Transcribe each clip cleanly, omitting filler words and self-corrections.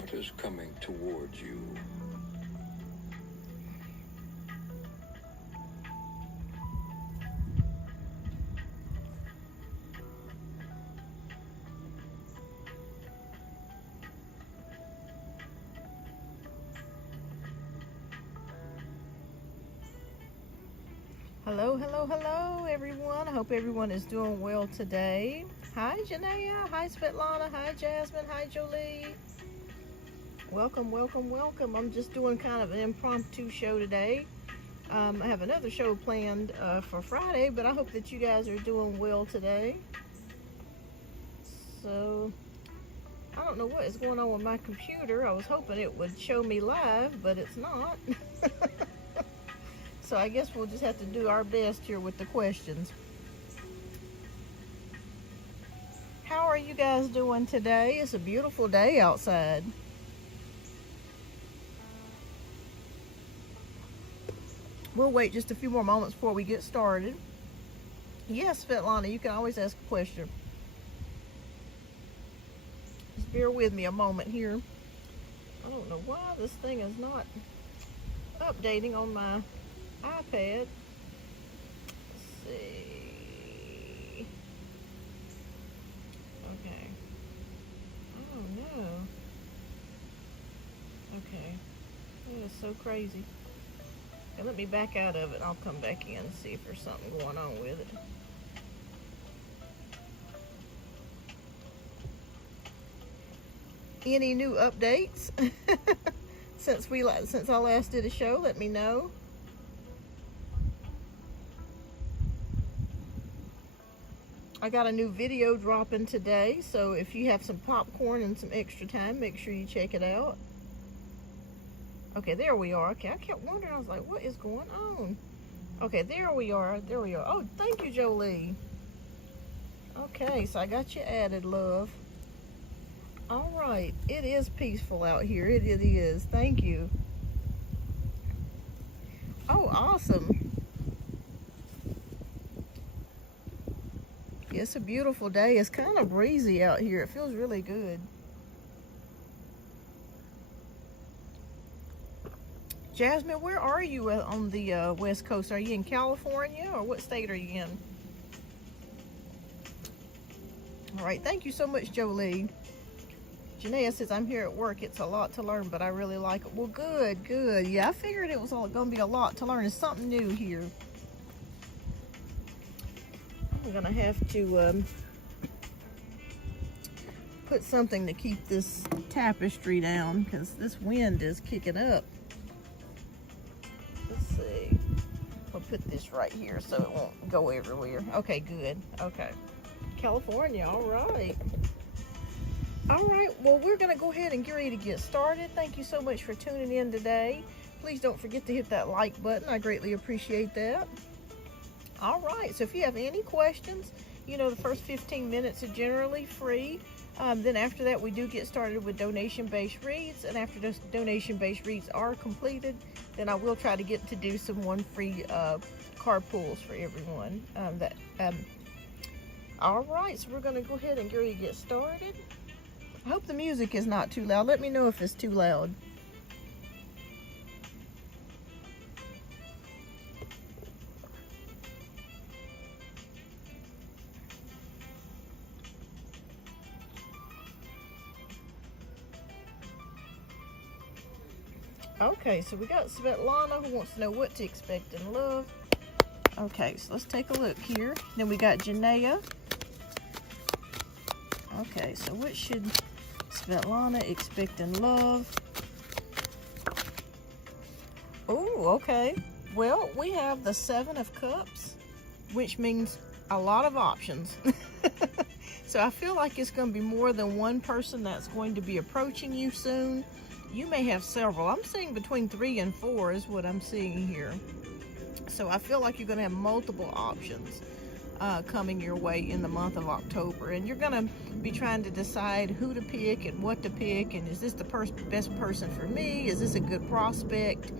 what is coming towards you. Hello, hello, hello, everyone. I hope everyone is doing well today. Hi, Janaea. Hi, Svetlana. Hi, Jasmine. Hi, Jolie. Welcome, welcome, welcome. I'm just doing kind of an impromptu show today. I have another show planned for Friday, but I hope that you guys are doing well today. So, I don't know what is going on with my computer. I was hoping it would show me live, but it's not. So I guess we'll just have to do our best here with the questions. How are you guys doing today? It's a beautiful day outside. We'll wait just a few more moments before we get started. Yes, Svetlana, you can always ask a question. Just bear with me a moment here. I don't know why this thing is not updating on my iPad. Let's see. Okay. Oh no. Okay. That is so crazy. Okay, let me back out of it. I'll come back in and see if there's something going on with it. Any new updates since I last did a show? Let me know. I got a new video dropping today, so if you have some popcorn and some extra time, make sure you check it out. Okay, there we are. Okay, I kept wondering, I was like, what is going on? Okay, there we are. There we are. Oh, thank you, Jolie. Okay, so I got you added, love. All right, it is peaceful out here. It is. Thank you. Oh, awesome. It's a beautiful day. It's kind of breezy out here. It feels really good. Jasmine, where are you on the West Coast? Are you in California, or what state are you in? All right, thank you so much, Jolie. Janaea says, I'm here at work. It's a lot to learn, but I really like it. Well, good, good. Yeah, I figured it was going to be a lot to learn. It's something new here. I'm gonna have to put something to keep this tapestry down because this wind is kicking up. Let's see. I'll put this right here so it won't go everywhere. Okay, good. Okay. California, all right. All right, well, we're gonna go ahead and get ready to get started. Thank you so much for tuning in today. Please don't forget to hit that like button. I greatly appreciate that. All right, so if you have any questions, you know, the first 15 minutes are generally free. Then after that, we do get started with donation-based reads. And after those donation-based reads are completed, then I will try to get to do some free card pulls for everyone. All right, so we're gonna go ahead and get ready to get started. I hope the music is not too loud. Let me know if it's too loud. Okay, so we got Svetlana who wants to know what to expect in love. Okay, so let's take a look here. Then we got Janaea. Okay, so what should Svetlana expect in love? Oh, okay. Well, we have the 7 of Cups, which means a lot of options. So I feel like it's going to be more than one person that's going to be approaching you soon. You may have several. I'm seeing between 3 and 4 is what I'm seeing here. So I feel like you're going to have multiple options coming your way in the month of October. And you're going to be trying to decide who to pick and what to pick. And is this the best person for me? Is this a good prospect?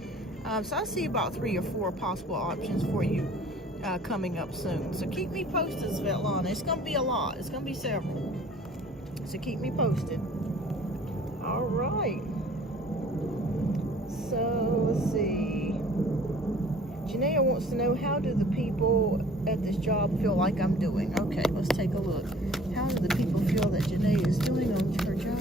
So I see about 3 or 4 possible options for you coming up soon. So keep me posted, Svetlana. It's going to be a lot. It's going to be several. So keep me posted. All right. So let's see. Janaea wants to know, how do the people at this job feel like I'm doing? Okay, let's take a look. How do the people feel that Janaea is doing on her job?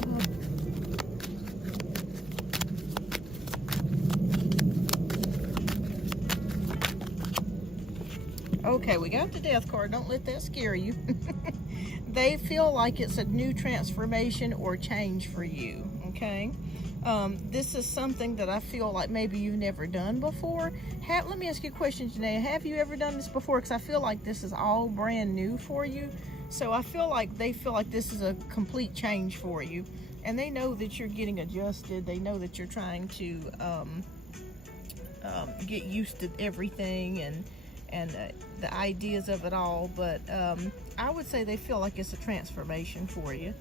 Okay, we got the death card. Don't let that scare you. They feel like it's a new transformation or change for you, okay? This is something that I feel like maybe you've never done before. Let me ask you a question, Janaea. Have you ever done this before? Because I feel like this is all brand new for you. So I feel like they feel like this is a complete change for you. And they know that you're getting adjusted. They know that you're trying to get used to everything and the ideas of it all. But I would say they feel like it's a transformation for you.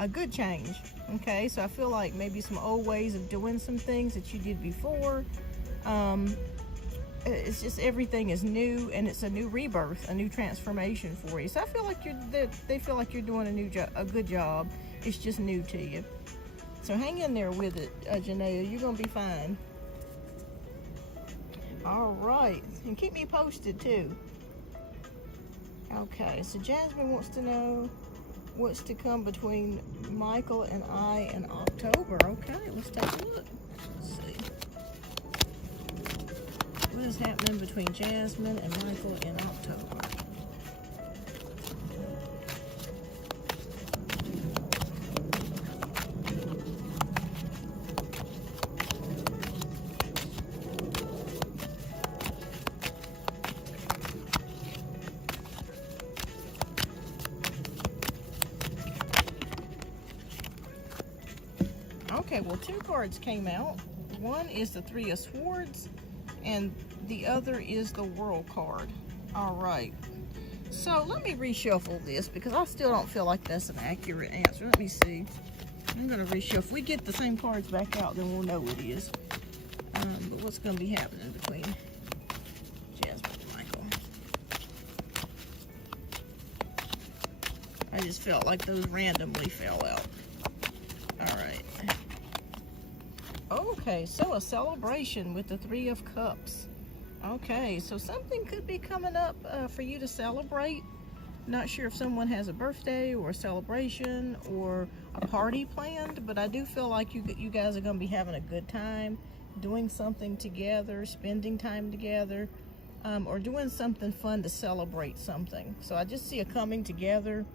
A good change, okay? So I feel like maybe some old ways of doing some things that you did before. It's just everything is new, and it's a new rebirth, a new transformation for you. So I feel like they feel like you're doing a good job. It's just new to you. So hang in there with it, Janaea. You're gonna be fine. All right, and keep me posted too. Okay, so Jasmine wants to know what's to come between Michael and I in October. Okay, let's take a look. Let's see. What is happening between Jasmine and Michael in October? Okay, well, two cards came out. One is the Three of Swords, and the other is the World card. All right. So let me reshuffle this because I still don't feel like that's an accurate answer. Let me see. I'm going to reshuffle. If we get the same cards back out, then we'll know it is. But what's going to be happening between Jasmine and Michael? I just felt like those randomly fell out. All right. Okay, so a celebration with the Three of Cups. Okay, so something could be coming up for you to celebrate. Not sure if someone has a birthday or a celebration or a party planned, but I do feel like you guys are going to be having a good time, doing something together, spending time together, or doing something fun to celebrate something. So I just see a coming together,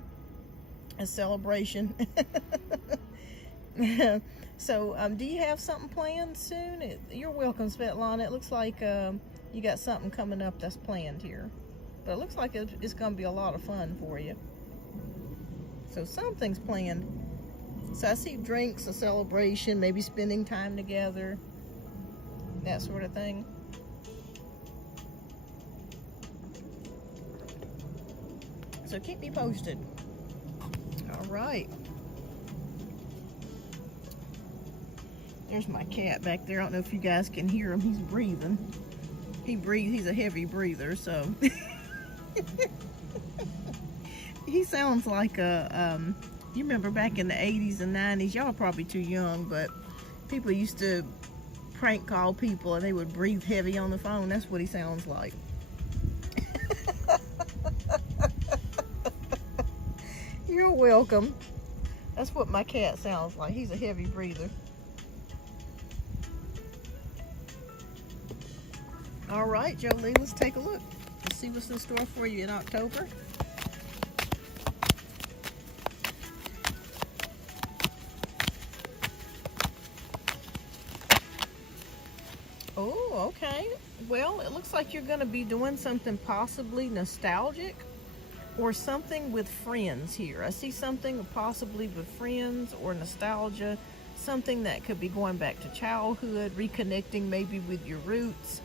a celebration. So, do you have something planned soon? You're welcome, Svetlana. It looks like you got something coming up that's planned here. But it looks like it's going to be a lot of fun for you. So, something's planned. So, I see drinks, a celebration, maybe spending time together, that sort of thing. So, keep me posted. All right. There's my cat back there. I don't know if you guys can hear him. He's breathing. He's a heavy breather, so. He sounds like you remember back in the 80s and 90s, y'all are probably too young, but people used to prank call people and they would breathe heavy on the phone. That's what he sounds like. You're welcome. That's what my cat sounds like. He's a heavy breather. All right, Jolie, let's take a look. Let's see what's in store for you in October. Oh, okay. Well, it looks like you're going to be doing something possibly nostalgic or something with friends here. I see something possibly with friends or nostalgia, something that could be going back to childhood, reconnecting maybe with your roots.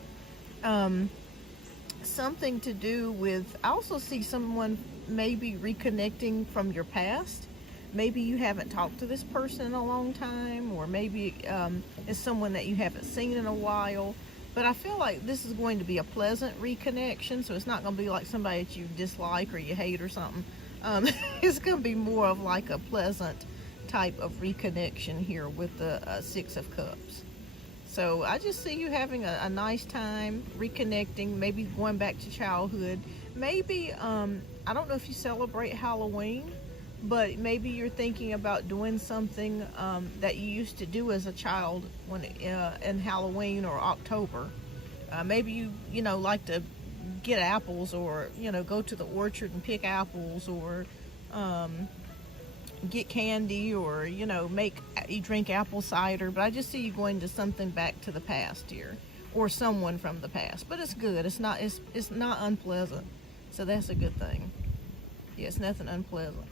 Something to do with, I also see someone maybe reconnecting from your past. Maybe you haven't talked to this person in a long time, or maybe it's someone that you haven't seen in a while. But I feel like this is going to be a pleasant reconnection, so it's not going to be like somebody that you dislike or you hate or something. It's going to be more of like a pleasant type of reconnection here with the Six of Cups. So I just see you having a nice time reconnecting, maybe going back to childhood. Maybe, I don't know if you celebrate Halloween, but maybe you're thinking about doing something that you used to do as a child when in Halloween or October. Maybe you know, like to get apples, or, you know, go to the orchard and pick apples, or get candy, or, you know, you drink apple cider. But I just see you going to something back to the past here, or someone from the past. But it's good. It's not unpleasant. So that's a good thing. Yeah, it's nothing unpleasant.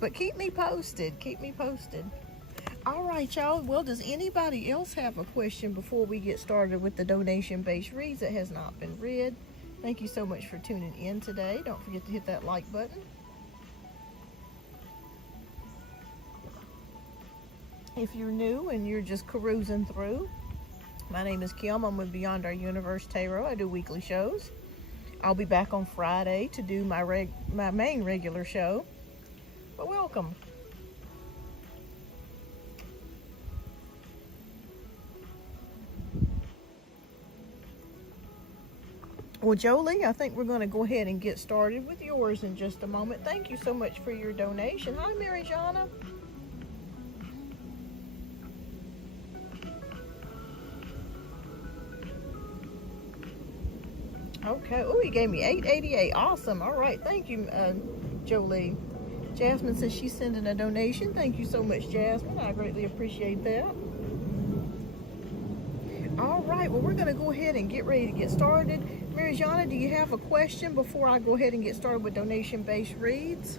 But keep me posted. Keep me posted. All right, y'all. Well, does anybody else have a question before we get started with the donation-based reads that has not been read? Thank you so much for tuning in today. Don't forget to hit that like button. If you're new and you're just cruising through, my name is Kim. I'm with Beyondouruniverse Tarot. I do weekly shows. I'll be back on Friday to do my main regular show. But welcome. Well, Jolie, I think we're going to go ahead and get started with yours in just a moment. Thank you so much for your donation. Hi, Mary Jana. Okay. Oh, he gave me $8.88. Awesome. All right. Thank you, Jolie. Jasmine says she's sending a donation. Thank you so much, Jasmine. I greatly appreciate that. All right. Well, we're going to go ahead and get ready to get started. Mariana, do you have a question before I go ahead and get started with donation-based reads?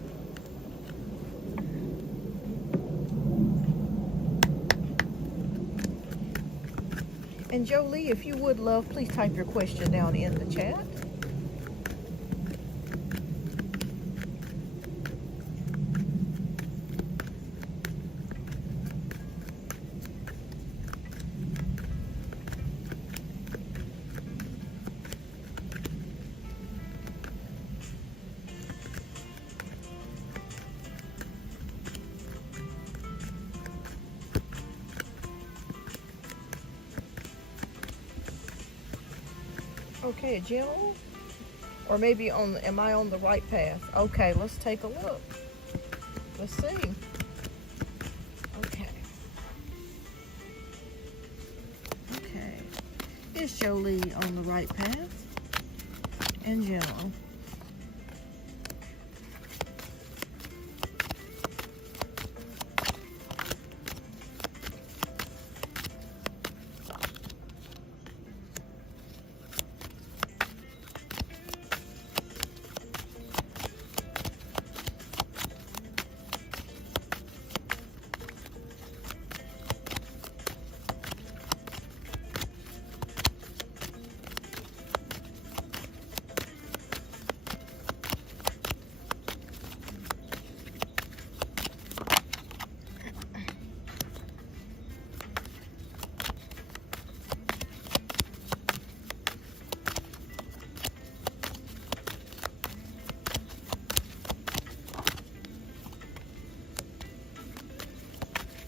And Jolie, if you would, love, please type your question down in the chat. Okay, Jill, or maybe am I on the right path? Okay, let's take a look. Let's see. Okay. Is Jolie on the right path? And Jill.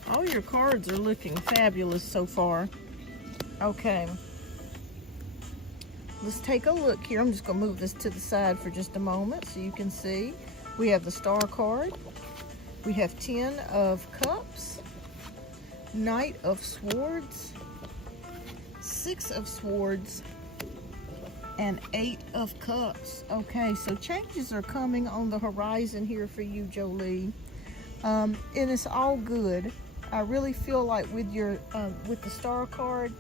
All your cards are looking fabulous so far. Okay. Let's take a look here. I'm just going to move this to the side for just a moment so you can see. We have the Star card. We have 10 of Cups, Knight of Swords, 6 of Swords, and 8 of Cups. Okay, so changes are coming on the horizon here for you, Jolie. And it's all good. I really feel like with the Star card,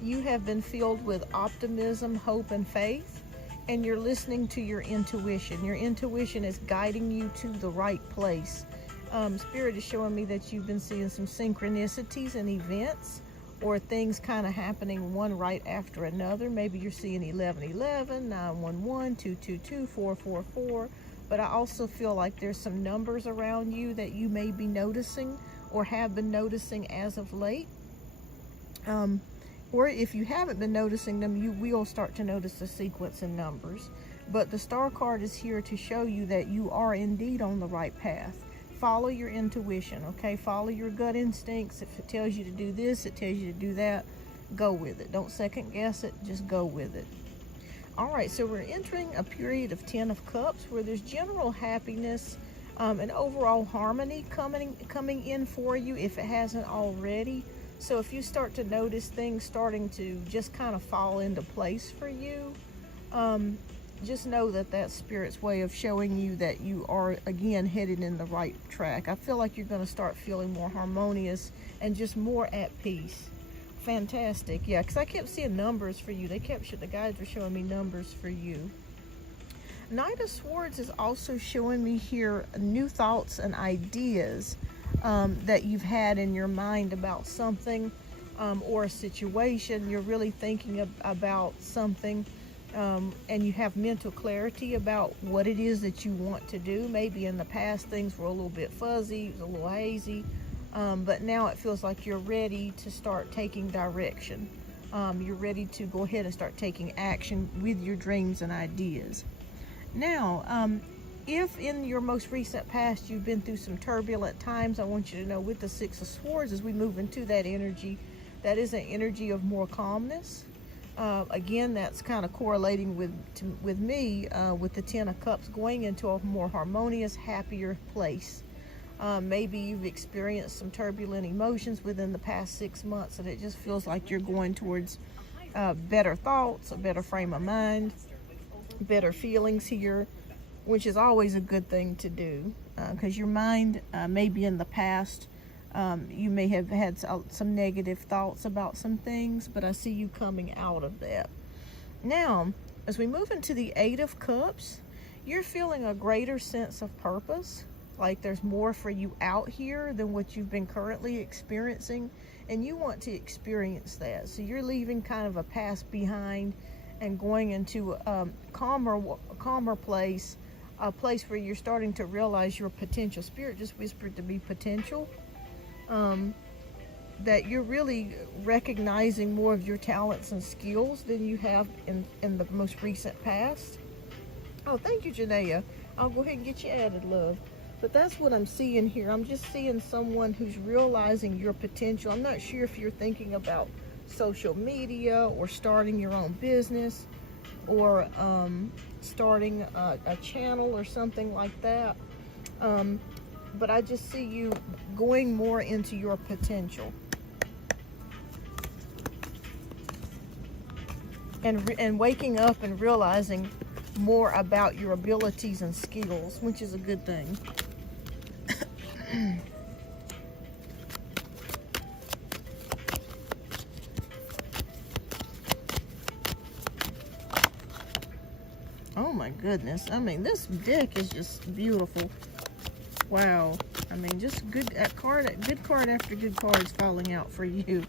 you have been filled with optimism, hope, and faith, and you're listening to your intuition. Your intuition is guiding you to the right place. Spirit is showing me that you've been seeing some synchronicities and events, or things kind of happening one right after another. Maybe you're seeing 1111, 911, 222, 444. But I also feel like there's some numbers around you that you may be noticing or have been noticing as of late. Or if you haven't been noticing them, you will start to notice the sequence in numbers. But the Star card is here to show you that you are indeed on the right path. Follow your intuition, okay? Follow your gut instincts. If it tells you to do this, it tells you to do that, go with it. Don't second guess it, just go with it. All right, so we're entering a period of 10 of Cups where there's general happiness and overall harmony coming in for you if it hasn't already. So if you start to notice things starting to just kind of fall into place for you, just know that that's Spirit's way of showing you that you are, again, headed in the right track. I feel like you're going to start feeling more harmonious and just more at peace. Fantastic. Yeah, because I kept seeing numbers for you. The guides were showing me numbers for you. Knight of Swords is also showing me here new thoughts and ideas that you've had in your mind about something or a situation. You're really thinking about something. And you have mental clarity about what it is that you want to do. Maybe in the past things were a little bit fuzzy, a little hazy, but now it feels like you're ready to start taking direction. You're ready to go ahead and start taking action with your dreams and ideas. Now, if in your most recent past you've been through some turbulent times, I want you to know with the Six of Swords, as we move into that energy, that is an energy of more calmness. Again, that's kind of correlating with me with the 10 of Cups going into a more harmonious, happier place. Maybe you've experienced some turbulent emotions within the past 6 months, and it just feels like you're going towards better thoughts, a better frame of mind, better feelings here, which is always a good thing to do, because your mind, maybe in the past, you may have had some negative thoughts about some things, but I see you coming out of that. Now, as we move into the 8 of Cups, you're feeling a greater sense of purpose, like there's more for you out here than what you've been currently experiencing, and you want to experience that. So you're leaving kind of a past behind and going into a calmer place, a place where you're starting to realize your potential. Spirit just whispered to me potential. That you're really recognizing more of your talents and skills than you have in the most recent past. Oh, thank you, Janaea. I'll go ahead and get you added, love. But that's what I'm seeing here. I'm just seeing someone who's realizing your potential. I'm not sure if you're thinking about social media or starting your own business or starting a channel or something like that. But I just see you going more into your potential. And waking up and realizing more about your abilities and skills, which is a good thing. Oh my goodness. I mean, this deck is just beautiful. Wow. I mean, just good card after good cards falling out for you.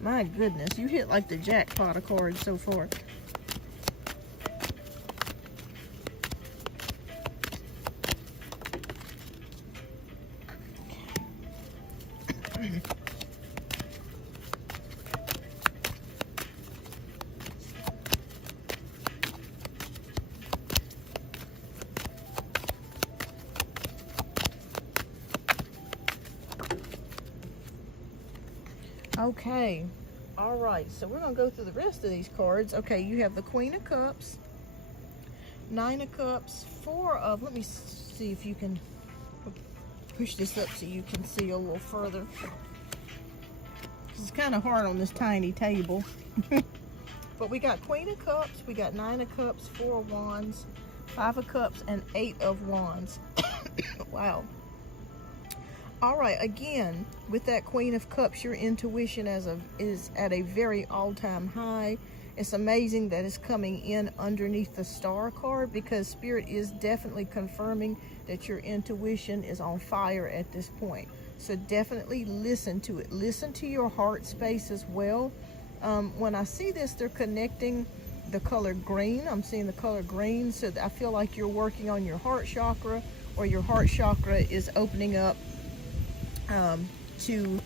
My goodness, you hit like the jackpot of cards so far. Okay, all right, so we're going to go through the rest of these cards. Okay, you have the Queen of Cups, 9 of Cups, 4 of, let me see if you can push this up so you can see a little further. It's kind of hard on this tiny table. But we got Queen of Cups, we got 9 of Cups, 4 of Wands, 5 of Cups, and 8 of Wands. Wow. All right, again, with that Queen of Cups, your intuition is at a very all-time high. It's amazing that it's coming in underneath the Star card, because Spirit is definitely confirming that your intuition is on fire at this point. So definitely listen to it. Listen to your heart space as well. When I see this, they're connecting the color green. I'm seeing the color green, so I feel like you're working on your heart chakra, or your heart chakra is opening up to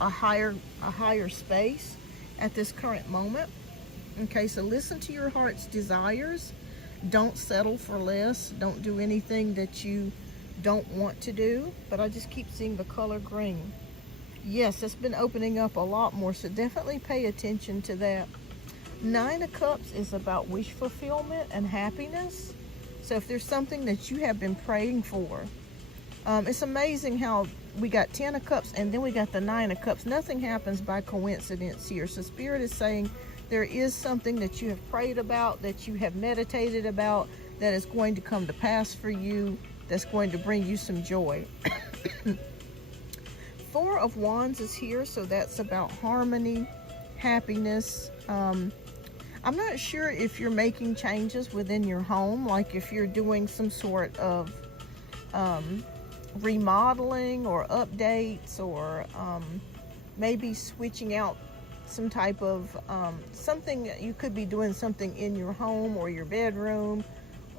a higher space at this current moment. Okay, so listen to your heart's desires. Don't settle for less. Don't do anything that you don't want to do. But I just keep seeing the color green. Yes, it's been opening up a lot more, so definitely pay attention to that. 9 of Cups is about wish fulfillment and happiness. So if there's something that you have been praying for, it's amazing how we got 10 of Cups and then we got the 9 of Cups. Nothing happens by coincidence here. So Spirit is saying there is something that you have prayed about, that you have meditated about, that is going to come to pass for you, that's going to bring you some joy. 4 of Wands is here, so that's about harmony, happiness. I'm not sure if you're making changes within your home, like if you're doing some sort of remodeling or updates, or maybe switching out some type of something. You could be doing something in your home or your bedroom,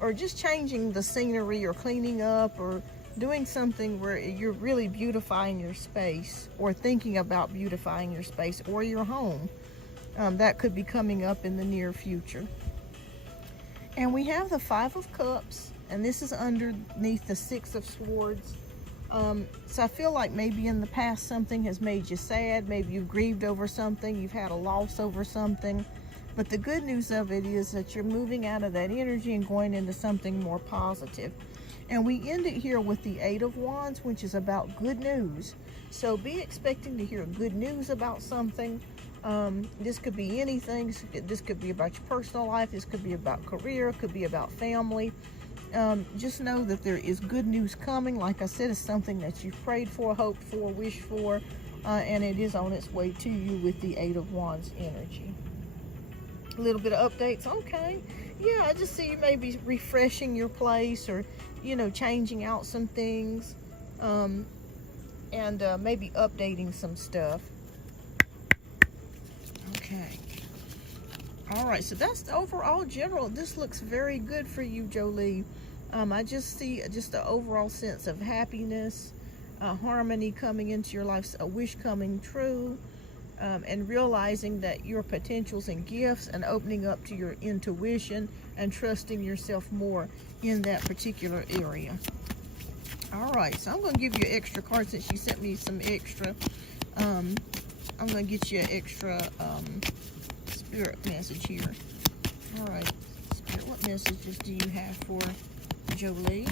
or just changing the scenery or cleaning up, or doing something where you're really beautifying your space, or thinking about beautifying your space or your home. That could be coming up in the near future. And we have the 5 of Cups, and this is underneath the 6 of Swords. So I feel like maybe in the past something has made you sad. Maybe you've grieved over something. You've had a loss over something. But the good news of it is that you're moving out of that energy and going into something more positive. And we end it here with the 8 of Wands, which is about good news. So be expecting to hear good news about something. This could be anything. This could be about your personal life. This could be about career. It could be about family. Just know that there is good news coming. Like I said, it's something that you've prayed for, hoped for, wished for, and it is on its way to you with the 8 of Wands energy. A little bit of updates. Okay. Yeah, I just see you maybe refreshing your place, or changing out some things, and maybe updating some stuff. Okay. All right, so that's the overall general. This looks very good for you, Jolie. I just see just the overall sense of happiness, harmony coming into your life, a wish coming true, and realizing that your potentials and gifts, and opening up to your intuition and trusting yourself more in that particular area. All right, so I'm going to give you an extra card since you sent me some extra. I'm going to get you an extra spirit message here. All right, Spirit, what messages do you have for Jolie?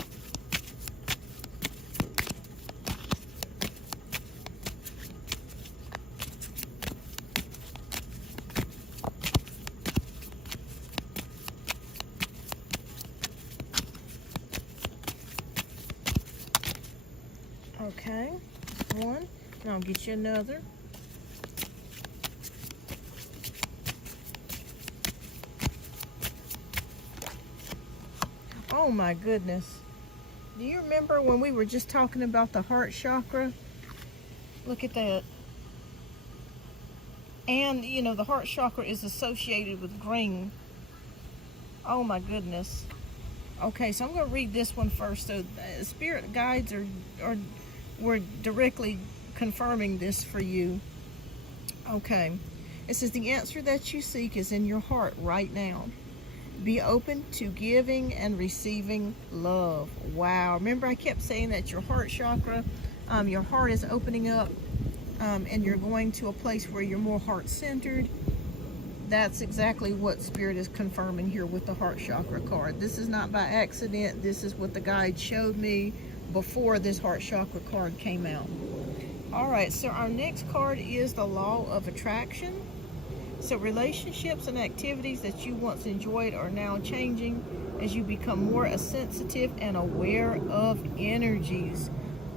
Okay, one, and I'll get you another. Oh my goodness. Do you remember when we were just talking about the heart chakra? Look at that. And, the heart chakra is associated with green. Oh my goodness. Okay, so I'm going to read this one first. So spirit guides were directly confirming this for you. Okay. It says the answer that you seek is in your heart right now. Be open to giving and receiving love. Wow. Remember I kept saying that your heart chakra, your heart is opening up, and you're going to a place where you're more heart-centered. That's exactly what Spirit is confirming here with the heart chakra card. This is not by accident. This is what the guide showed me before this heart chakra card came out. All right, so our next card is the law of attraction. So relationships and activities that you once enjoyed are now changing as you become more sensitive and aware of energies.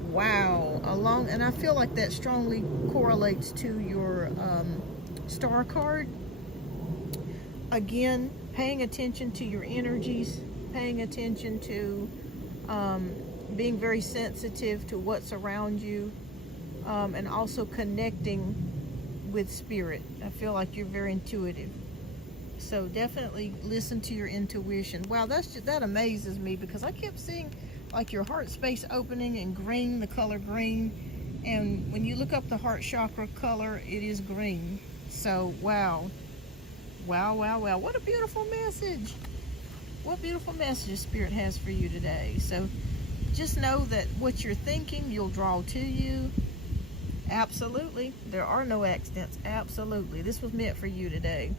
Wow. And I feel like that strongly correlates to your star card. Again, paying attention to your energies, paying attention to being very sensitive to what's around you, and also connecting with Spirit. I feel like you're very intuitive, so definitely listen to your intuition. Wow, that amazes me, because I kept seeing like your heart space opening and green, the color green, and when you look up the heart chakra color, it is green. So wow, Wow, wow, wow. What a beautiful message. What beautiful message Spirit has for you today. So just know that what you're thinking, you'll draw to you. Absolutely. There are no accidents. Absolutely. This was meant for you today.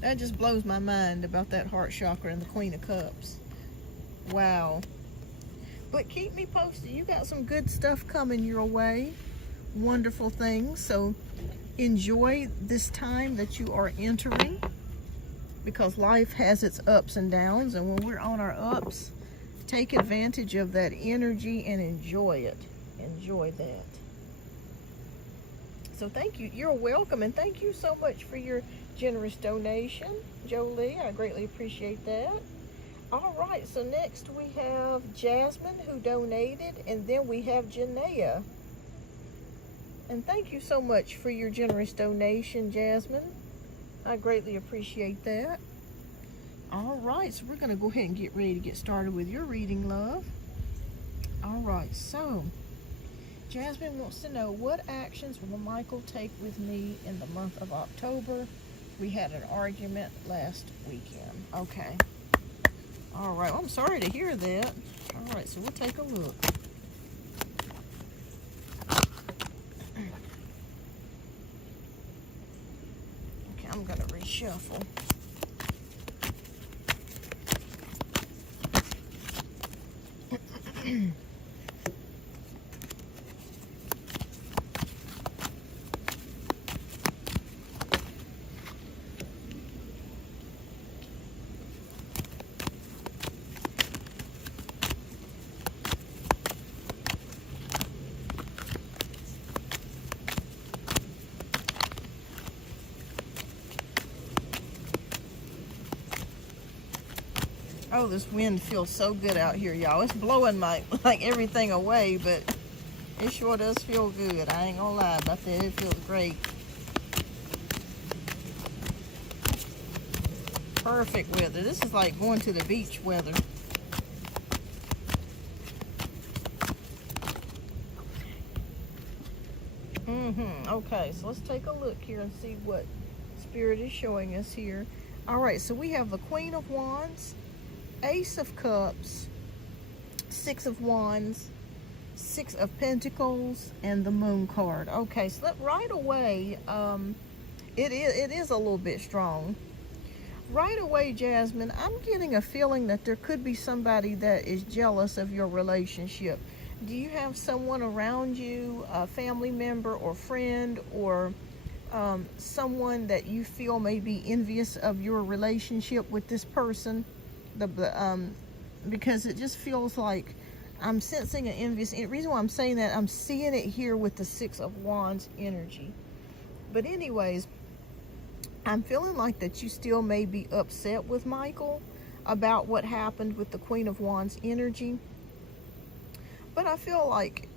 That just blows my mind about that heart chakra and the Queen of Cups. Wow. But keep me posted. You got some good stuff coming your way. Wonderful things. So enjoy this time that you are entering, because life has its ups and downs, and when we're on our ups, take advantage of that energy and enjoy it. Enjoy that. So thank you. You're welcome, and thank you so much for your generous donation, Jolie. I greatly appreciate that. All right, so next we have Jasmine, who donated, and then we have Janaea. And thank you so much for your generous donation, Jasmine. I greatly appreciate that. All right, so we're going to go ahead and get ready to get started with your reading, love. All right, so Jasmine wants to know, what actions will Michael take with me in the month of October? We had an argument last weekend. Okay. All right, well, I'm sorry to hear that. All right, so we'll take a look. Okay, I'm going to reshuffle. Oh, this wind feels so good out here, y'all. It's blowing like everything away, but it sure does feel good. I ain't gonna lie about that. It feels great. Perfect weather. This is like going to the beach weather. Okay, so let's take a look here and see what Spirit is showing us here. All right, so we have the Queen of Wands, Ace of Cups, Six of Wands, Six of Pentacles, and the Moon card. Okay, so that right away, it is a little bit strong. Right away, Jasmine, I'm getting a feeling that there could be somebody that is jealous of your relationship. Do you have someone around you, a family member or friend, or someone that you feel may be envious of your relationship with this person? Because it just feels like I'm sensing an envious. The reason why I'm saying that, I'm seeing it here with the Six of Wands energy. But anyways, I'm feeling like that you still may be upset with Michael about what happened with the Queen of Wands energy. But I feel like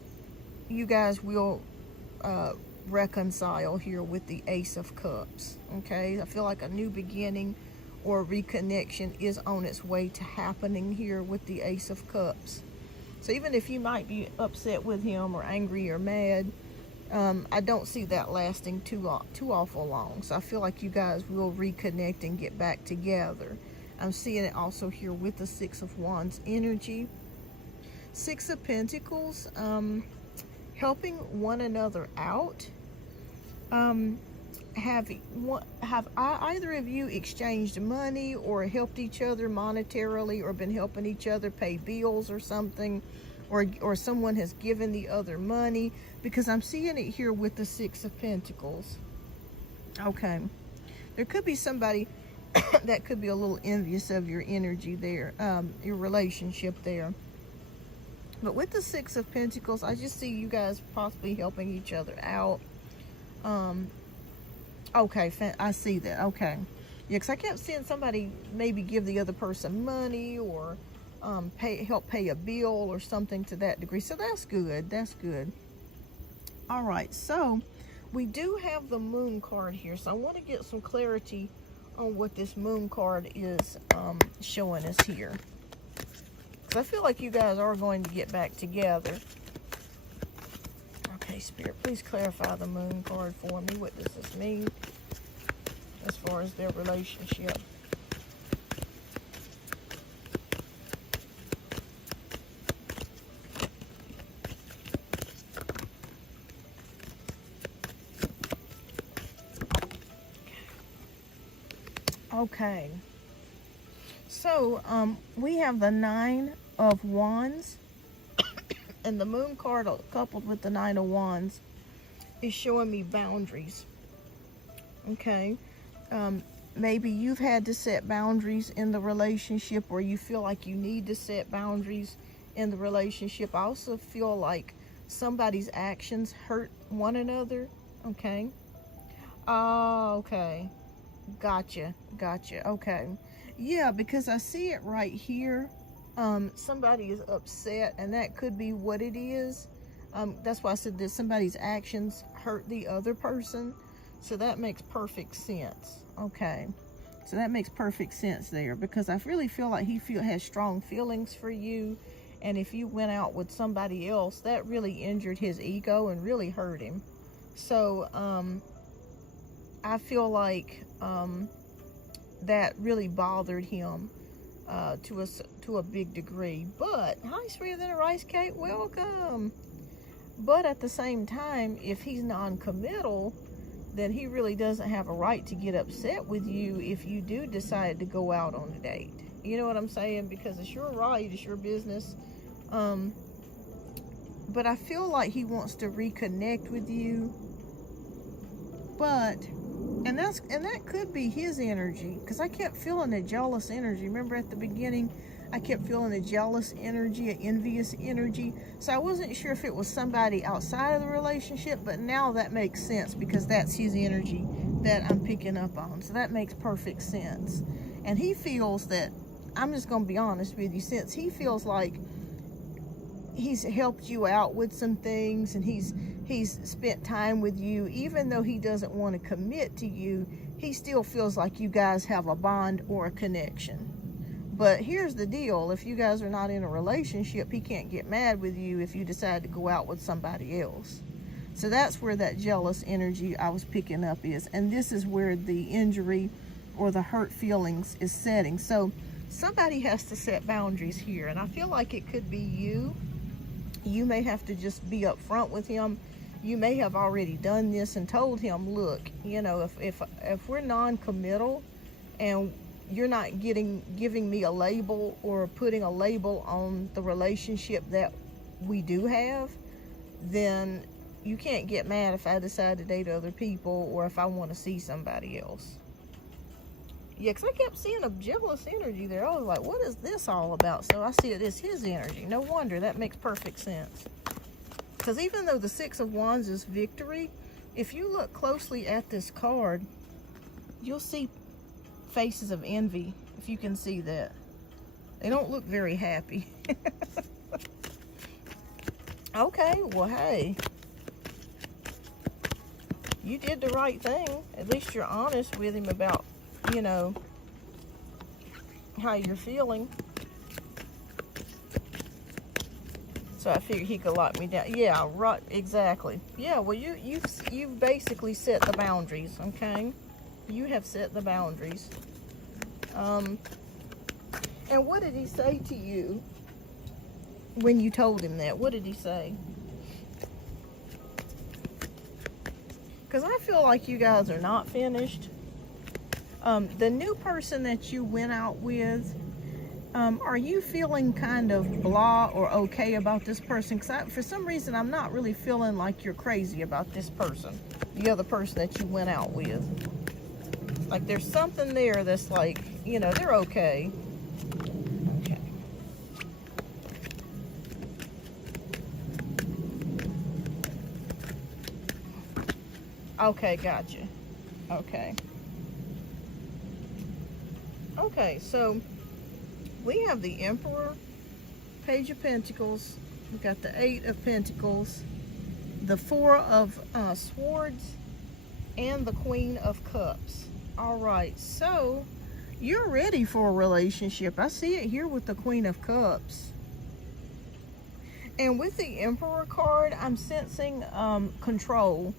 you guys will reconcile here with the Ace of Cups. Okay, I feel like a new beginning or reconnection is on its way to happening here with the Ace of Cups. So even if you might be upset with him or angry or mad, I don't see that lasting too awful long. So I feel like you guys will reconnect and get back together. I'm seeing it also here with the Six of Wands energy. Six of Pentacles, helping one another out. Have either of you exchanged money or helped each other monetarily, or been helping each other pay bills or something, or someone has given the other money? Because I'm seeing it here with the Six of Pentacles. Okay, there could be somebody that could be a little envious of your energy there, your relationship there. But with the Six of Pentacles, I just see you guys possibly helping each other out. Okay, I see that. Okay. Yeah, because I kept seeing somebody maybe give the other person money, or help pay a bill or something to that degree. So that's good. That's good. All right. So we do have the Moon card here. So I want to get some clarity on what this Moon card is showing us here. Because I feel like you guys are going to get back together. Okay, Spirit, please clarify the Moon card for me. What does this mean? As far as their relationship. Okay, so we have the Nine of Wands, and the Moon card coupled with the Nine of Wands is showing me boundaries. Okay, maybe you've had to set boundaries in the relationship, or you feel like you need to set boundaries in the relationship. I also feel like somebody's actions hurt one another. Okay. Oh, okay. Gotcha. Okay. Yeah, because I see it right here. Somebody is upset, and that could be what it is. That's why I said that somebody's actions hurt the other person. So that makes perfect sense. Okay. So that makes perfect sense there, because I really feel like he has strong feelings for you. And if you went out with somebody else, that really injured his ego and really hurt him. So, I feel like that really bothered him to a big degree. But hi, sweeter than a rice cake, welcome. But at the same time, if he's non-committal, then he really doesn't have a right to get upset with you if you do decide to go out on a date. You know what I'm saying? Because it's your right, it's your business. But I feel like he wants to reconnect with you. But and that could be his energy, because I kept feeling a jealous energy. Remember at the beginning, I kept feeling a jealous energy, an envious energy. So I wasn't sure if it was somebody outside of the relationship, but now that makes sense, because that's his energy that I'm picking up on. So that makes perfect sense. And he feels that, I'm just going to be honest with you, since he feels like he's helped you out with some things, and he's spent time with you, even though he doesn't want to commit to you, he still feels like you guys have a bond or a connection. But here's the deal, if you guys are not in a relationship, he can't get mad with you if you decide to go out with somebody else. So that's where that jealous energy I was picking up is, and this is where the injury or the hurt feelings is setting. So somebody has to set boundaries here, and I feel like it could be you. You may have to just be upfront with him. You may have already done this and told him, look, you know, if we're non-committal and you're not giving me a label or putting a label on the relationship that we do have, then you can't get mad if I decide to date other people or if I want to see somebody else. Yeah, because I kept seeing a jealous energy there. I was like, what is this all about? So I see it as his energy. No wonder. That makes perfect sense. Because even though the Six of Wands is victory, if you look closely at this card, you'll see faces of envy, if you can see that. They don't look very happy. Okay, well, hey. You did the right thing. At least you're honest with him about, you know, how you're feeling. So I figured he could lock me down. Yeah, right, exactly. Yeah, well, you've basically set the boundaries, okay? You have set the boundaries. And what did he say to you when you told him that? What did he say? Because I feel like you guys are not finished. The new person that you went out with, are you feeling kind of blah or okay about this person? Because for some reason, I'm not really feeling like you're crazy about this person, the other person that you went out with. Like there's something there that's like, you know, they're okay. Okay. Okay, gotcha. Okay. Okay, so we have the Emperor, Page of Pentacles, we've got the Eight of Pentacles, the Four of Swords, and the Queen of Cups. All right, so you're ready for a relationship. I see it here with the Queen of Cups. And with the Emperor card, I'm sensing control.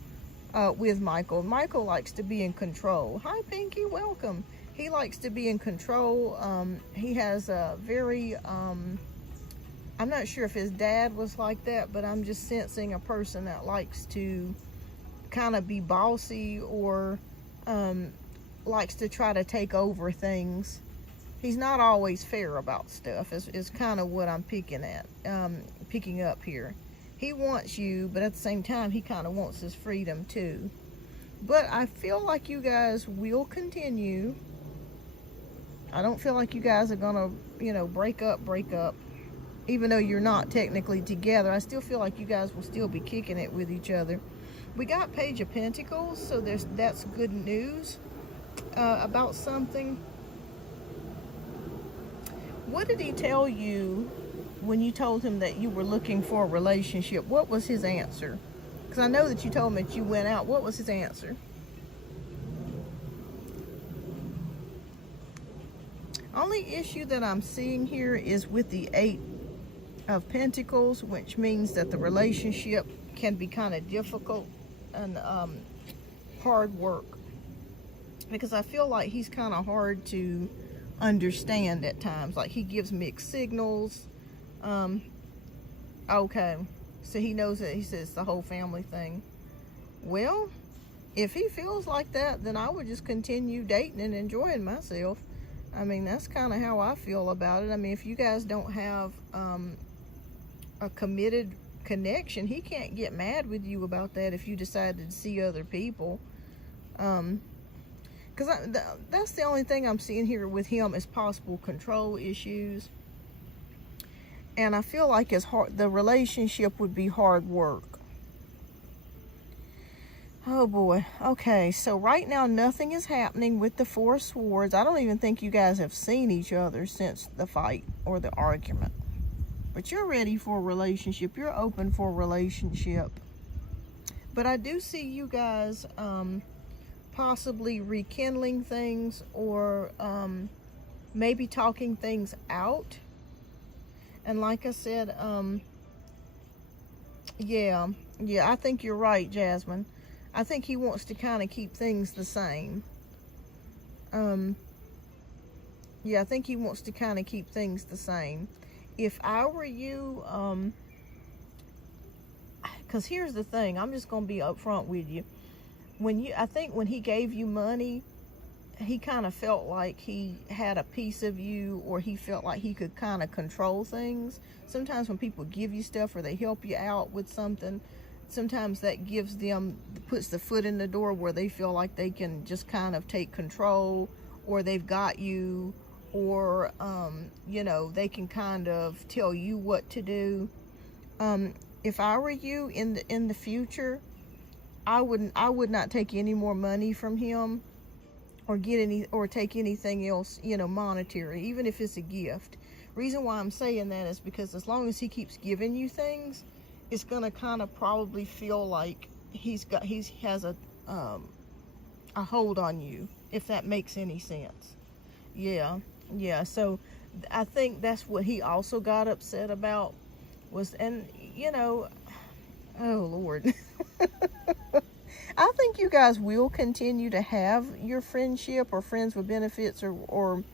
with Michael. Michael likes to be in control. Hi, Pinky, welcome. He likes to be in control. He has a very, I'm not sure if his dad was like that, but I'm just sensing a person that likes to kind of be bossy, or likes to try to take over things. He's not always fair about stuff, is kind of what I'm picking up here. He wants you, but at the same time, he kind of wants his freedom too. But I feel like you guys will continue. I don't feel like you guys are gonna, you know, break up. Even though you're not technically together, I still feel like you guys will still be kicking it with each other. We got Page of Pentacles, so that's good news about something. What did he tell you when you told him that you were looking for a relationship? What was his answer? Because I know that you told him that you went out. What was his answer? Only issue that I'm seeing here is with the 8 of Pentacles, which means that the relationship can be kind of difficult and hard work. Because I feel like he's kind of hard to understand at times. Like, he gives mixed signals. Okay, so he knows that, he says the whole family thing. Well, if he feels like that, then I would just continue dating and enjoying myself. I mean, that's kind of how I feel about it. I mean, if you guys don't have a committed connection, he can't get mad with you about that if you decided to see other people. Because that's the only thing I'm seeing here with him is possible control issues. And I feel like the relationship would be hard work. Oh boy. Okay, so right now nothing is happening with the 4 of Swords. I don't even think you guys have seen each other since the fight or the argument. But you're ready for a relationship. You're open for a relationship. But I do see you guys possibly rekindling things, or maybe talking things out. And like I said, yeah, I think you're right, Jasmine. I think he wants to kind of keep things the same. Yeah, I think he wants to kind of keep things the same. If I were you, because here's the thing, I'm just going to be upfront with you. I think when he gave you money, he kind of felt like he had a piece of you, or he felt like he could kind of control things. Sometimes when people give you stuff or they help you out with something, sometimes that puts the foot in the door where they feel like they can just kind of take control, or they've got you, or you know, they can kind of tell you what to do. If I were you in the future, I would not take any more money from him, or take anything else, you know, monetary, even if it's a gift. Reason why I'm saying that is because as long as he keeps giving you things, it's gonna kind of probably feel like he has a hold on you, if that makes any sense. Yeah. So I think that's what he also got upset about was, and you know, oh Lord. I think you guys will continue to have your friendship, or friends with benefits, or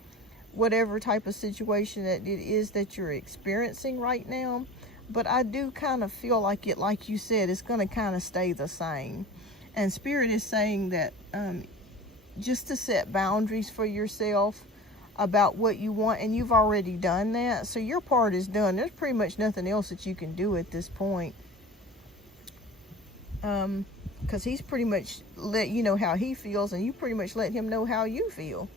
whatever type of situation that it is that you're experiencing right now. But I do kind of feel like it, like you said, it's going to kind of stay the same. And Spirit is saying that just to set boundaries for yourself about what you want, and you've already done that. So your part is done. There's pretty much nothing else that you can do at this point. Because he's pretty much let you know how he feels, and you pretty much let him know how you feel.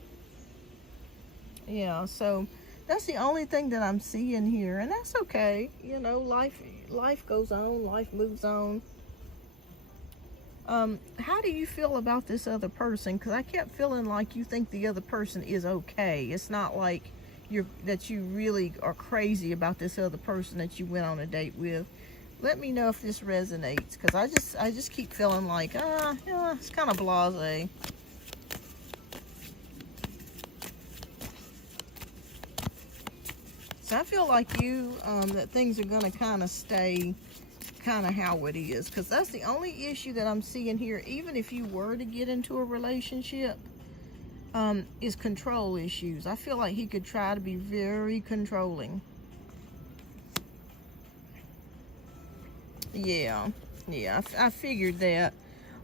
Yeah, so that's the only thing that I'm seeing here, and that's okay. You know, life goes on, life moves on. How do you feel about this other person? Because I kept feeling like you think the other person is okay. It's not like that you really are crazy about this other person that you went on a date with. Let me know if this resonates, because I just keep feeling like, yeah, it's kind of blasé. So I feel like that things are going to kind of stay kind of how it is, because that's the only issue that I'm seeing here. Even if you were to get into a relationship, is control issues. I feel like he could try to be very controlling. Yeah, I figured that.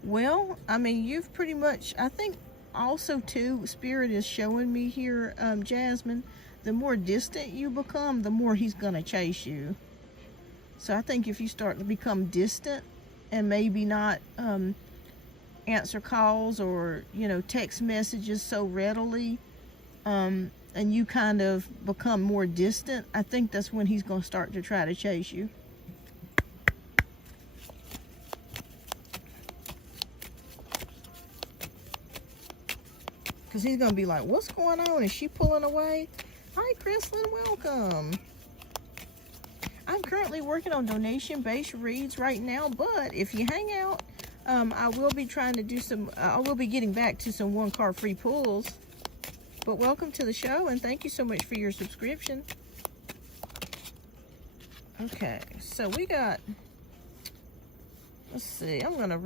Well, I mean, you've pretty much, I think also too, Spirit is showing me here, Jasmine, the more distant you become, the more he's gonna chase you. So I think if you start to become distant and maybe not answer calls or, you know, text messages so readily, and you kind of become more distant, I think that's when he's going to start to try to chase you. Because he's going to be like, what's going on? Is she pulling away? Hi, Chrislyn, welcome. I'm currently working on donation-based reads right now, but if you hang out, I will be trying to do some, I will be getting back to some one-card free pulls. But welcome to the show, and thank you so much for your subscription. Okay, so we got, let's see, I'm going to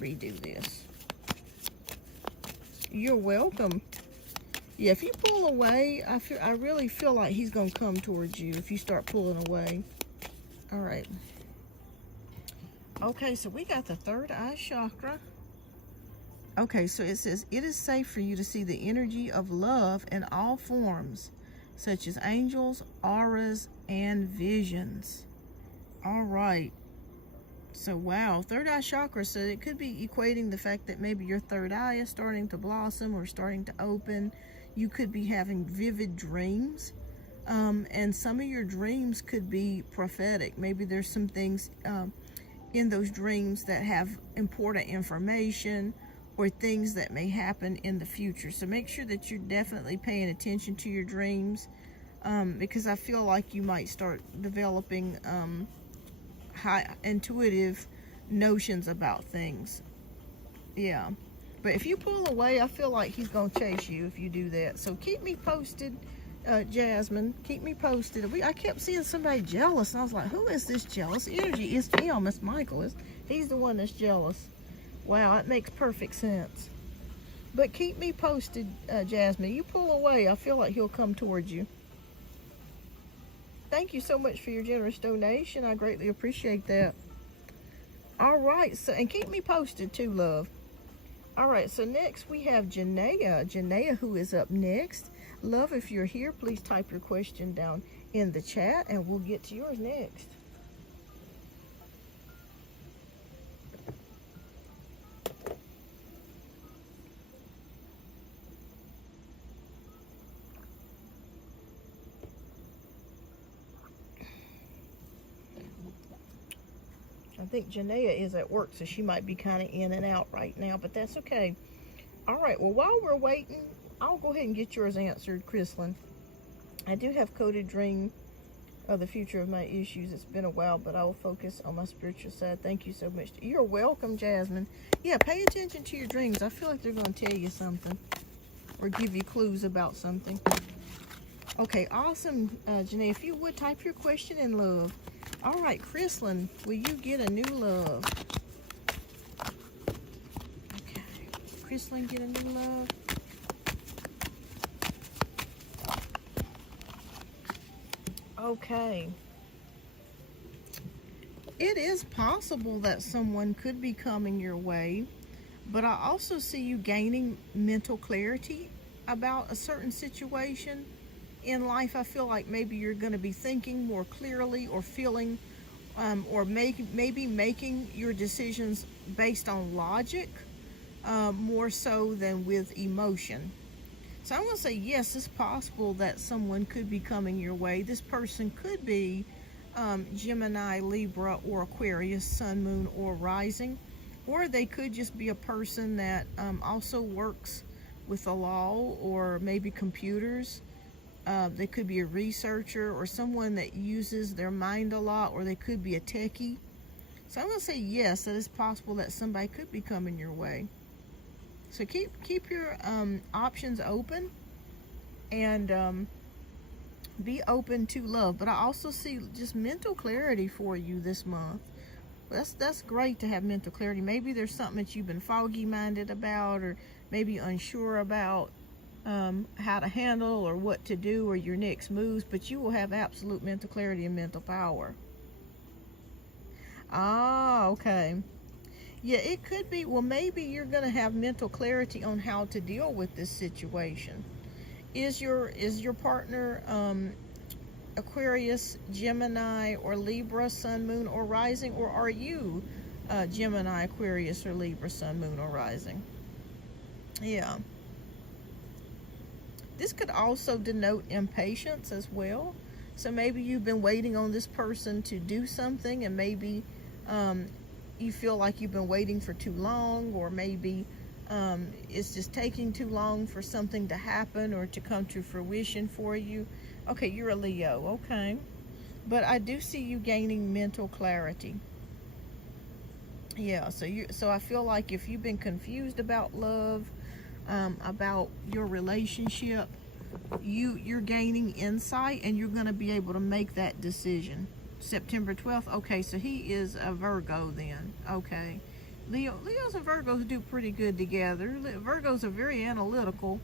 redo this. You're welcome. Yeah, if you pull away, I really feel like he's going to come towards you if you start pulling away. All right. Okay, so we got the third eye chakra. Okay, so it says, it is safe for you to see the energy of love in all forms, such as angels, auras, and visions. All right. So, wow, third eye chakra. So it could be equating the fact that maybe your third eye is starting to blossom or starting to open. You could be having vivid dreams. And some of your dreams could be prophetic. Maybe there's some things in those dreams that have important information or things that may happen in the future. So make sure that you're definitely paying attention to your dreams, because I feel like you might start developing high intuitive notions about things. Yeah, but if you pull away, I feel like he's gonna chase you if you do that. So keep me posted, Jasmine. Keep me posted. I kept seeing somebody jealous, and I was like, who is this jealous energy? It's him. It's Michael. He's the one that's jealous. Wow, that makes perfect sense. But keep me posted, Jasmine. You pull away, I feel like he'll come towards you. Thank you so much for your generous donation. I greatly appreciate that. All right, so, and keep me posted too, love. All right, so next we have Janaea. Janaea, who is up next. Love, if you're here, please type your question down in the chat, and we'll get to yours next. I think Janaea is at work, so she might be kind of in and out right now, but that's okay. All right, well, while we're waiting, I'll go ahead and get yours answered, Chrislyn. I do have coded dream of the future of my issues. It's been a while, but I will focus on my spiritual side. Thank you so much. You're welcome, Jasmine. Yeah, pay attention to your dreams. I feel like they're going to tell you something or give you clues about something. Okay, awesome, Janaea. If you would, type your question in, love. All right, Chrislyn, will you get a new love? Okay, Chrislyn, get a new love. Okay. It is possible that someone could be coming your way, but I also see you gaining mental clarity about a certain situation. In life, I feel like maybe you're going to be thinking more clearly or feeling or maybe making your decisions based on logic more so than with emotion. So I'm going to say, yes, it's possible that someone could be coming your way. This person could be Gemini, Libra, or Aquarius, Sun, Moon, or Rising. Or they could just be a person that also works with the law or maybe computers. They could be a researcher or someone that uses their mind a lot, or they could be a techie. So I'm going to say yes, that it's possible that somebody could be coming your way. So keep your options open, and Be open to love. But I also see just mental clarity for you this month. That's great to have mental clarity. Maybe there's something that you've been foggy-minded about, or maybe unsure about how to handle or what to do or your next moves, but you will have absolute mental clarity and mental power. Ah, okay. Yeah, it could be, well, maybe you're going to have mental clarity on how to deal with this situation. Is your partner Aquarius, Gemini, or Libra, Sun, Moon, or Rising? Or are you Gemini, Aquarius, or Libra, Sun, Moon, or Rising? Yeah. This could also denote impatience as well. So maybe you've been waiting on this person to do something, and maybe you feel like you've been waiting for too long, or maybe it's just taking too long for something to happen or to come to fruition for you. Okay, you're a Leo, okay. But I do see you gaining mental clarity. Yeah, so I feel like if you've been confused about love, about your relationship, you're gaining insight, and you're going to be able to make that decision. September 12th. Okay, so he is a Virgo then. Okay. Leos and Virgos do pretty good together. Virgos are very analytical.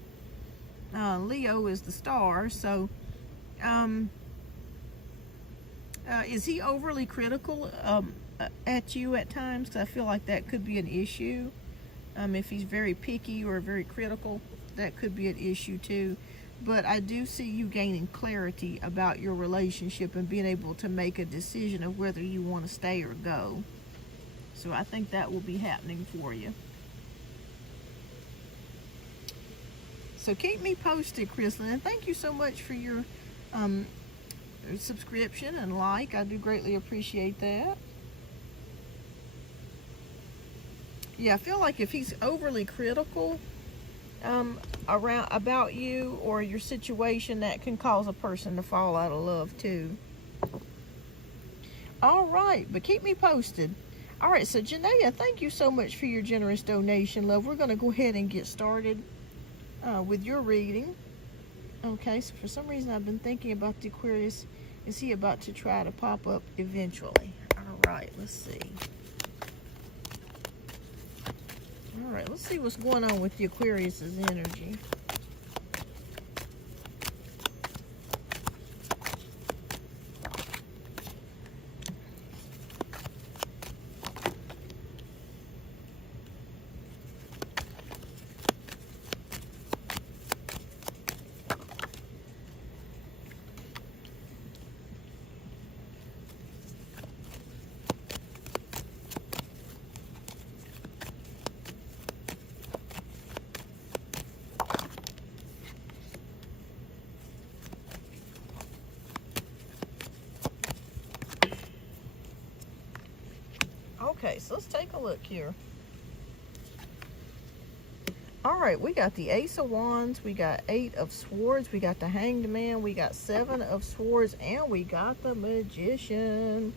Leo is the star. So is he overly critical at you at times? Because I feel like that could be an issue. If he's very picky or very critical, that could be an issue too. But I do see you gaining clarity about your relationship and being able to make a decision of whether you want to stay or go. So I think that will be happening for you. So keep me posted, Chrislyn. And thank you so much for your subscription and like. I do greatly appreciate that. Yeah, I feel like if he's overly critical about you or your situation, that can cause a person to fall out of love too. All right, but keep me posted. All right, so Janaea, thank you so much for your generous donation, love. We're going to go ahead and get started with your reading. Okay, so for some reason I've been thinking about the Aquarius. Is he about to try to pop up eventually? All right, let's see. All right, let's see what's going on with the Aquarius's energy. Okay, so let's take a look here. All right, we got the Ace of Wands, we got 8 of Swords, we got the Hanged Man, we got 7 of Swords, and we got the Magician.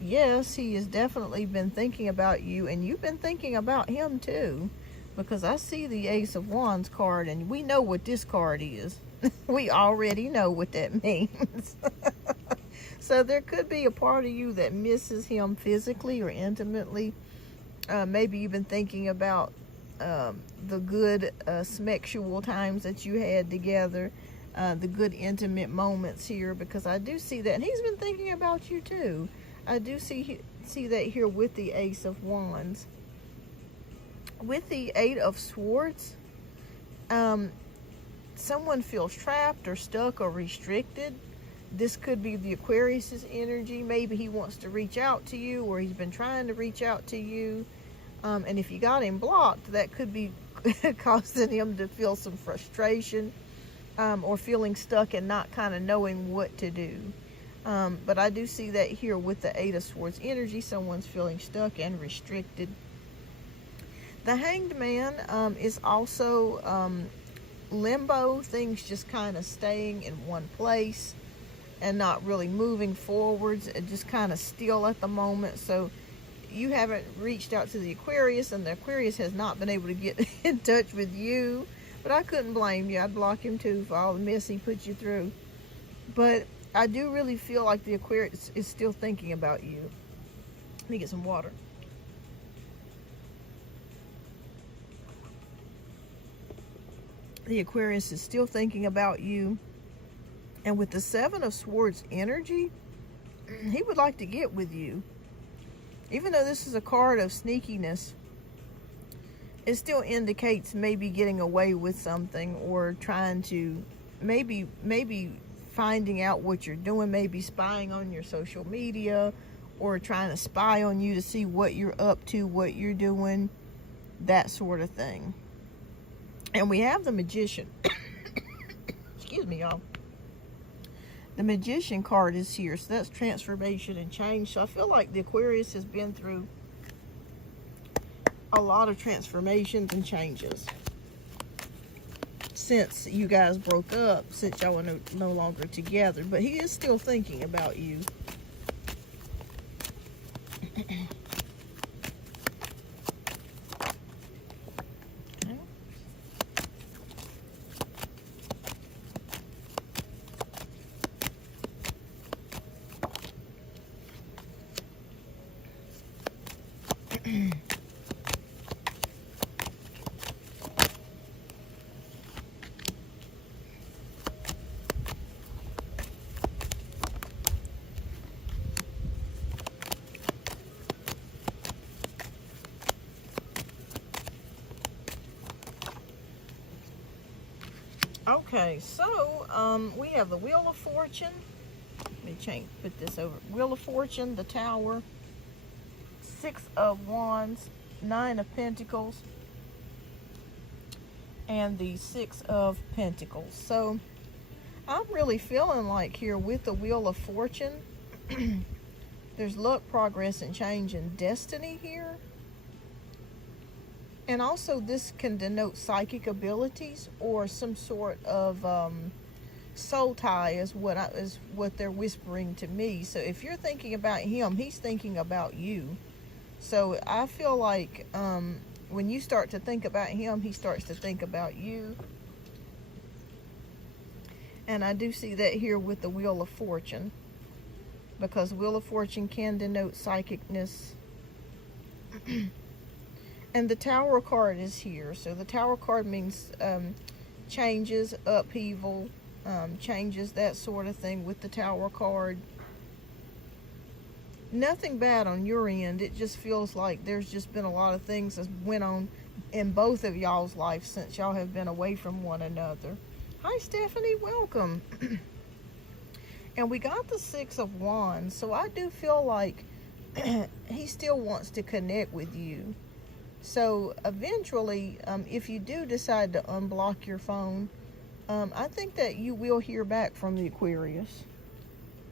Yes, he has definitely been thinking about you, and you've been thinking about him too, because I see the Ace of Wands card, and we know what this card is. We already know what that means. So there could be a part of you that misses him physically or intimately. Maybe you've been thinking about the good sexual times that you had together, the good intimate moments here, because I do see that. And he's been thinking about you too. I do see that here with the Ace of Wands. With the 8 of Swords, someone feels trapped or stuck or restricted. This could be the Aquarius's energy. Maybe he wants to reach out to you, or he's been trying to reach out to you. And if you got him blocked, that could be causing him to feel some frustration, or feeling stuck and not kind of knowing what to do. But I do see that here with the 8 of Swords energy. Someone's feeling stuck and restricted. The Hanged Man is also limbo. Things just kind of staying in one place and not really moving forwards, just kind of still at the moment. So you haven't reached out to the Aquarius, and the Aquarius has not been able to get in touch with you. But I couldn't blame you. I'd block him too for all the mess he put you through. But I do really feel like the Aquarius is still thinking about you. Let me get some water. The Aquarius is still thinking about you. And with the Seven of Swords energy, he would like to get with you. Even though this is a card of sneakiness, it still indicates maybe getting away with something, or trying to maybe finding out what you're doing, maybe spying on your social media, or trying to spy on you to see what you're up to, what you're doing, that sort of thing. And we have the Magician. Excuse me, y'all. The Magician card is here, so that's transformation and change. So I feel like the Aquarius has been through a lot of transformations and changes since you guys broke up, since y'all are no longer together. But he is still thinking about you. Okay, so we have the Wheel of Fortune. Let me put this over. Wheel of Fortune, the Tower, Six of Wands, Nine of Pentacles, and the Six of Pentacles. So I'm really feeling like here with the Wheel of Fortune, there's luck, progress, and change, and destiny here. And also this can denote psychic abilities or some sort of soul tie is what they're whispering to me. So if you're thinking about him, he's thinking about you. So I feel like when you start to think about him, he starts to think about you. And I do see that here with the Wheel of Fortune, because Wheel of Fortune can denote psychicness. And the Tower card is here. So the Tower card means changes, upheaval, changes, that sort of thing with the Tower card. Nothing bad on your end. It just feels like there's just been a lot of things that went on in both of y'all's life since y'all have been away from one another. Hi, Stephanie. Welcome. And we got the Six of Wands. So I do feel like he still wants to connect with you. So eventually, if you do decide to unblock your phone, I think that you will hear back from the Aquarius.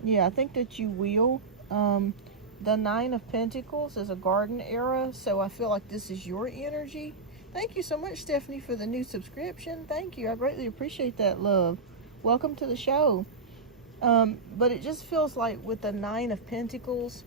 Yeah, I think that you will. The Nine of Pentacles is a garden era, so I feel like this is your energy. Thank you so much, Stephanie, for the new subscription. Thank you. I greatly appreciate that, love. Welcome to the show. But it just feels like with the Nine of Pentacles,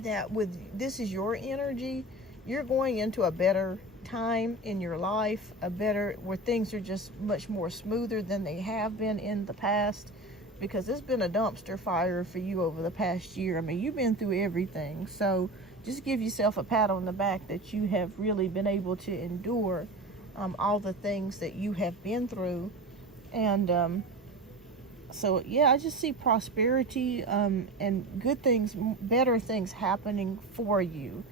that this is your energy. You're going into a better time in your life, where things are just much more smoother than they have been in the past, because it's been a dumpster fire for you over the past year. I mean, you've been through everything. So just give yourself a pat on the back that you have really been able to endure all the things that you have been through. And so yeah, I just see prosperity and good things, better things happening for you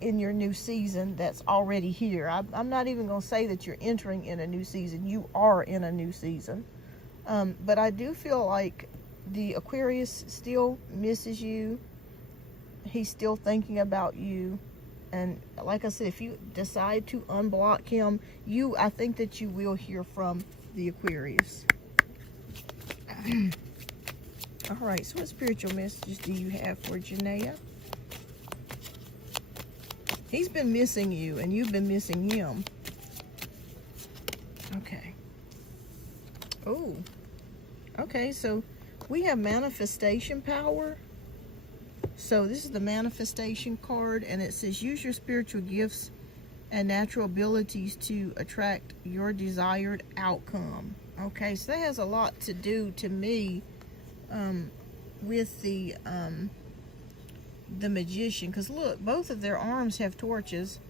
in your new season that's already here. I'm not even going to say that you're entering in a new season. You are in a new season. But I do feel like the Aquarius still misses you. He's still thinking about you. And like I said, if you decide to unblock him, I think that you will hear from the Aquarius. All right, so what spiritual messages do you have for Janaea? He's been missing you, and you've been missing him. Okay. Oh. Okay, so we have manifestation power. So this is the manifestation card, and it says use your spiritual gifts and natural abilities to attract your desired outcome. Okay, so that has a lot to do to me with the Magician, because look, both of their arms have torches.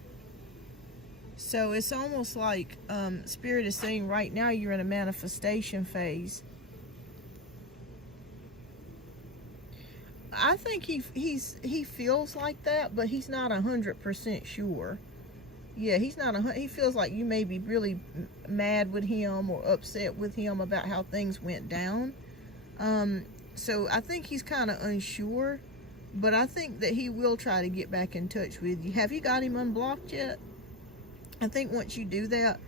So it's almost like Spirit is saying right now you're in a manifestation phase. I think he feels like that, but he's not 100% sure. Yeah, he's not. He feels like you may be really mad with him or upset with him about how things went down. So I think he's kind of unsure, but I think that he will try to get back in touch with you. Have you got him unblocked yet? I think once you do that,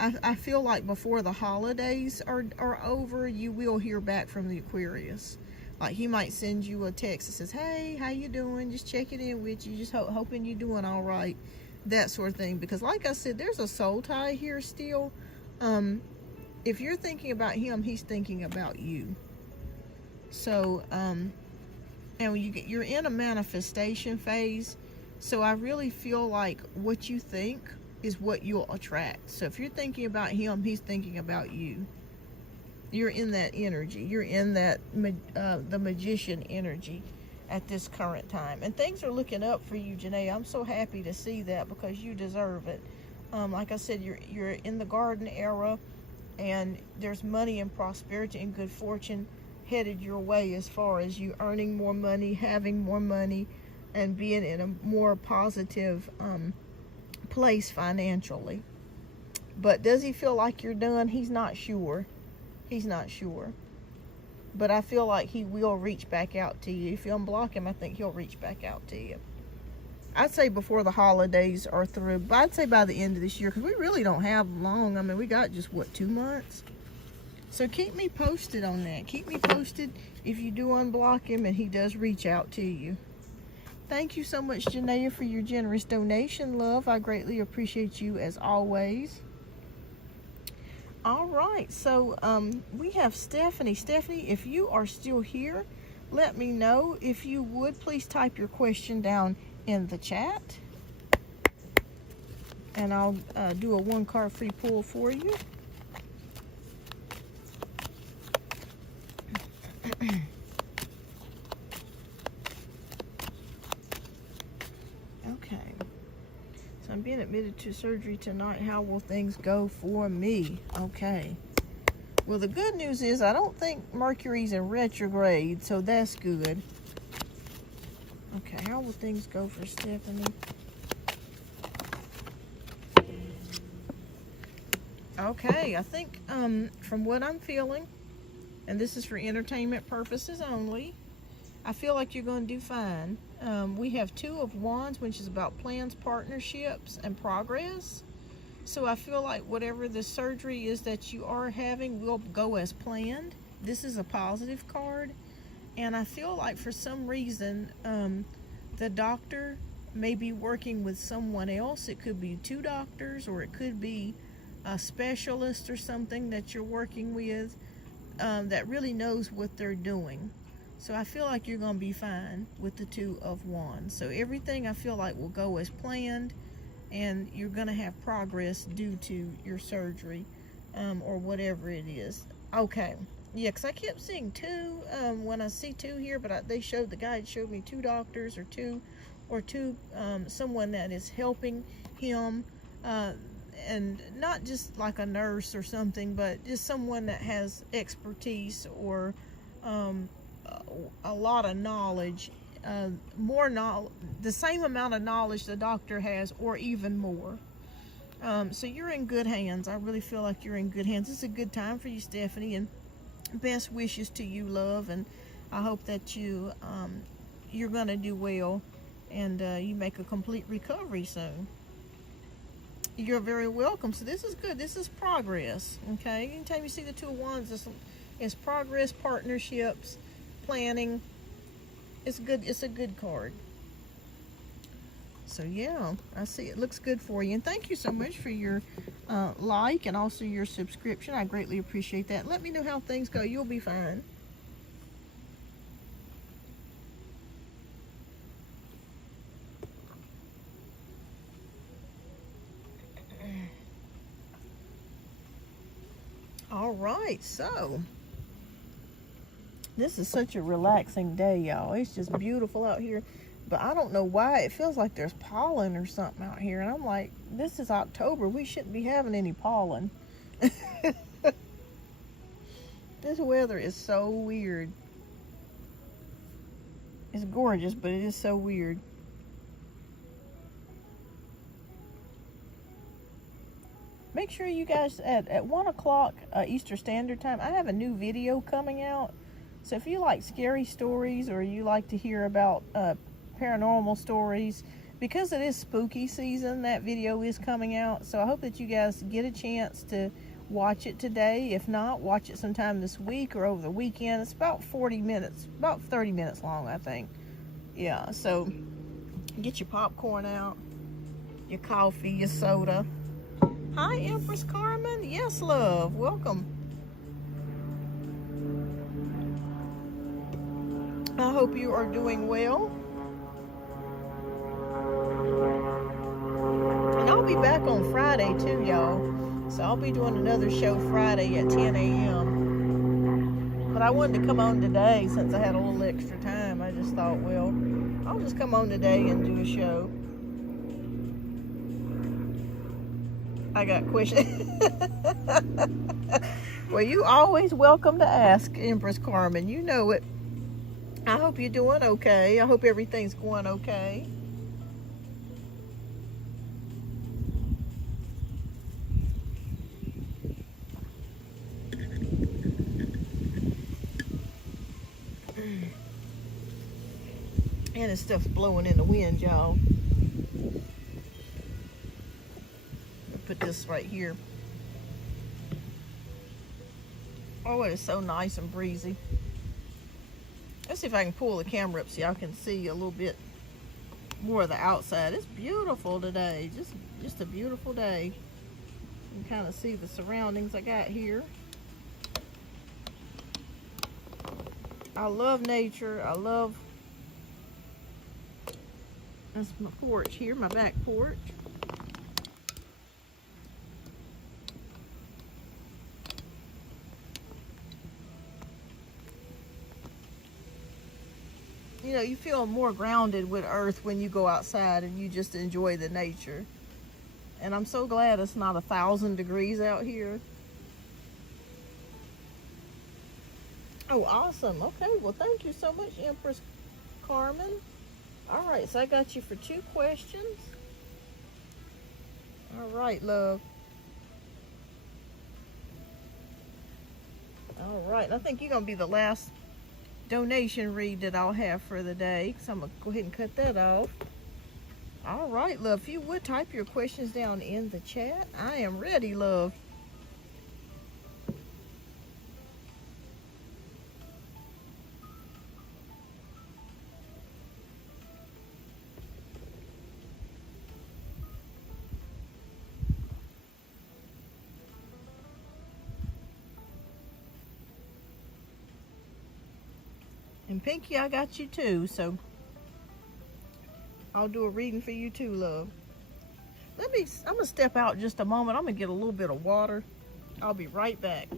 I feel like before the holidays are over, you will hear back from the Aquarius. Like he might send you a text that says, "Hey, how you doing? Just checking in with you. Just hoping you're doing all right." That sort of thing. Because like I said, there's a soul tie here still. If you're thinking about him, he's thinking about you. So, and when you're in a manifestation phase, so I really feel like what you think is what you'll attract. So if you're thinking about him, he's thinking about you. You're in that energy. You're in that the Magician energy at this current time, and things are looking up for you, Janae. I'm so happy to see that, because you deserve it. Like I said, you're in the garden era, and there's money and prosperity and good fortune headed your way, as far as you earning more money, having more money, and being in a more positive place financially. But does he feel like you're done? He's not sure. He's not sure. But I feel like he will reach back out to you. If you unblock him, I think he'll reach back out to you. I'd say before the holidays are through. But I'd say by the end of this year, because we really don't have long. I mean, we got just, what, 2 months? So keep me posted on that. Keep me posted if you do unblock him and he does reach out to you. Thank you so much, Janaea, for your generous donation, love. I greatly appreciate you as always. All right, so we have Stephanie. Stephanie, if you are still here, let me know. If you would, please type your question down in the chat, and I'll do a 1-card free pull for you. Okay. So I'm being admitted to surgery tonight. How will things go for me? Okay. Well, the good news is I don't think Mercury's in retrograde, so that's good. Okay, how will things go for Stephanie? Okay, I think from what I'm feeling, and this is for entertainment purposes only, I feel like you're going to do fine. We have 2 of Wands, which is about plans, partnerships, and progress. So I feel like whatever the surgery is that you are having will go as planned. This is a positive card. And I feel like for some reason, the doctor may be working with someone else. It could be 2 doctors, or it could be a specialist or something that you're working with that really knows what they're doing. So I feel like you're going to be fine with the 2 of Wands. So everything I feel like will go as planned, and you're going to have progress due to your surgery or whatever it is. Okay. Yeah, because I kept seeing 2 when I see 2 here, but the guide showed me 2 doctors or two someone that is helping him, and not just like a nurse or something, but just someone that has expertise or a lot of knowledge, the same amount of knowledge the doctor has, or even more. So you're in good hands. I really feel like you're in good hands. This is a good time for you, Stephanie, and best wishes to you, love, and I hope that you're gonna do well, and you make a complete recovery soon. You're very welcome. So this is good. This is progress. Okay, anytime you see the 2 of Wands, it's progress, partnerships, planning. It's good. It's a good card. So yeah, I see it looks good for you, and thank you so much for your like and also your subscription. I greatly appreciate that. Let me know how things go. You'll be fine. All right, so this is such a relaxing day, y'all. It's just beautiful out here, but I don't know why it feels like there's pollen or something out here, and I'm like, this is October, we shouldn't be having any pollen. This weather is so weird. It's gorgeous, but it is so weird. Make sure you guys, at 1 o'clock Eastern Standard Time, I have a new video coming out. So if you like scary stories, or you like to hear about paranormal stories, because it is spooky season, that video is coming out. So I hope that you guys get a chance to watch it today. If not, watch it sometime this week or over the weekend. It's about 40 minutes, about 30 minutes long, I think. Yeah, so get your popcorn out, your coffee, your soda. Hi, Empress Carmen. Yes, love. Welcome. I hope you are doing well. And I'll be back on Friday too, y'all. So I'll be doing another show Friday at 10 a.m. But I wanted to come on today since I had a little extra time. I just thought, well, I'll just come on today and do a show. I got questions. Well, you always welcome to ask, Empress Carmen. You know it. I hope you're doing okay. I hope everything's going okay. And this stuff's blowing in the wind, y'all. Put this right here. Oh, it is so nice and breezy. Let's see if I can pull the camera up so y'all can see a little bit more of the outside. It's beautiful today. Just a beautiful day. You can kind of see the surroundings I got here. I love nature. I love... That's my porch here, my back porch. You know, you feel more grounded with earth when you go outside and you just enjoy the nature. And I'm so glad it's not 1,000 degrees out here. Oh, awesome. Okay, well, thank you so much, Empress Carmen. All right, so I got you for 2 questions. All right, love. All right, and I think you're going to be the last donation read that I'll have for the day, so I'm going to go ahead and cut that off. All right, love, if you would type your questions down in the chat. I am ready, love. And Pinky, I got you too, so I'll do a reading for you too, love. I'm gonna step out just a moment. I'm gonna get a little bit of water. I'll be right back.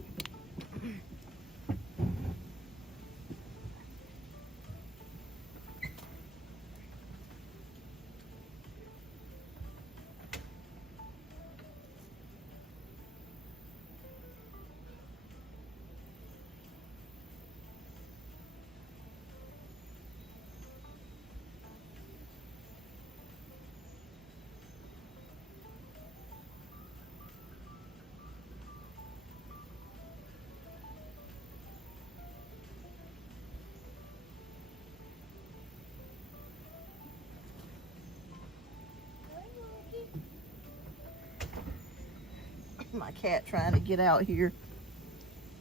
My cat trying to get out here.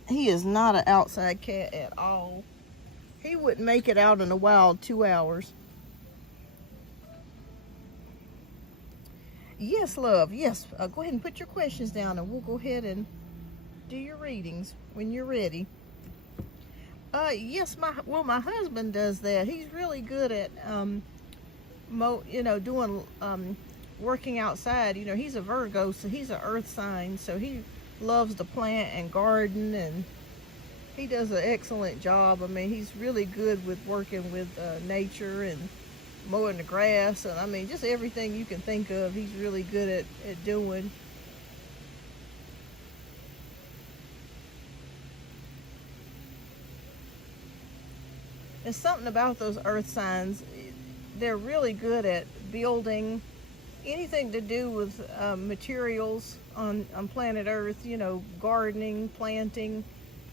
He is not an outside cat at all. He wouldn't make it out in the wild 2 hours. Yes, love. Yes. Go ahead and put your questions down and we'll go ahead and do your readings when you're ready. Yes, my husband does that. He's really good at doing working outside. You know, he's a Virgo, so he's an earth sign, so he loves to plant and garden, and he does an excellent job. I mean, he's really good with working with nature and mowing the grass, and I mean, just everything you can think of, he's really good at doing. There's something about those earth signs. They're really good at building anything to do with materials on planet Earth, you know, gardening, planting.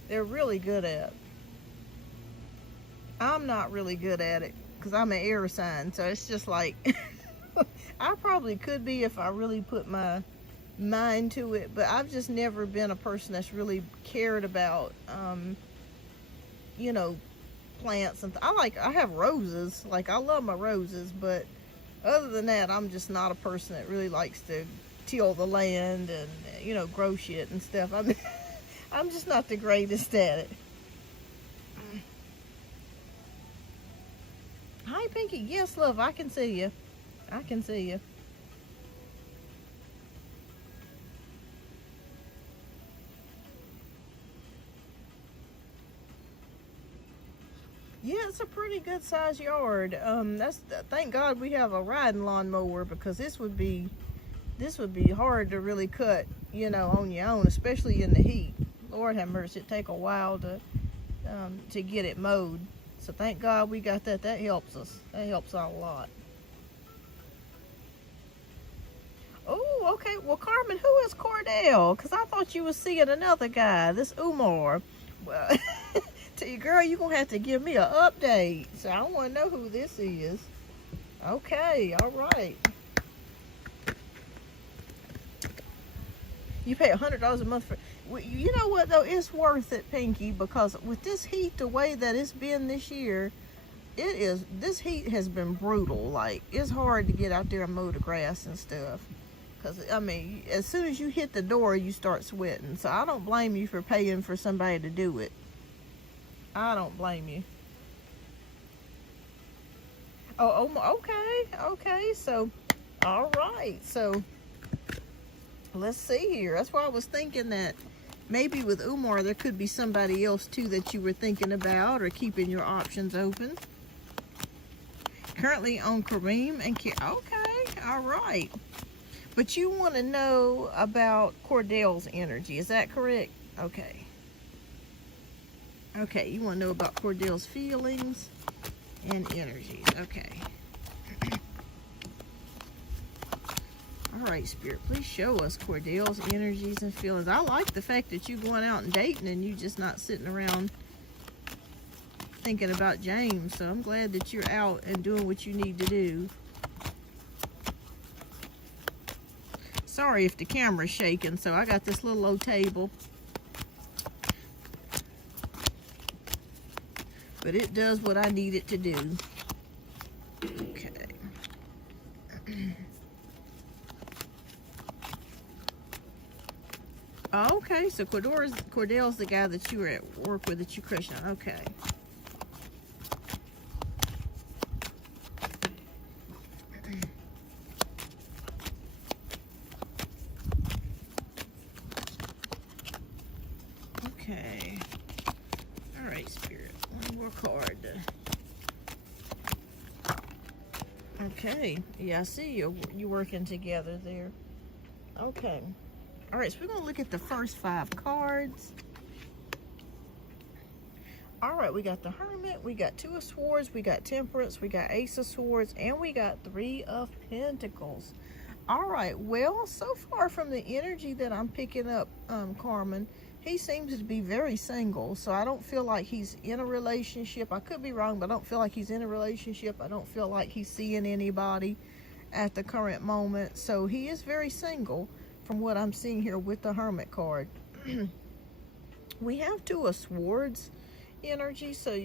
They're really good at. I'm not really good at it because I'm an air sign, so it's just like I probably could be if I really put my mind to it, but I've just never been a person that's really cared about you know, plants. And I have roses, like I love my roses, but other than that, I'm just not a person that really likes to till the land and, you know, grow shit and stuff. I mean, I'm just not the greatest at it. Hi, Pinky. Yes, love, I can see you. I can see you. Yeah, it's a pretty good sized yard. Thank God we have a riding lawnmower, because this would be hard to really cut, you know, on your own, especially in the heat. Lord have mercy, it'd take a while to get it mowed. So thank God we got that. That helps us. That helps out a lot. Oh, okay. Well, Carmen, who is Cordell? Because I thought you was seeing another guy, this Umar. Well, tell you, girl, you're going to have to give me an update. So I want to know who this is. Okay, all right. You pay $100 a month for... You know what, though? It's worth it, Pinky, because with this heat, the way that it's been this year, this heat has been brutal. Like, it's hard to get out there and mow the grass and stuff. Because, I mean, as soon as you hit the door, you start sweating. So I don't blame you for paying for somebody to do it. I don't blame you. Oh, okay. So, all right. So, let's see here. That's why I was thinking that maybe with Umar, there could be somebody else, too, that you were thinking about or keeping your options open. Currently on Kareem and okay, all right. But you want to know about Cordell's energy, is that correct? Okay. Okay, you want to know about Cordell's feelings and energies. Okay. All right, Spirit, please show us Cordell's energies and feelings. I like the fact that you're going out and dating and you just not sitting around thinking about James. So I'm glad that you're out and doing what you need to do. Sorry if the camera's shaking. So I got this little old table. But it does what I need it to do. Okay. Okay, so Cordell's the guy that you were at work with that you crushed on. Okay. Okay. All right, Spirit. One more card. Okay. Yeah, I see you working together there. Okay. All right, so we're going to look at the first 5 cards. All right, we got the Hermit, we got 2 of Swords, we got Temperance, we got Ace of Swords, and we got 3 of Pentacles. All right, well, so far from the energy that I'm picking up, Carmen, he seems to be very single, so I don't feel like he's in a relationship. I could be wrong, but I don't feel like he's in a relationship. I don't feel like he's seeing anybody at the current moment, so he is very single from what I'm seeing here with the Hermit card. We have 2 of Swords energy, so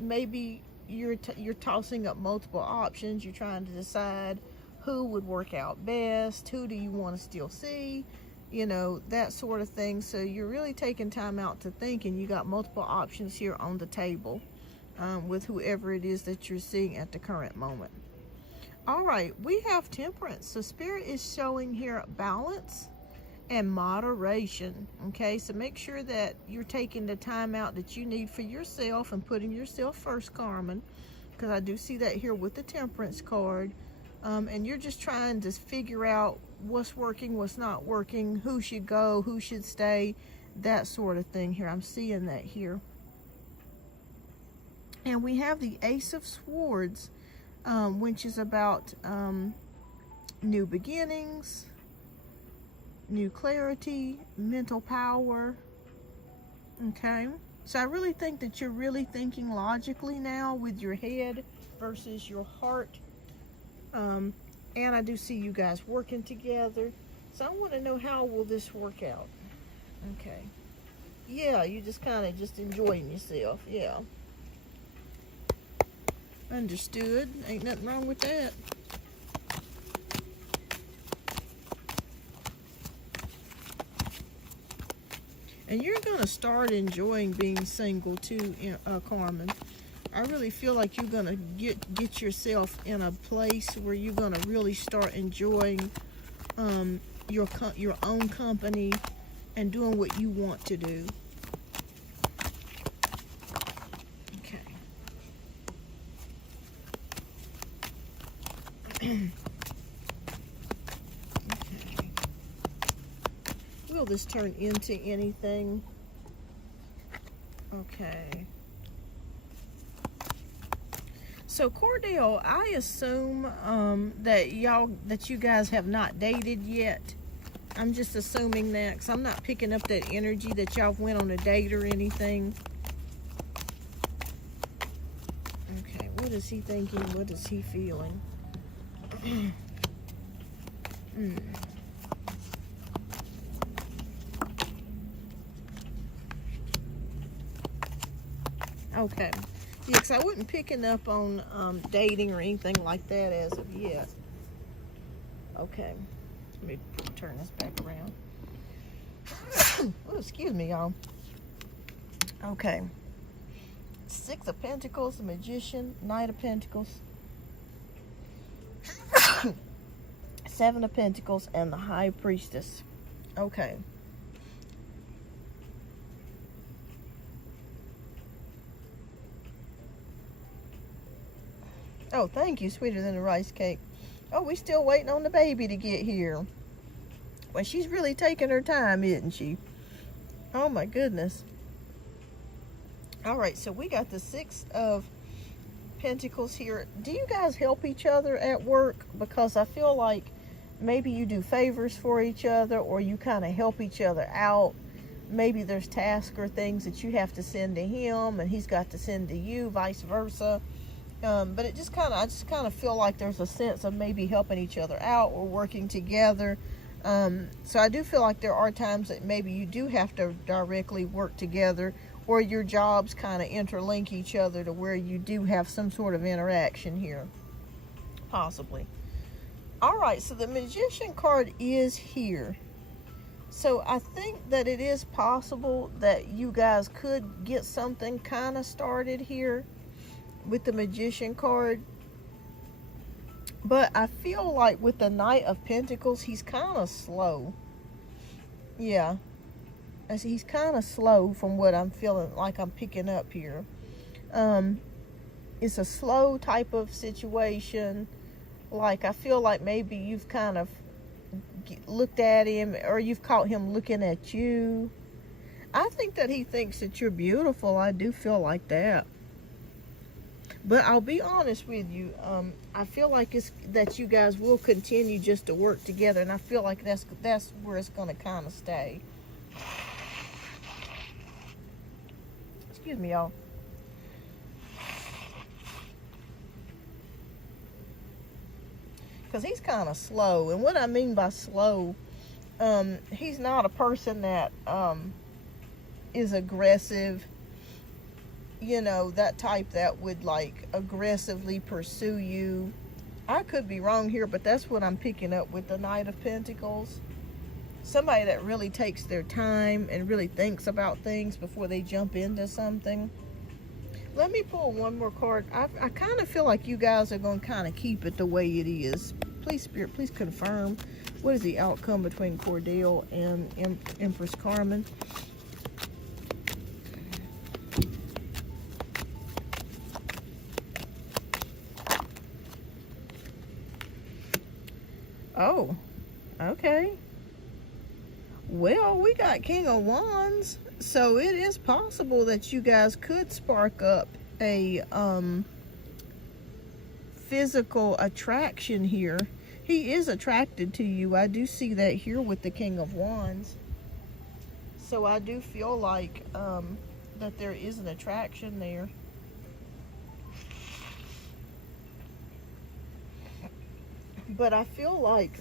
maybe you're tossing up multiple options. You're trying to decide who would work out best, who do you want to still see, you know, that sort of thing. So you're really taking time out to think, and you got multiple options here on the table with whoever it is that you're seeing at the current moment. All right, we have Temperance. So Spirit is showing here balance and moderation. Okay, so make sure that you're taking the time out that you need for yourself and putting yourself first, Carmen, because I do see that here with the Temperance card. And you're just trying to figure out what's working, what's not working, who should go, who should stay, that sort of thing here. I'm seeing that here. And we have the Ace of Swords, which is about new beginnings, new clarity, mental power. Okay, so I really think that you're really thinking logically now with your head versus your heart. And I do see you guys working together. So I want to know, how will this work out? Okay. Yeah, you just kind of just enjoying yourself. Yeah. Understood. Ain't nothing wrong with that. And you're going to start enjoying being single too, Carmen. I really feel like you're going to get yourself in a place where you're going to really start enjoying your own company and doing what you want to do. Okay. Okay. Will this turn into anything? Okay. So Cordell, I assume that you guys have not dated yet. I'm just assuming that, because I'm not picking up that energy that y'all went on a date or anything. Okay, what is he thinking? What is he feeling? Okay. Yeah, because I wasn't picking up on dating or anything like that as of yet. Okay. Let me turn this back around. Oh, excuse me, y'all. Okay. Six of Pentacles, the Magician, Knight of Pentacles, Seven of Pentacles, and the High Priestess. Okay. Oh, thank you, sweeter than a rice cake. Oh, we still waiting on the baby to get here. Well, she's really taking her time, isn't she? Oh, my goodness. All right, so we got the Six of Pentacles here. Do you guys help each other at work? Because I feel like maybe you do favors for each other, or you kind of help each other out. Maybe there's tasks or things that you have to send to him, and he's got to send to you, vice versa. But I just kind of feel like there's a sense of maybe helping each other out or working together. So I do feel like there are times that maybe you do have to directly work together, or your jobs kind of interlink each other to where you do have some sort of interaction here. Possibly. All right, so the Magician card is here. So I think that it is possible that you guys could get something kind of started here with the Magician card. But I feel like with the Knight of Pentacles, he's kind of slow. Yeah. He's kind of slow from what I'm feeling like I'm picking up here. It's a slow type of situation. Like, I feel like maybe you've kind of looked at him, or you've caught him looking at you. I think that he thinks that you're beautiful. I do feel like that. But I'll be honest with you, I feel like it's that you guys will continue just to work together, and I feel like that's where it's going to kind of stay. Excuse me, y'all. Because he's kind of slow, and what I mean by slow, he's not a person that is aggressive. You know, that type that would like aggressively pursue you. I could be wrong here, but that's what I'm picking up with the Knight of Pentacles. Somebody that really takes their time and really thinks about things before they jump into something. Let me pull one more card. I kind of feel like you guys are going to kind of keep it the way it is. Please, Spirit, please confirm what is the outcome between Cordell and Empress Carmen? Oh, okay. Well, we got King of Wands, so it is possible that you guys could spark up a physical attraction here. He is attracted to you. I do see that here with the King of Wands. So I do feel like that there is an attraction there. But I feel like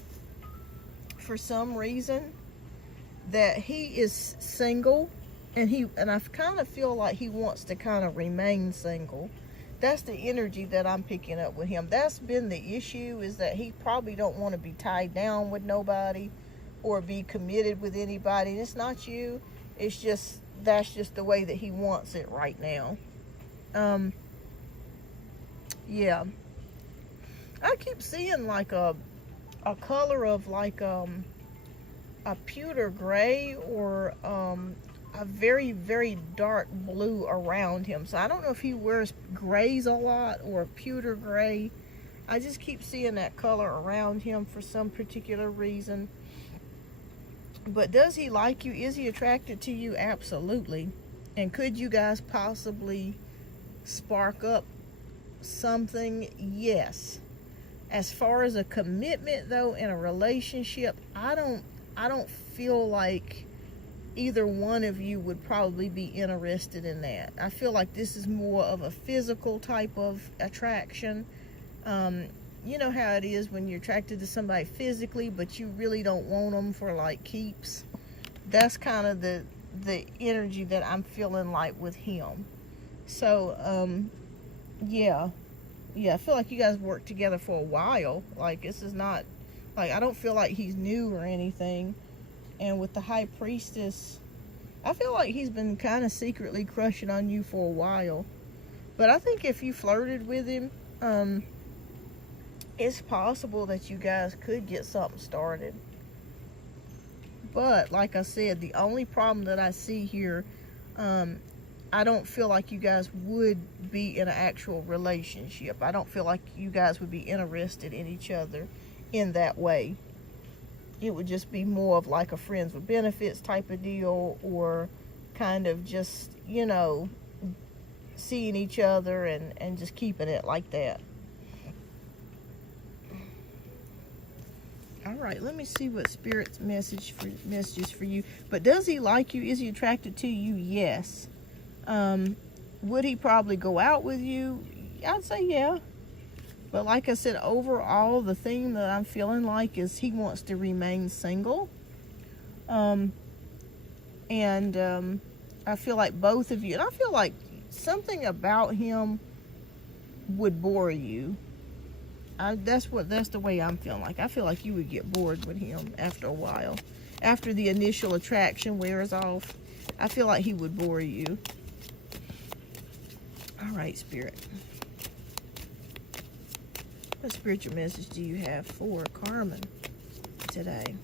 for some reason that he is single, and I kind of feel like he wants to kind of remain single. That's the energy that I'm picking up with him. That's been the issue, is that he probably don't want to be tied down with nobody or be committed with anybody. And it's not you. It's just, that's just the way that he wants it right now. Yeah. I keep seeing like a color of like a pewter gray or a very, very dark blue around him. So I don't know if he wears grays a lot or pewter gray. I just keep seeing that color around him for some particular reason. But does he like you? Is he attracted to you? Absolutely. And could you guys possibly spark up something? Yes. As far as a commitment though in a relationship, I don't feel like either one of you would probably be interested in that. I feel like this is more of a physical type of attraction. You know how it is when you're attracted to somebody physically, but you really don't want them for like keeps. That's kind of the energy that I'm feeling like with him. So, yeah, I feel like you guys worked together for a while. Like, this is not, like, I don't feel like he's new or anything. And with the High Priestess, I feel like he's been kind of secretly crushing on you for a while. But I think if you flirted with him, it's possible that you guys could get something started. But, like I said, the only problem that I see here, I don't feel like you guys would be in an actual relationship. I don't feel like you guys would be interested in each other in that way. It would just be more of like a friends with benefits type of deal, or kind of just, you know, seeing each other and just keeping it like that. All right, let me see what Spirit's messages for you. But does he like you? Is he attracted to you? Yes. Would he probably go out with you? I'd say yeah. But like I said, overall, the theme that I'm feeling like is he wants to remain single. I feel like both of you, and I feel like something about him would bore you. That's the way I'm feeling like. I feel like you would get bored with him after a while. After the initial attraction wears off, I feel like he would bore you. All right, Spirit. What spiritual message do you have for Carmen today?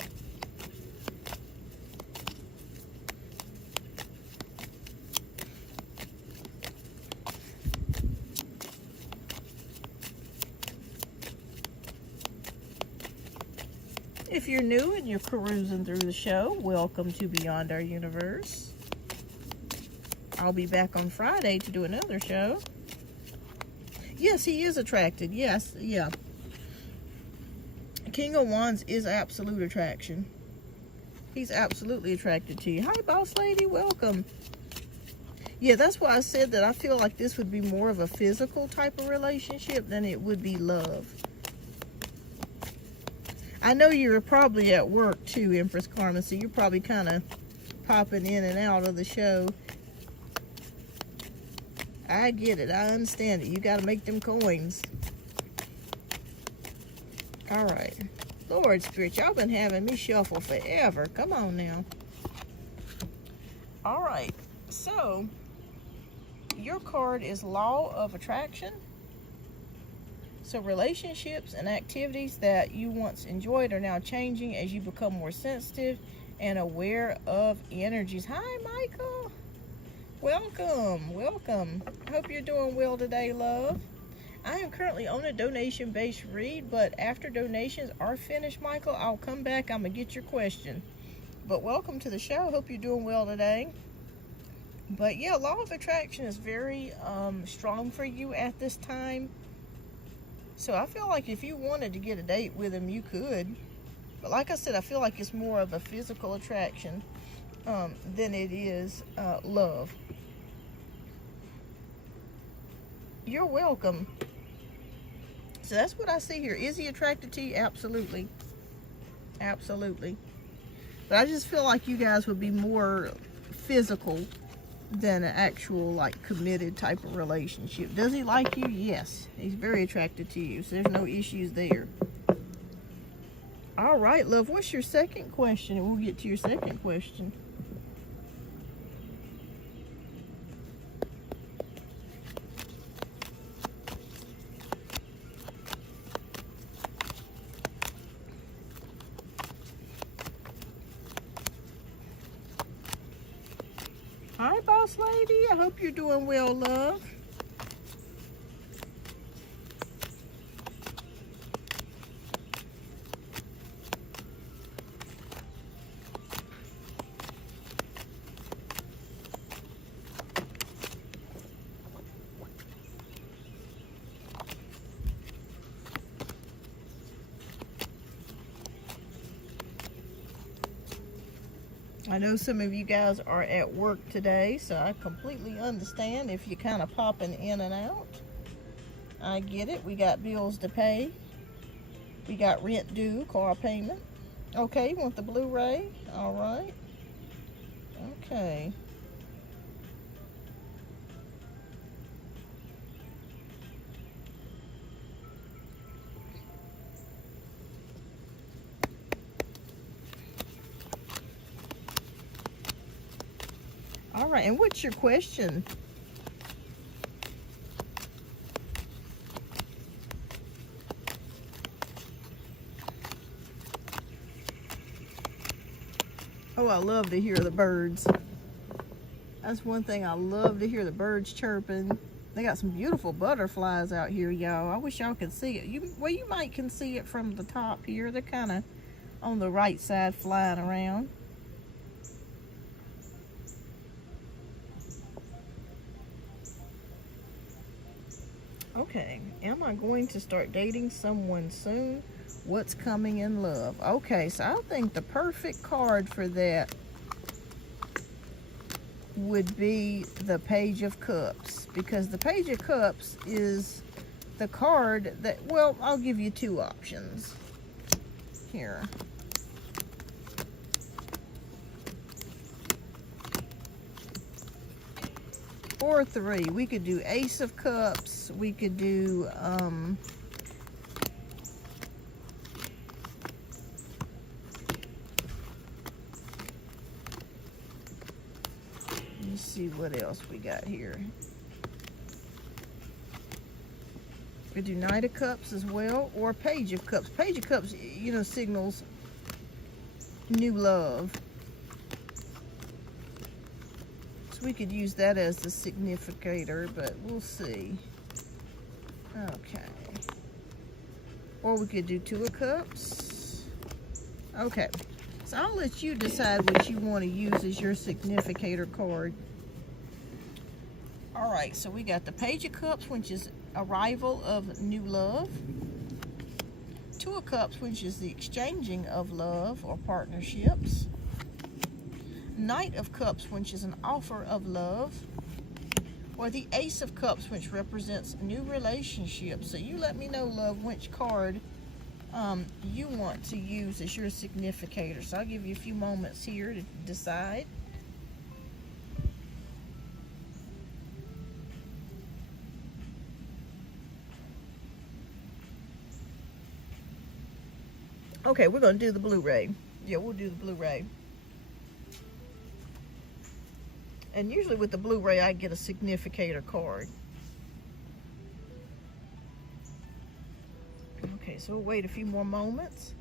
If you're new and you're perusing through the show, welcome to Beyond Our Universe. I'll be back on Friday to do another show. Yes, he is attracted. Yes, yeah. King of Wands is absolute attraction. He's absolutely attracted to you. Hi, boss lady. Welcome. Yeah, that's why I said that I feel like this would be more of a physical type of relationship than it would be love. I know you're probably at work too, Empress Carmen, so you're probably kind of popping in and out of the show. I get it. I understand it. You got to make them coins. All right. Lord Spirit, y'all been having me shuffle forever. Come on now. All right. So, your card is Law of Attraction. So relationships and activities that you once enjoyed are now changing as you become more sensitive and aware of energies. Hi, Michael. Welcome, welcome. I hope you're doing well today, love. I am currently on a donation-based read, but after donations are finished, Michael, I'll come back. I'm going to get your question. But welcome to the show. Hope you're doing well today. But yeah, law of attraction is very strong for you at this time. So I feel like if you wanted to get a date with him, you could. But like I said, I feel like it's more of a physical attraction than it is love. You're welcome. So that's what I see here. Is he attracted to you? Absolutely. Absolutely. But I just feel like you guys would be more physical than an actual, like, committed type of relationship. Does he like you? Yes. He's very attracted to you. So there's no issues there. All right, love. What's your second question? And we'll get to your second question. Hi, boss lady. I hope you're doing well, love. I know some of you guys are at work today, so I completely understand if you're kind of popping in and out. I get it. We got bills to pay. We got rent due, car payment. Okay, you want the Blu-ray? All right. Okay. All right, and what's your question? Oh, I love to hear the birds. That's one thing I love to hear, the birds chirping. They got some beautiful butterflies out here, y'all. I wish y'all could see it. You might can see it from the top here. They're kind of on the right side flying around. Okay, am I going to start dating someone soon? What's coming in love? Okay, so I think the perfect card for that would be the Page of Cups, because the Page of Cups is the card that, well, I'll give you two options here. Or three. We could do Ace of Cups. We could do let's see what else we got here. We could do Knight of Cups as well, or Page of Cups. Page of Cups, you know, signals new love. So we could use that as the significator, but we'll see. Okay. Or we could do Two of Cups. Okay. So I'll let you decide what you want to use as your significator card. All right, so we got the Page of Cups, which is arrival of new love. Two of Cups, which is the exchanging of love or partnerships. Knight of Cups, which is an offer of love. Or the Ace of Cups, which represents new relationships. So you let me know, love, which card you want to use as your significator. So I'll give you a few moments here to decide. Okay, we're going to do the Blu-ray. Yeah, we'll do the Blu-ray. And usually with the Blu-ray, I get a significator card. so we'll wait a few more moments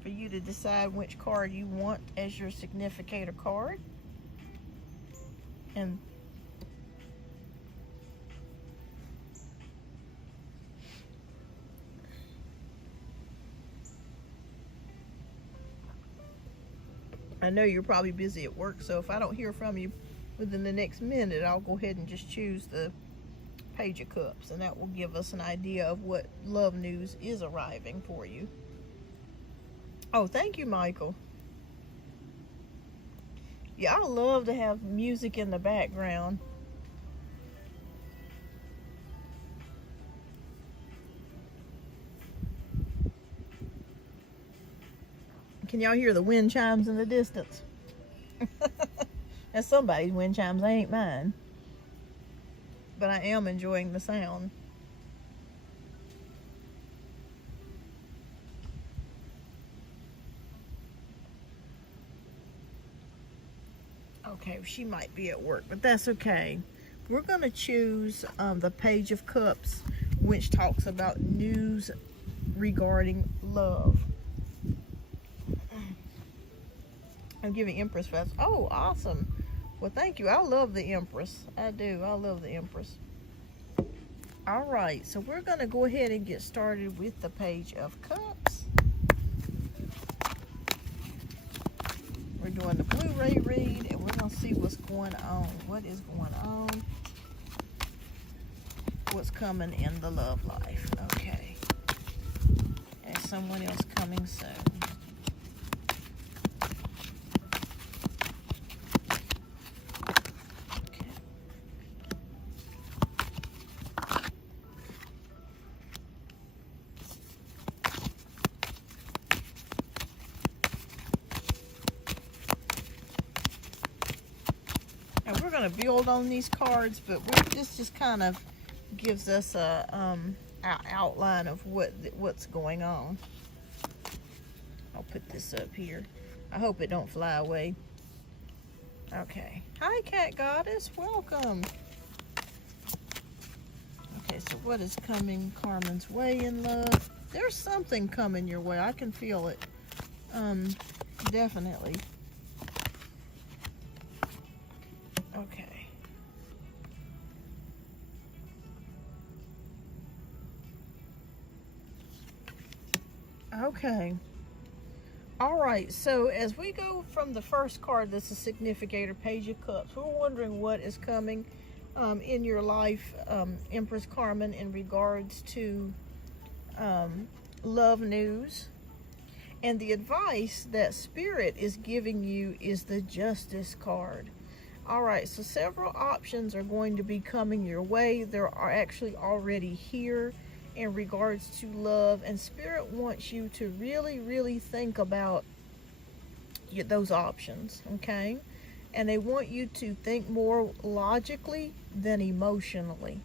for you to decide which card you want as your significator card. And I know you're probably busy at work, so if I don't hear from you within the next minute, I'll go ahead and just choose the Page of Cups, and that will give us an idea of what love news is arriving for you. Oh, thank you, Michael. Yeah, I love to have music in the background. Can y'all hear the wind chimes in the distance? That's somebody's wind chimes, they ain't mine. But I am enjoying the sound. Okay, she might be at work, but that's okay. We're going to choose the Page of Cups, which talks about news regarding love. I'm giving Empress Fest. Oh, awesome. Well, thank you. I love the Empress. I do. I love the Empress. All right, so we're going to go ahead and get started with the Page of Cups. We're doing the Blu-ray read, and we're going to see what's going on. What is going on? What's coming in the love life? Okay. And someone else coming soon. And we're going to build on these cards, but this just kind of gives us a outline of what's going on. I'll put this up here. I hope it don't fly away. Okay. Hi, Cat Goddess. Welcome. Okay, so what is coming Carmen's way in love? There's something coming your way. I can feel it. Definitely. Okay. Okay. All right, so as we go from the first card, that's a significator, Page of Cups, we're wondering what is coming in your life, Empress Carmen, in regards to love news. And the advice that Spirit is giving you is the Justice card. All right, so several options are going to be coming your way. There are actually already here in regards to love, and Spirit wants you to really, really think about those options, okay? And they want you to think more logically than emotionally.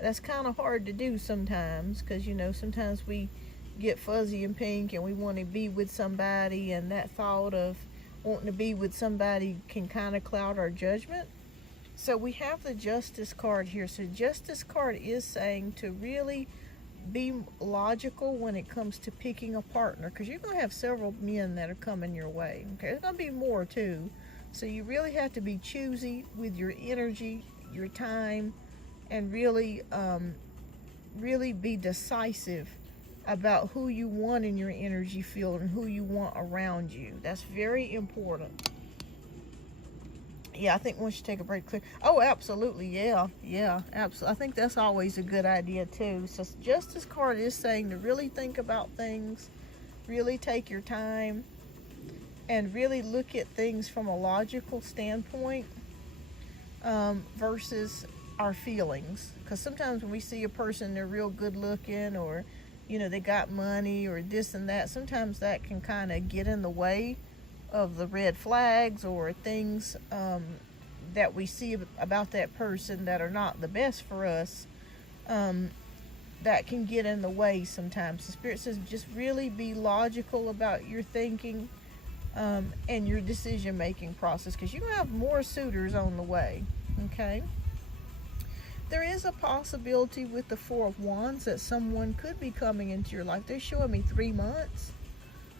That's kind of hard to do sometimes, because, you know, sometimes we get fuzzy and pink and we want to be with somebody, and that thought of wanting to be with somebody can kind of cloud our judgment. So we have the Justice card here. So Justice card is saying to really be logical when it comes to picking a partner, because you're going to have several men that are coming your way. Okay, there's going to be more too. So you really have to be choosy with your energy, your time, and really, really be decisive about who you want in your energy field and who you want around you. That's very important. Yeah, I think once you take a break, clear. Oh, absolutely, yeah, absolutely. I think that's always a good idea too. So Justice card is saying to really think about things, really take your time, and really look at things from a logical standpoint versus our feelings. Because sometimes when we see a person, they're real good looking, or you know, they got money or this and that, sometimes that can kind of get in the way of the red flags or things that we see about that person that are not the best for us, that can get in the way sometimes. The Spirit says just really be logical about your thinking and your decision making process, because you're going to have more suitors on the way, okay? There is a possibility with the Four of Wands that someone could be coming into your life. They're showing me 3 months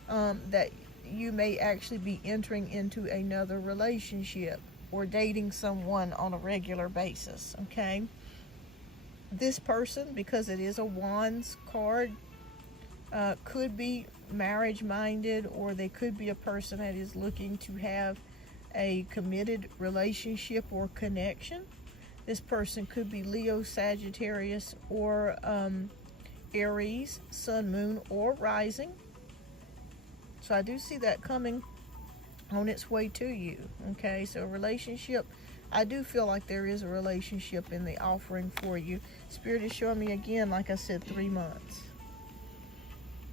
that you may actually be entering into another relationship or dating someone on a regular basis, okay? This person, because it is a Wands card, could be marriage-minded, or they could be a person that is looking to have a committed relationship or connection. This person could be Leo, Sagittarius, or Aries, Sun, Moon, or Rising. So I do see that coming on its way to you. Okay, so a relationship, I do feel like there is a relationship in the offering for you. Spirit is showing me again, like I said, 3 months.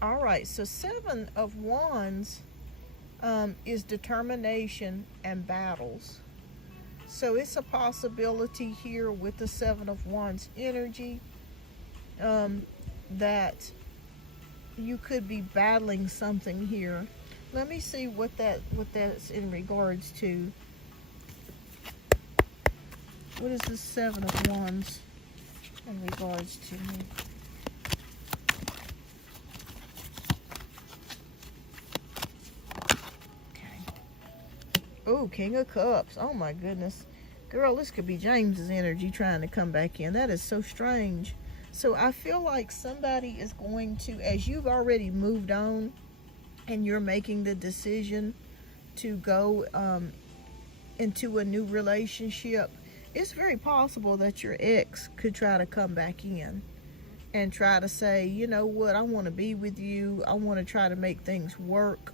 All right, so 7 of Wands is determination and battles. So it's a possibility here with the 7 of Wands energy that you could be battling something here. Let me see what that's in regards to. What is the 7 of Wands in regards to? Oh, King of Cups. Oh my goodness. Girl, this could be James's energy trying to come back in. That is so strange. So I feel like somebody is going to, as you've already moved on and you're making the decision to go into a new relationship, it's very possible that your ex could try to come back in and try to say, you know what, I want to be with you. I want to try to make things work.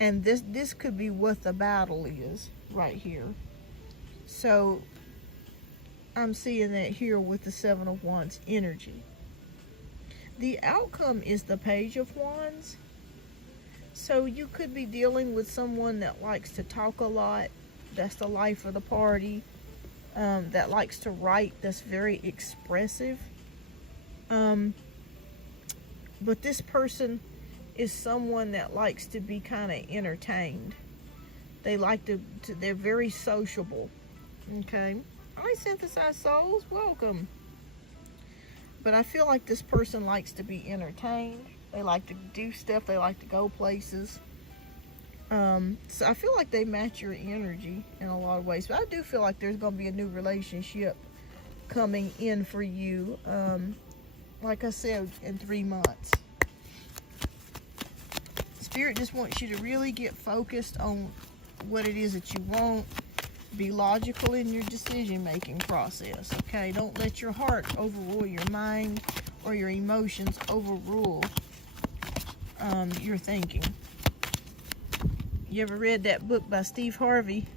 And this could be what the battle is right here. So I'm seeing that here with the 7 of Wands energy. The outcome is the Page of Wands. So you could be dealing with someone that likes to talk a lot. That's the life of the party. That likes to write. That's very expressive. But this person is someone that likes to be kind of entertained. They like to, they're very sociable. Okay. Hi, synthesized souls, welcome. But I feel like this person likes to be entertained. They like to do stuff. They like to go places. So I feel like they match your energy in a lot of ways. But I do feel like there's going to be a new relationship coming in for you. Like I said, in 3 months. Spirit just wants you to really get focused on what it is that you want. Be logical in your decision-making process, okay? Don't let your heart overrule your mind or your emotions overrule your thinking. You ever read that book by Steve Harvey,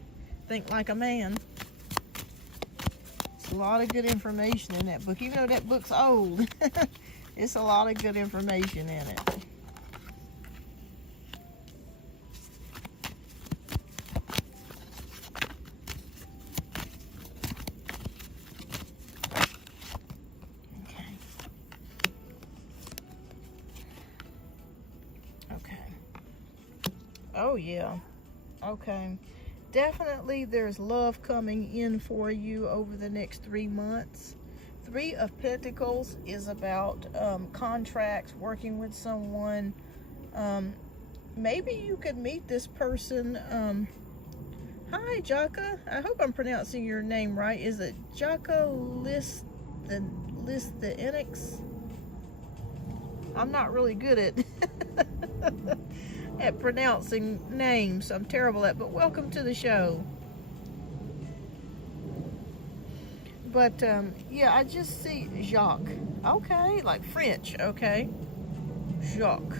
Think Like a Man? It's a lot of good information in that book. Even though that book's old, it's a lot of good information in it. Oh yeah, okay. Definitely there's love coming in for you over the next 3 months. 3 of Pentacles is about contracts, working with someone. Maybe you could meet this person. Hi, Jaka. I hope I'm pronouncing your name right. Is it Jaka Listhenics? I'm not really good at pronouncing names. I'm terrible at, but welcome to the show. But yeah, I just see Jacques. Okay, like French. Okay, Jacques.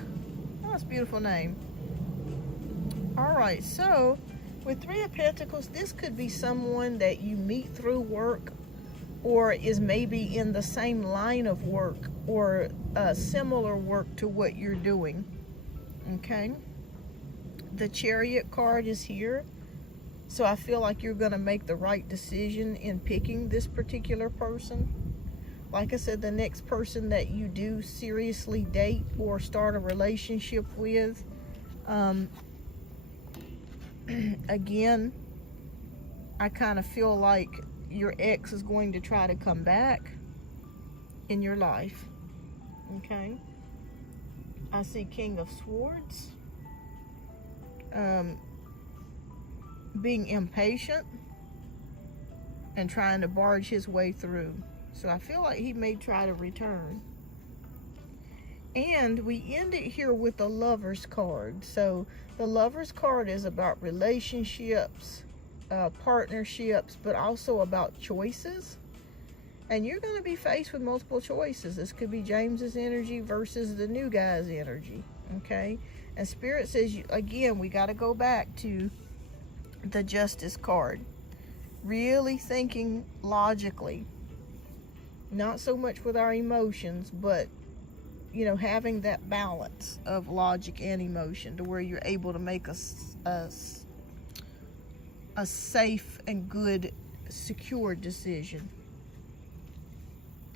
Oh, that's a beautiful name. All right, so with 3 of Pentacles, this could be someone that you meet through work, or is maybe in the same line of work, or similar work to what you're doing. Okay. The Chariot card is here. So I feel like you're going to make the right decision in picking this particular person. Like I said, the next person that you do seriously date or start a relationship with, again, I kind of feel like your ex is going to try to come back in your life. Okay. I see King of Swords. Being impatient and trying to barge his way through. So I feel like he may try to return. And we end it here with the Lover's card. So the Lover's card is about relationships, partnerships, but also about choices. And you're going to be faced with multiple choices. This could be James's energy versus the new guy's energy. Okay. And Spirit says, again, we got to go back to the Justice card. Really thinking logically. Not so much with our emotions, but, you know, having that balance of logic and emotion to where you're able to make a safe and good, secure decision.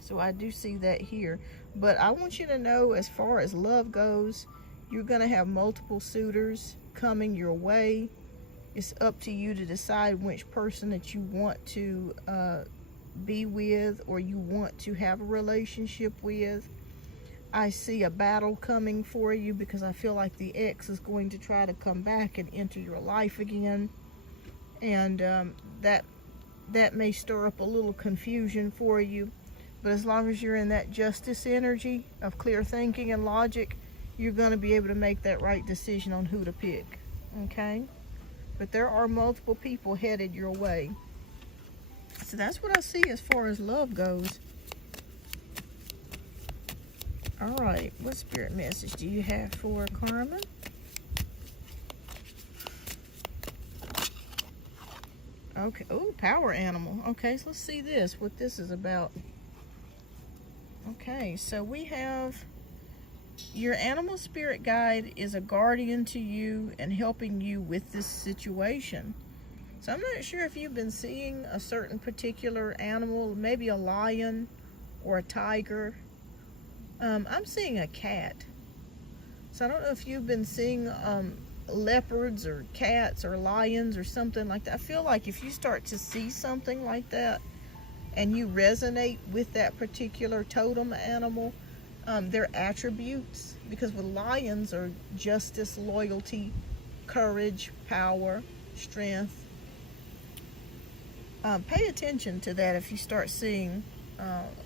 So I do see that here. But I want you to know, as far as love goes, you're going to have multiple suitors coming your way. It's up to you to decide which person that you want to be with, or you want to have a relationship with. I see a battle coming for you because I feel like the ex is going to try to come back and enter your life again. And that may stir up a little confusion for you. But as long as you're in that justice energy of clear thinking and logic, you're going to be able to make that right decision on who to pick. Okay? But there are multiple people headed your way. So that's what I see as far as love goes. All right. What spirit message do you have for Carmen? Okay. Oh, power animal. Okay, so let's see this. What this is about. Okay, so we have your animal spirit guide is a guardian to you and helping you with this situation. So I'm not sure if you've been seeing a certain particular animal, maybe a lion or a tiger. I'm seeing a cat. So I don't know if you've been seeing leopards or cats or lions or something like that. I feel like if you start to see something like that and you resonate with that particular totem animal, their attributes, because with lions are justice, loyalty, courage, power, strength. Pay attention to that if you start seeing,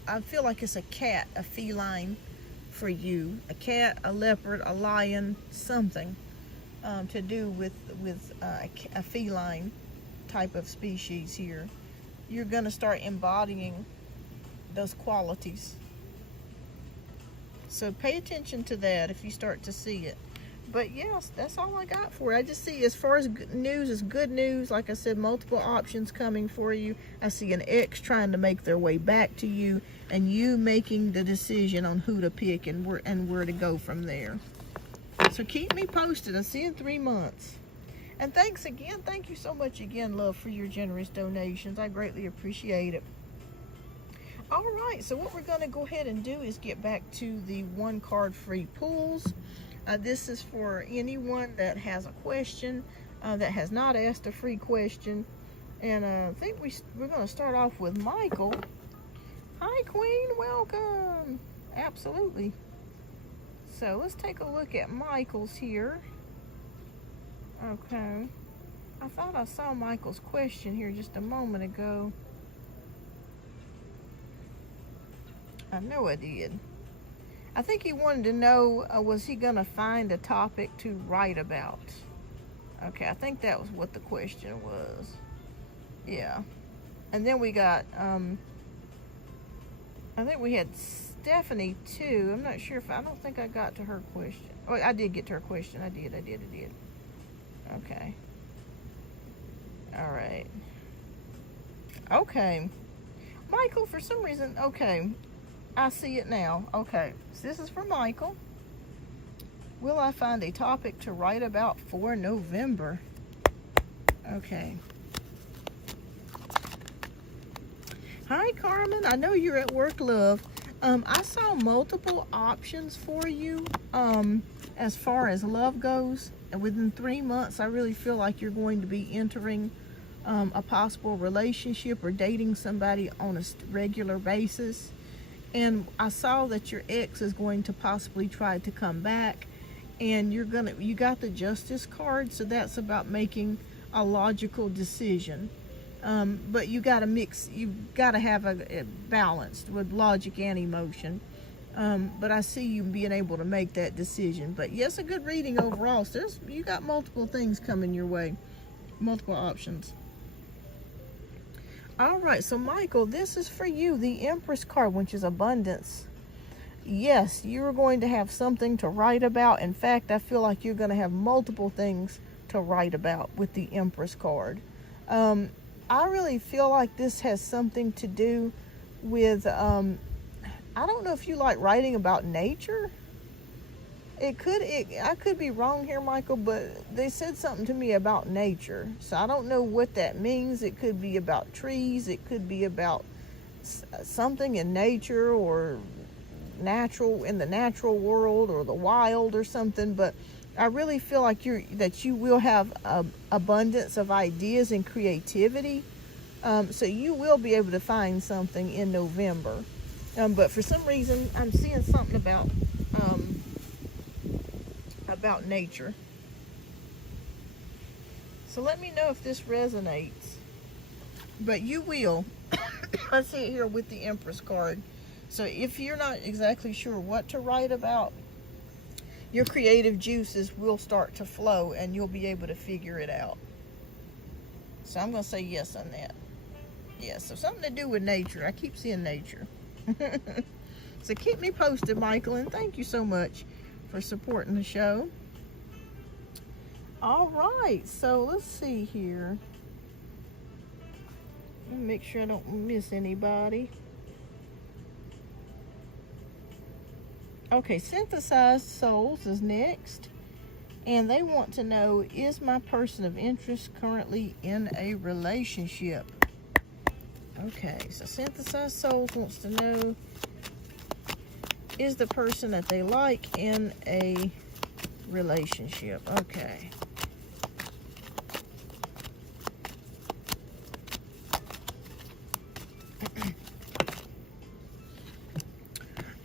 I feel like it's a cat, a feline for you. A cat, a leopard, a lion, something to do with a feline type of species here. You're going to start embodying those qualities. So pay attention to that if you start to see it. But yes, that's all I got for it. I just see, as far as news is good news, like I said, multiple options coming for you. I see an ex trying to make their way back to you, and you making the decision on who to pick and where to go from there. So keep me posted. I'll see you in 3 months. And thanks again. Thank you so much again, love, for your generous donations. I greatly appreciate it. All right, so what we're going to go ahead and do is get back to the 1 card free pulls. This is for anyone that has a question, that has not asked a free question. And I think we're going to start off with Michael. Hi, Queen. Welcome. Absolutely. So let's take a look at Michael's here. Okay. I thought I saw Michael's question here just a moment ago. I know I did. I think he wanted to know, was he going to find a topic to write about? Okay, I think that was what the question was. Yeah. And then we got, I think we had Stephanie too. I'm not sure if, I don't think I got to her question. Oh, I did get to her question. I did. Okay. All right. Okay. Michael, for some reason, okay. I see it now. Okay, so this is for Michael. Will I find a topic to write about for November? Okay. Hi, Carmen. I know you're at work, love. I saw multiple options for you as far as love goes. And within 3 months, I really feel like you're going to be entering a possible relationship or dating somebody on a regular basis. And I saw that your ex is going to possibly try to come back, and you got the Justice card, so that's about making a logical decision. But you got to have a balanced with logic and emotion. But I see you being able to make that decision. But yes, a good reading overall. So you got multiple things coming your way, multiple options. All right, so Michael, this is for you, the Empress card, which is abundance. Yes, you're going to have something to write about. In fact, I feel like you're going to have multiple things to write about with the Empress card. I really feel like this has something to do with, I don't know if you like writing about nature. I could be wrong here, Michael, but they said something to me about nature. So I don't know what that means. It could be about trees. It could be about something in nature or in the natural world or the wild or something. But I really feel like you will have abundance of ideas and creativity. So you will be able to find something in November. But for some reason, I'm seeing something about nature. So let me know if this resonates. But you will. I see it here with the Empress card. So if you're not exactly sure what to write about, your creative juices will start to flow and you'll be able to figure it out. So I'm going to say yes on that. Yes, so something to do with nature. I keep seeing nature. So keep me posted, Michael, and thank you so much for supporting the show. All right, so let's see here. Let me make sure I don't miss anybody. Okay, Synthesized Souls is next. And they want to know, is my person of interest currently in a relationship? Okay, so Synthesized Souls wants to know, is the person that they like in a relationship? Okay.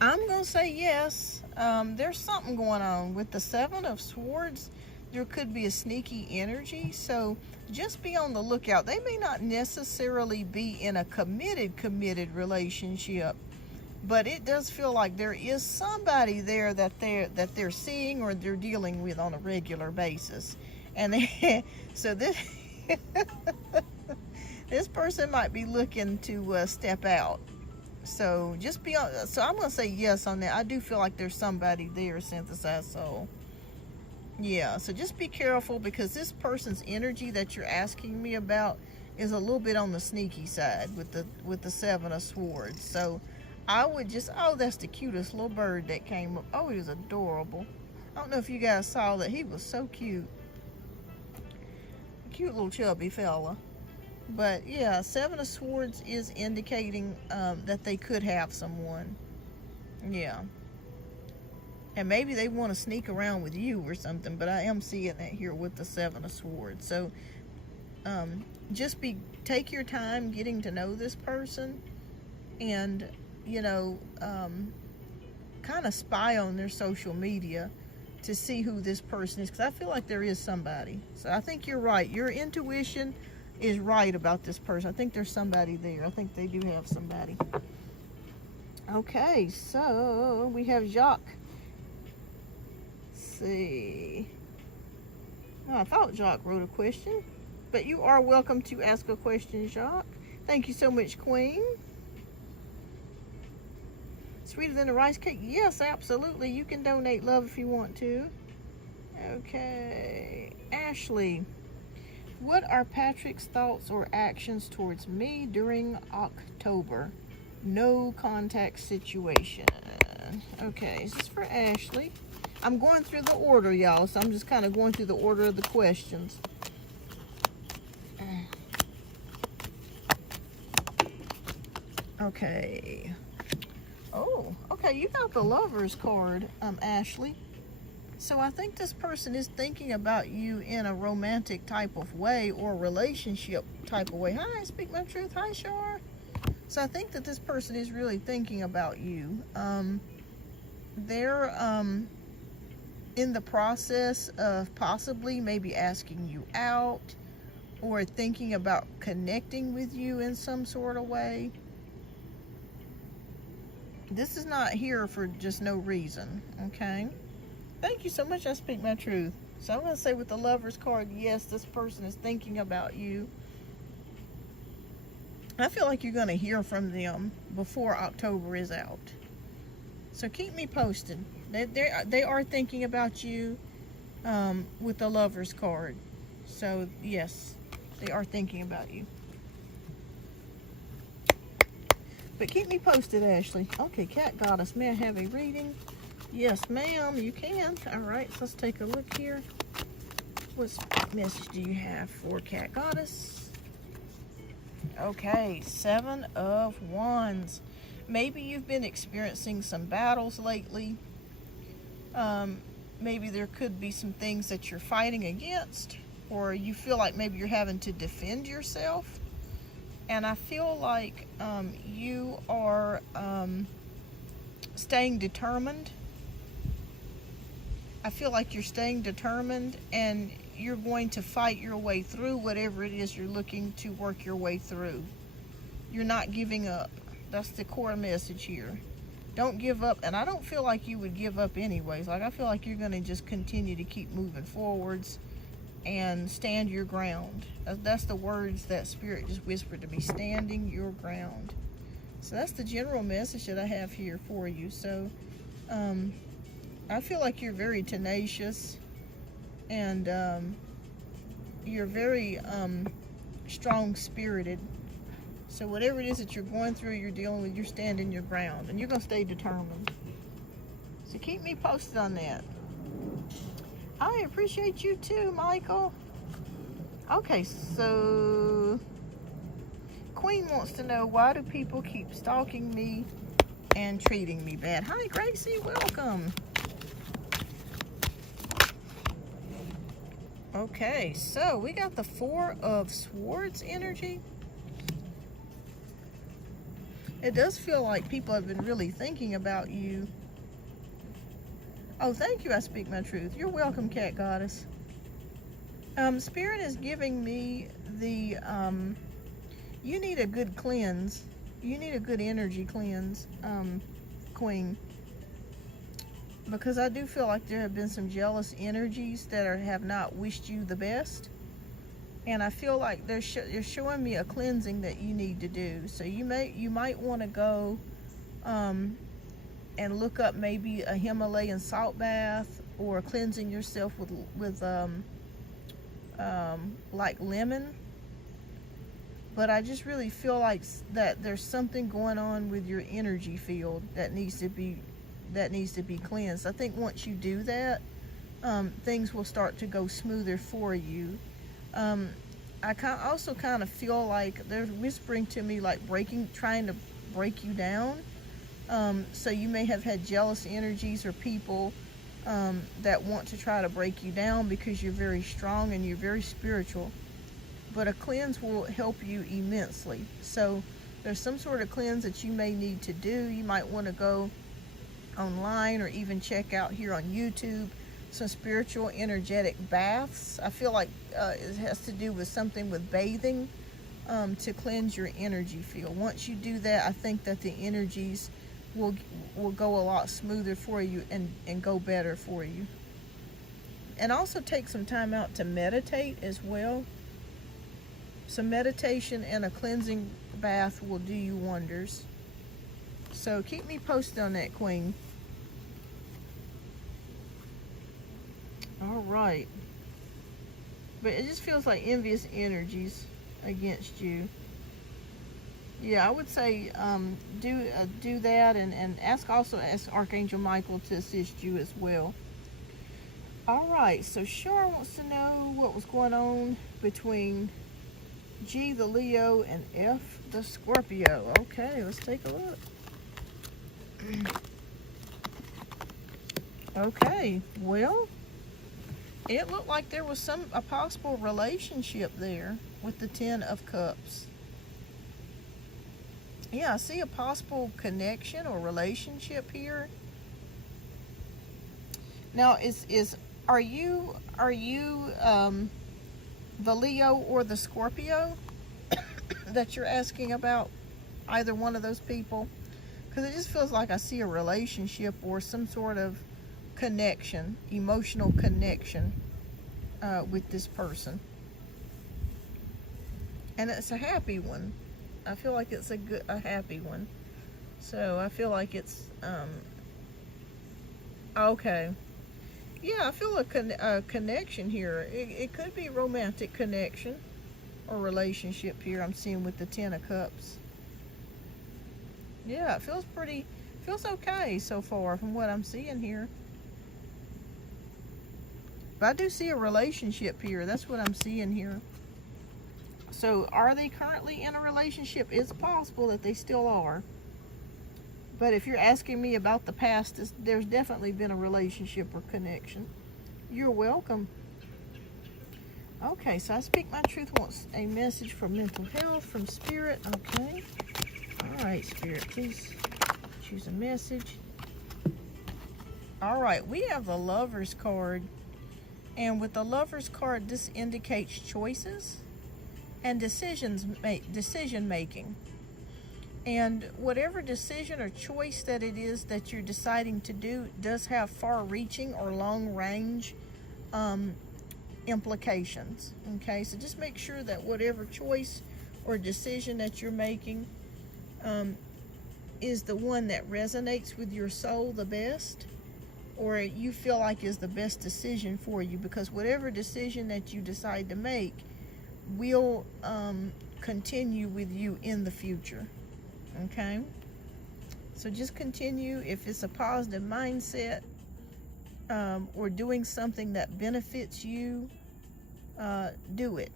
I'm going to say yes. There's something going on. With the Seven of Swords, there could be a sneaky energy. So just be on the lookout. They may not necessarily be in a committed relationship, but it does feel like there is somebody there that they're seeing or they're dealing with on a regular basis. And so this this person might be looking to step out. So just be on. So I'm going to say yes on that. I do feel like there's somebody there, Synthesized Soul. Yeah, so just be careful, because this person's energy that you're asking me about is a little bit on the sneaky side with the Seven of Swords. So I would just, oh, that's the cutest little bird that came up. Oh, he was adorable. I don't know if you guys saw that. He was so cute. Cute little chubby fella. But yeah, Seven of Swords is indicating that they could have someone. Yeah. And maybe they want to sneak around with you or something, but I am seeing that here with the Seven of Swords. So just take your time getting to know this person, and kind of spy on their social media to see who this person is, because I feel like there is somebody. So I think you're right. Your intuition is right about this person. I think there's somebody there. I think they do have somebody. Okay, so we have Jacques. Let's see. Oh, I thought Jacques wrote a question, but you are welcome to ask a question, Jacques. Thank you so much, Queen. Sweeter than a rice cake? Yes, absolutely. You can donate love if you want to. Okay. Ashley. What are Patrick's thoughts or actions towards me during October? No contact situation. Okay, this is for Ashley. I'm going through the order, y'all, so I'm just kind of going through the order of the questions. Okay. Oh, okay, you got the Lover's card, Ashley. So I think this person is thinking about you in a romantic type of way or relationship type of way. Hi, speak my truth. Hi, Shar. So I think that this person is really thinking about you. They're in the process of possibly maybe asking you out or thinking about connecting with you in some sort of way. This is not here for just no reason, okay? Thank you so much. I speak my truth. So I'm going to say with the Lover's card, yes, this person is thinking about you. I feel like you're going to hear from them before October is out. So keep me posted. They are thinking about you with the Lover's card. So yes, they are thinking about you. But keep me posted, Ashley. Okay, Cat Goddess, may I have a reading? Yes, ma'am, you can. All right, so let's take a look here. What message do you have for Cat Goddess? Okay, 7 of Wands. Maybe you've been experiencing some battles lately. Maybe there could be some things that you're fighting against, or you feel like maybe you're having to defend yourself. And I feel like you are staying determined. I feel like you're staying determined and you're going to fight your way through whatever it is you're looking to work your way through. You're not giving up. That's the core message here. Don't give up. And I don't feel like you would give up anyways. Like, I feel like you're going to just continue to keep moving forwards and stand your ground. That's the words that Spirit just whispered to me. Standing your ground. So that's the general message that I have here for you. So I feel like you're very tenacious and you're very strong-spirited. So whatever it is that you're going through, you're dealing with, you're standing your ground and you're going to stay determined. So keep me posted on that. I appreciate you too, Michael. Okay, so Queen wants to know, why do people keep stalking me and treating me bad? Hi, Gracie, welcome. Okay, so we got the 4 of Swords energy. It does feel like people have been really thinking about you. Oh, thank you, I speak my truth. You're welcome, Cat Goddess. Spirit is giving me the, you need a good cleanse. You need a good energy cleanse, Queen. Because I do feel like there have been some jealous energies that have not wished you the best. And I feel like they're showing me a cleansing that you need to do. So you might want to go and look up maybe a Himalayan salt bath, or cleansing yourself with like lemon. But I just really feel like that there's something going on with your energy field that needs to be cleansed. I think once you do that, things will start to go smoother for you. I also kind of feel like they're whispering to me, like trying to break you down. So you may have had jealous energies or people that want to try to break you down because you're very strong and you're very spiritual. But a cleanse will help you immensely. So there's some sort of cleanse that you may need to do. You might want to go online or even check out here on YouTube some spiritual energetic baths. I feel like it has to do with something with bathing to cleanse your energy field. Once you do that, I think that the energies will go a lot smoother for you and go better for you. And also take some time out to meditate as well. Some meditation and a cleansing bath will do you wonders. So keep me posted on that, Queen. All right. But it just feels like envious energies against you. Yeah, I would say do that, and ask Archangel Michael to assist you as well. All right, so Shar wants to know what was going on between G, the Leo, and F, the Scorpio. Okay, let's take a look. Okay, well, It looked like there was a possible relationship there with the Ten of Cups. Yeah, I see a possible connection or relationship here. Now, are you the Leo or the Scorpio that you're asking about? Either one of those people? Because it just feels like I see a relationship or some sort of connection, emotional connection with this person. And it's a happy one. I feel like it's a happy one. So I feel like it's okay. Yeah, I feel a connection here. It could be romantic connection or relationship here I'm seeing with the Ten of Cups. Yeah, it feels okay so far from what I'm seeing here. But I do see a relationship here. That's what I'm seeing here. So are they currently in a relationship? It's possible that they still are. But if you're asking me about the past, there's definitely been a relationship or connection. You're welcome. Okay, so I Speak My Truth wants a message for mental health from Spirit. Okay. All right, Spirit, please choose a message. All right, we have the Lover's card. And with the Lover's card, this indicates choices and decision making. And whatever decision or choice that it is that you're deciding to do does have far-reaching or long-range implications. Okay, so just make sure that whatever choice or decision that you're making is the one that resonates with your soul the best, or you feel like is the best decision for you, because whatever decision that you decide to make will continue with you in the future. Okay, so just continue. If it's a positive mindset or doing something that benefits you, do it,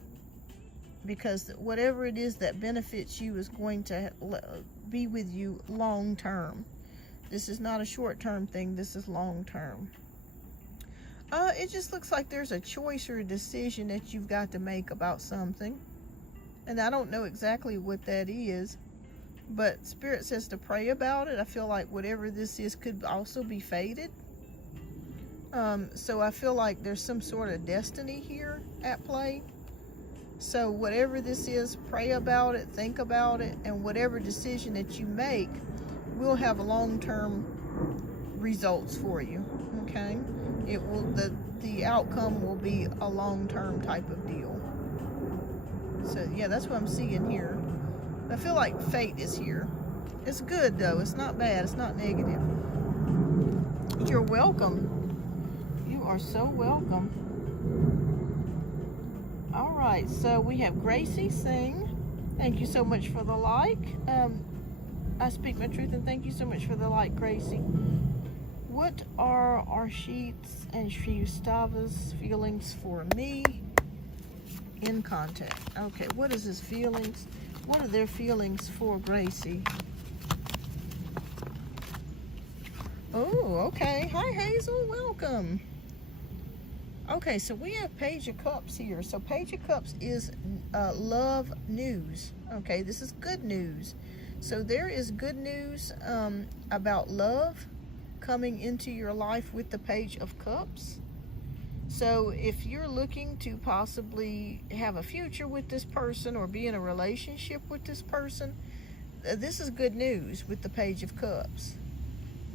because whatever it is that benefits you is going to be with you long term. This is not a short-term thing. This is long-term. It just looks like there's a choice or a decision that you've got to make about something, and I don't know exactly what that is. But Spirit says to pray about it. I feel like whatever this is could also be fated. So I feel like there's some sort of destiny here at play. So whatever this is, pray about it, think about it, and whatever decision that you make will have long-term results for you. Okay? It will, the outcome will be a long-term type of deal. So yeah, that's what I'm seeing here. I feel like fate is here. It's good though. It's not bad. It's not negative. You're welcome. You are so welcome. All right. So we have Gracie Singh. Thank you so much for the like. I Speak My Truth, and thank you so much for the like, Gracie. What are Arshit's and Shristava's feelings for me in contact? Okay. What is his feelings? What are their feelings for Gracie? Oh, okay. Hi, Hazel. Welcome. Okay, so we have Page of Cups here. So Page of Cups is love news. Okay, this is good news. So there is good news about love coming into your life with the Page of Cups. So if you're looking to possibly have a future with this person or be in a relationship with this person, this is good news with the Page of Cups.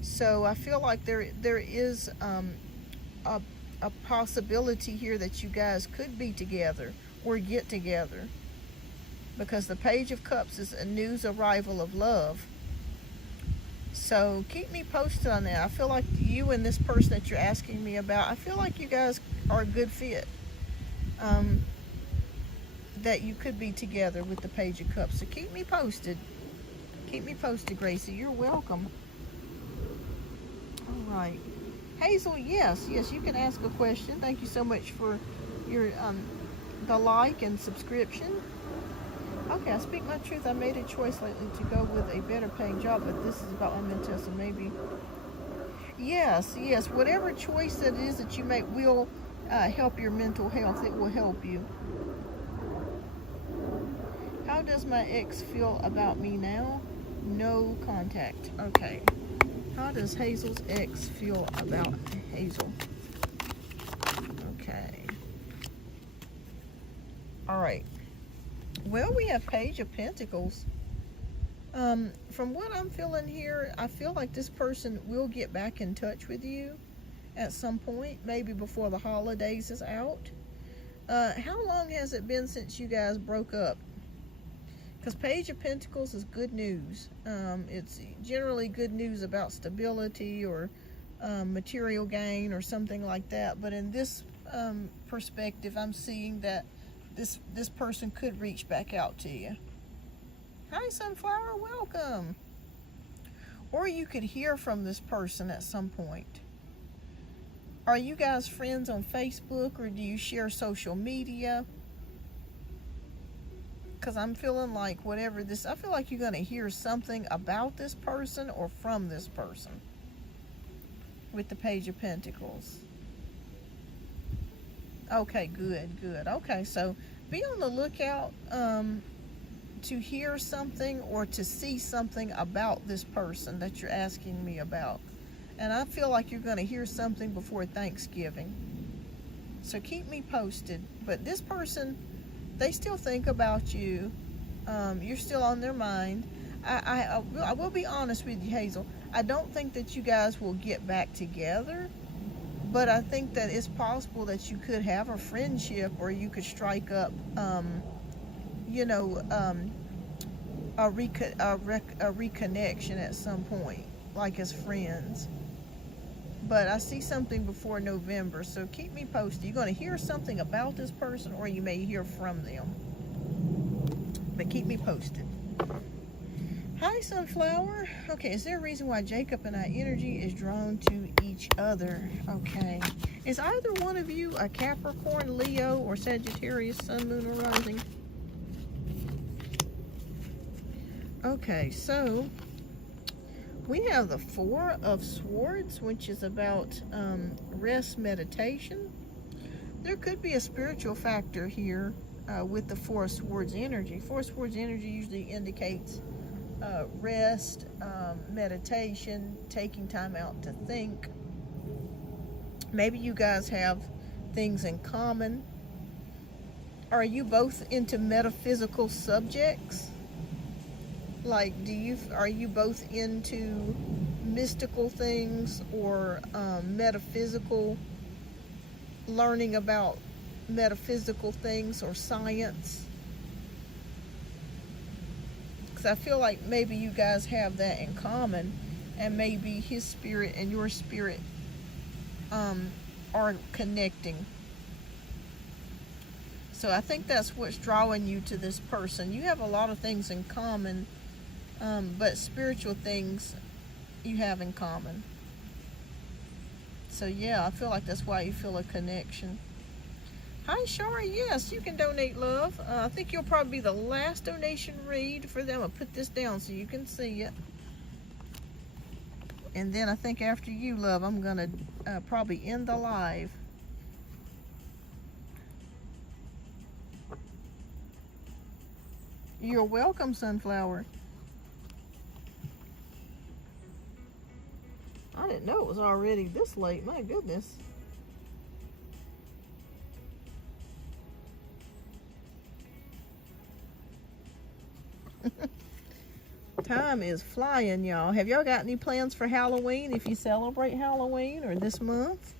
So I feel like there is a possibility here that you guys could be together or get together, because the Page of Cups is a news arrival of love. So keep me posted on that. I feel like you and this person that you're asking me about, I feel like you guys are a good fit. That you could be together with the Page of Cups. So keep me posted. Keep me posted, Gracie. You're welcome. All right. Hazel, yes, you can ask a question. Thank you so much for your the like and subscription. Okay, I Speak My Truth. I made a choice lately to go with a better paying job, but this is about my mental health, so maybe. Yes, whatever choice that it is that you make will help your mental health. It will help you. How does my ex feel about me now? No contact. Okay. How does Hazel's ex feel about Hazel? Okay. All right. Well, we have Page of Pentacles. From what I'm feeling here, I feel like this person will get back in touch with you at some point, maybe before the holidays is out. How long has it been since you guys broke up? Because Page of Pentacles is good news. It's generally good news about stability or material gain or something like that. But in this perspective, I'm seeing that this person could reach back out to you. Hi, Sunflower, welcome. Or you could hear from this person at some point. Are you guys friends on Facebook, or do you share social media? Because I'm feeling like I feel like you're going to hear something about this person or from this person with the Page of Pentacles. Okay, good. Okay, so be on the lookout to hear something or to see something about this person that you're asking me about. And I feel like you're going to hear something before Thanksgiving. So keep me posted. But this person, they still think about you. You're still on their mind. I will be honest with you, Hazel. I don't think that you guys will get back together. But I think that it's possible that you could have a friendship, or you could strike up, a reconnection at some point, like as friends. But I see something before November, so keep me posted. You're going to hear something about this person, or you may hear from them. But keep me posted. Hi, Sunflower. Okay, is there a reason why Jacob and I energy is drawn to each other? Okay. Is either one of you a Capricorn, Leo, or Sagittarius, Sun, Moon, or Rising? Okay, so we have the Four of Swords, which is about rest, meditation. There could be a spiritual factor here with the Four of Swords energy. Four of Swords energy usually indicates rest, meditation, taking time out to think. Maybe you guys have things in common. Are you both into metaphysical subjects? Like, are you both into mystical things or metaphysical, learning about metaphysical things or science? Because I feel like maybe you guys have that in common, and maybe his spirit and your spirit are connecting. So I think that's what's drawing you to this person. You have a lot of things in common, but spiritual things you have in common. So yeah, I feel like that's why you feel a connection. Hi, Shari. Yes, you can donate, love. I think you'll probably be the last donation read for them. I'll put this down so you can see it. And then I think after you, love, I'm going to probably end the live. You're welcome, Sunflower. I didn't know it was already this late. My goodness. Time is flying, y'all. Have y'all got any plans for Halloween, if you celebrate Halloween, or this month?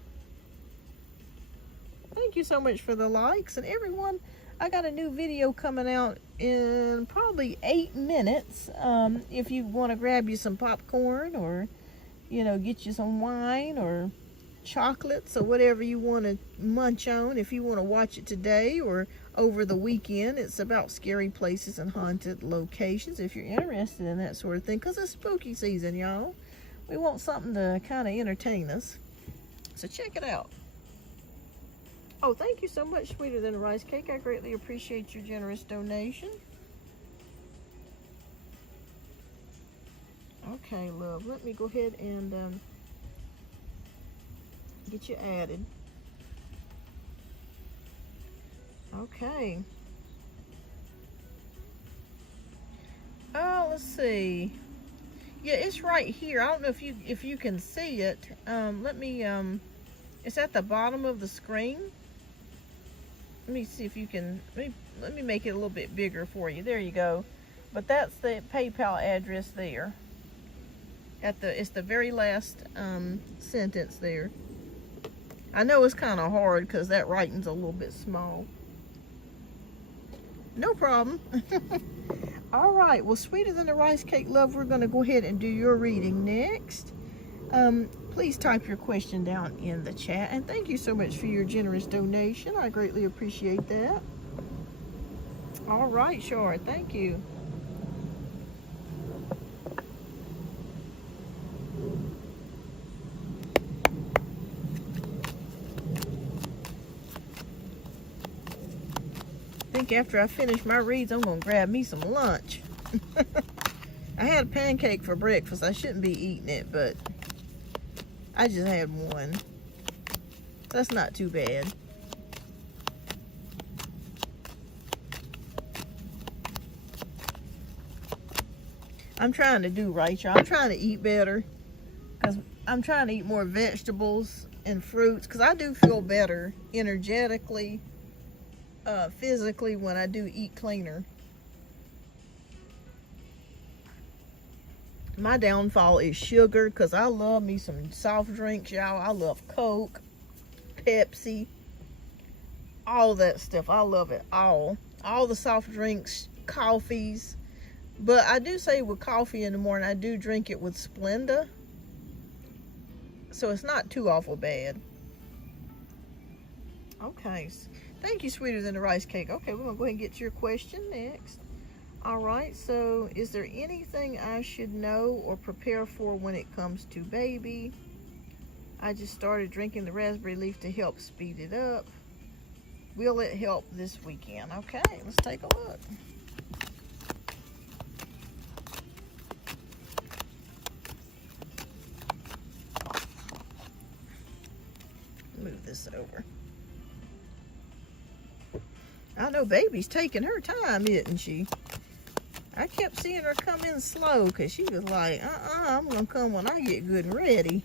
Thank you so much for the likes. And everyone, I got a new video coming out in probably 8 minutes. If you want to grab you some popcorn, or get you some wine or chocolates or whatever you want to munch on, if you want to watch it today or over the weekend. It's about scary places and haunted locations, if you're interested in that sort of thing, because it's spooky season, y'all. We want something to kind of entertain us, so check it out. Oh, thank you so much, Sweeter Than a Rice Cake. I greatly appreciate your generous donation. Okay, love, let me go ahead and get you added. Okay. Oh, let's see. Yeah, it's right here. I don't know if you can see it. Let me it's at the bottom of the screen. Let me see if you can. Let me make it a little bit bigger for you. There you go. But that's the PayPal address there. It's the very last sentence there. I know it's kind of hard because that writing's a little bit small. No problem. All right. Well, Sweeter Than a Rice Cake Love, we're going to go ahead and do your reading next. Please type your question down in the chat. And thank you so much for your generous donation. I greatly appreciate that. All right, Shar. Thank you. I think after I finish my reads, I'm going to grab me some lunch. I had a pancake for breakfast. I shouldn't be eating it, but I just had one. That's not too bad. I'm trying to do right, y'all. I'm trying to eat better. Because I'm trying to eat more vegetables and fruits. Because I do feel better energetically, physically, when I do eat cleaner. My downfall is sugar, because I love me some soft drinks, y'all. I love Coke, Pepsi, all that stuff. I love it all. All the soft drinks, coffees. But I do say with coffee in the morning, I do drink it with Splenda. So it's not too awful bad. Okay. Thank you, Sweeter Than a Rice Cake. Okay, we're going to go ahead and get to your question next. All right, so is there anything I should know or prepare for when it comes to baby? I just started drinking the raspberry leaf to help speed it up. Will it help this weekend? Okay, let's take a look. Move this over. I know baby's taking her time, isn't she? I kept seeing her come in slow because she was like, I'm going to come when I get good and ready.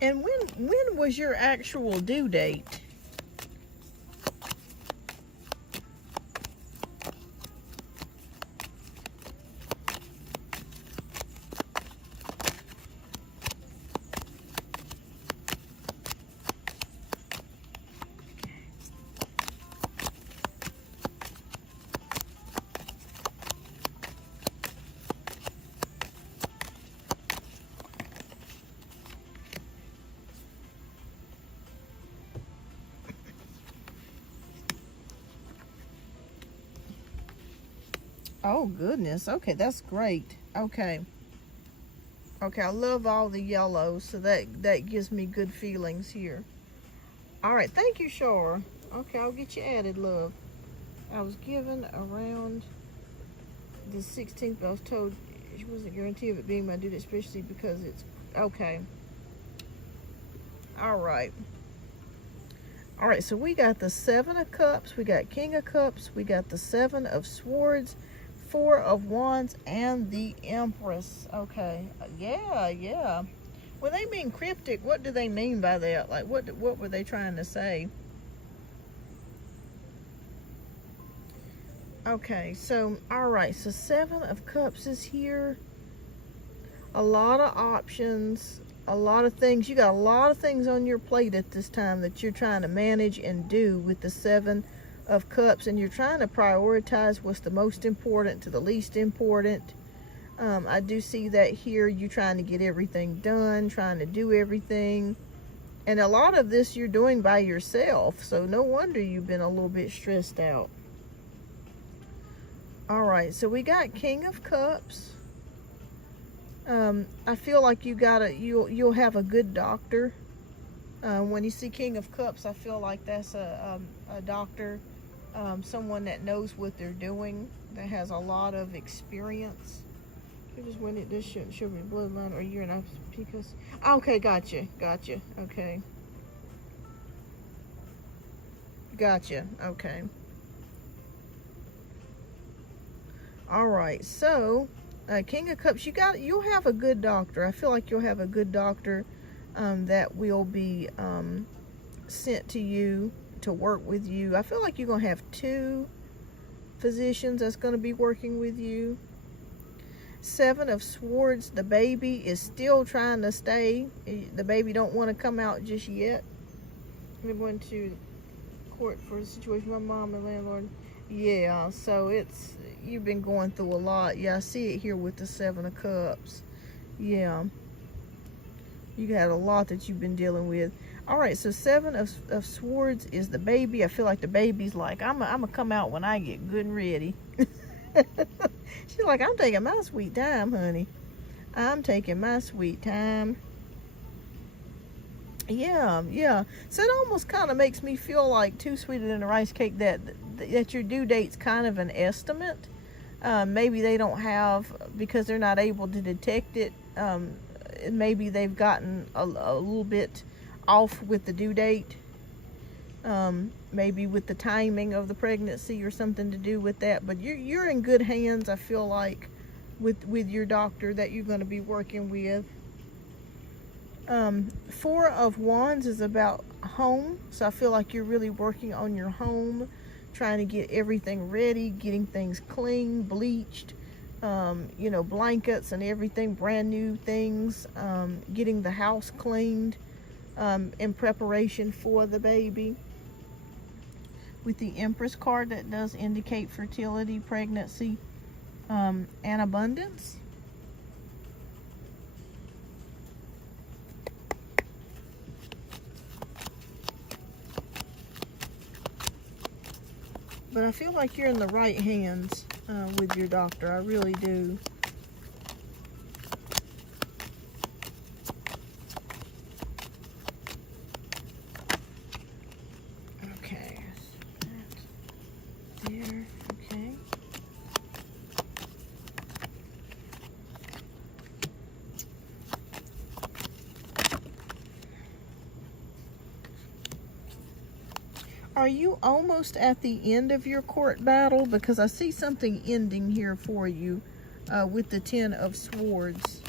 And when was your actual due date? Oh goodness. Okay, that's great. Okay, I love all the yellows, so that gives me good feelings here. All right, thank you, Shar. Okay, I'll get you added, love. I was given around the 16th, but I was told she wasn't guaranteed of it being my due date, especially because it's okay. All right, so we got the 7 of Cups, we got King of Cups, we got the 7 of Swords, 4 of Wands, and the Empress. Okay, yeah. When they mean cryptic, what do they mean by that? Like, what were they trying to say? Okay, so, all right, so 7 of Cups is here. A lot of options, a lot of things. You got a lot of things on your plate at this time that you're trying to manage and do with the 7 of Cups, and you're trying to prioritize what's the most important to the least important. I do see that here. You're trying to get everything done, trying to do everything, and a lot of this you're doing by yourself, so no wonder you've been a little bit stressed out. All right, so we got King of Cups. I feel like you'll have a good doctor When you see King of Cups, I feel like that's a doctor, someone that knows what they're doing, that has a lot of experience. Just when this shouldn't show me bloodline or you're not because okay, gotcha. Okay, gotcha. Okay. All right. So, King of Cups, you'll have a good doctor. I feel like you'll have a good doctor that will be sent to you to work with you. I feel like you're gonna have 2 physicians that's gonna be working with you. 7 of Swords, the baby is still trying to stay. The baby don't want to come out just yet. We're going to court for the situation with my mom and landlord. Yeah, so you've been going through a lot. Yeah, I see it here with the 7 of Cups. Yeah, you got a lot that you've been dealing with. All right, so 7 of Swords is the baby. I feel like the baby's like, I'm gonna come out when I get good and ready. She's like, I'm taking my sweet time, honey. I'm taking my sweet time. Yeah. So it almost kind of makes me feel like too sweeter than a rice cake that your due date's kind of an estimate. Maybe they don't have, because they're not able to detect it. Maybe they've gotten a little bit off with the due date. Maybe with the timing of the pregnancy or something to do with that, but you're in good hands, I feel like, with your doctor that you're going to be working with. 4 of Wands is about home, so I feel like you're really working on your home, trying to get everything ready, getting things clean, bleached, blankets and everything, brand new things, getting the house cleaned in preparation for the baby. With the Empress card, that does indicate fertility, pregnancy, and abundance. But I feel like you're in the right hands with your doctor. I really do. Okay. There. Okay. Are you almost at the end of your court battle? Because I see something ending here for you with the 10 of Swords.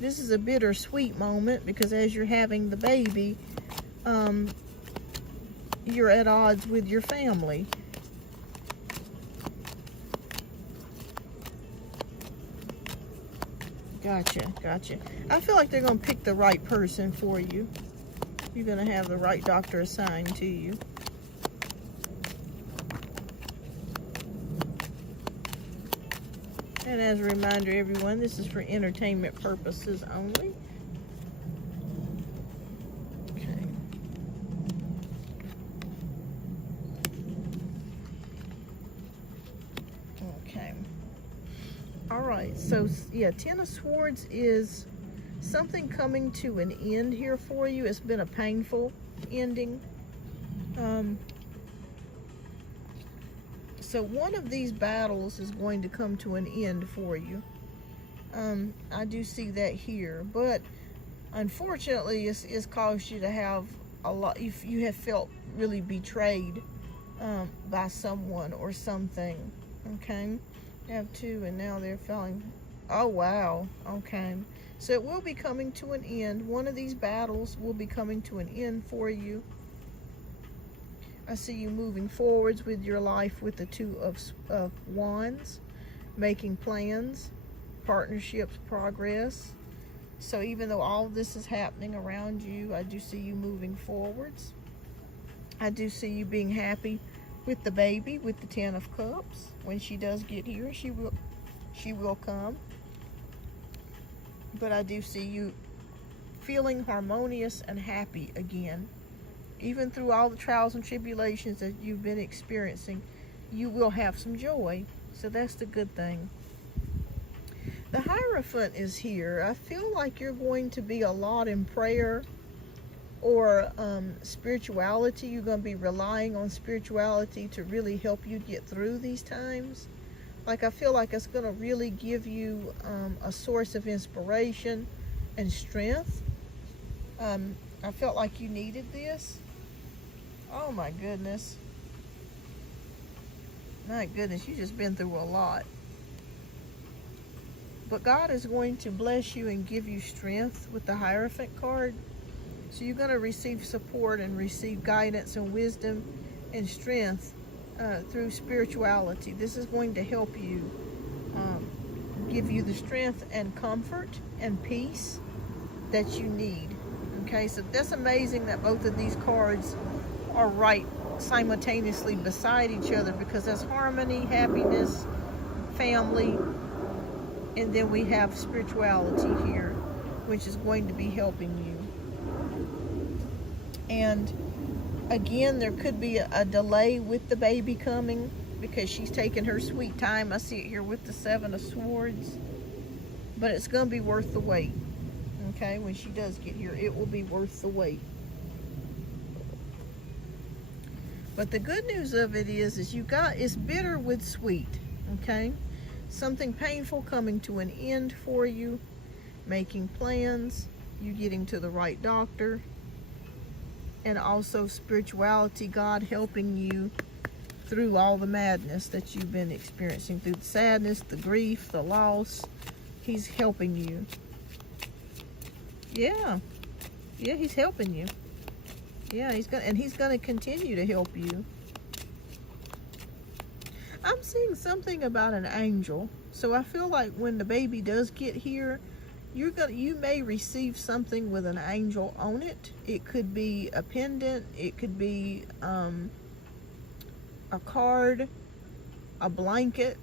This is a bittersweet moment because as you're having the baby, you're at odds with your family. Gotcha. I feel like they're going to pick the right person for you. You're going to have the right doctor assigned to you. And as a reminder, everyone, this is for entertainment purposes only. Okay. All right. So, yeah, 10 of Swords is something coming to an end here for you. It's been a painful ending. So one of these battles is going to come to an end for you. I do see that here, but unfortunately it's caused you to have a lot, you have felt really betrayed by someone or something. Okay, you have 2 and now they're feeling, oh wow, okay. So it will be coming to an end. One of these battles will be coming to an end for you. I see you moving forwards with your life with the 2 of Wands, making plans, partnerships, progress. So even though all this is happening around you, I do see you moving forwards. I do see you being happy with the baby, with the 10 of Cups. When she does get here, she will come. But I do see you feeling harmonious and happy again. Even through all the trials and tribulations that you've been experiencing, you will have some joy. So that's the good thing. The Hierophant is here. I feel like you're going to be a lot in prayer or spirituality. You're going to be relying on spirituality to really help you get through these times. Like, I feel like it's going to really give you a source of inspiration and strength. I felt like you needed this. Oh my goodness. My goodness, you've just been through a lot. But God is going to bless you and give you strength with the Hierophant card. So you're going to receive support and receive guidance and wisdom and strength through spirituality. This is going to help you, give you the strength and comfort and peace that you need. Okay, so that's amazing that both of these cards are right simultaneously beside each other, because that's harmony, happiness, family, and then we have spirituality here, which is going to be helping you. And again, there could be a delay with the baby coming because she's taking her sweet time. I see it here with the 7 of Swords, but it's going to be worth the wait. Okay, when she does get here, it will be worth the wait. But the good news of it is it's bitter with sweet. Okay, something painful coming to an end for you, making plans, you getting to the right doctor, and also spirituality, God helping you through all the madness that you've been experiencing, through the sadness, the grief, the loss. He's helping you. Yeah, he's helping you. Yeah, he's gonna continue to help you. I'm seeing something about an angel. So I feel like when the baby does get here, you may receive something with an angel on it. It could be a pendant, it could be a card, a blanket,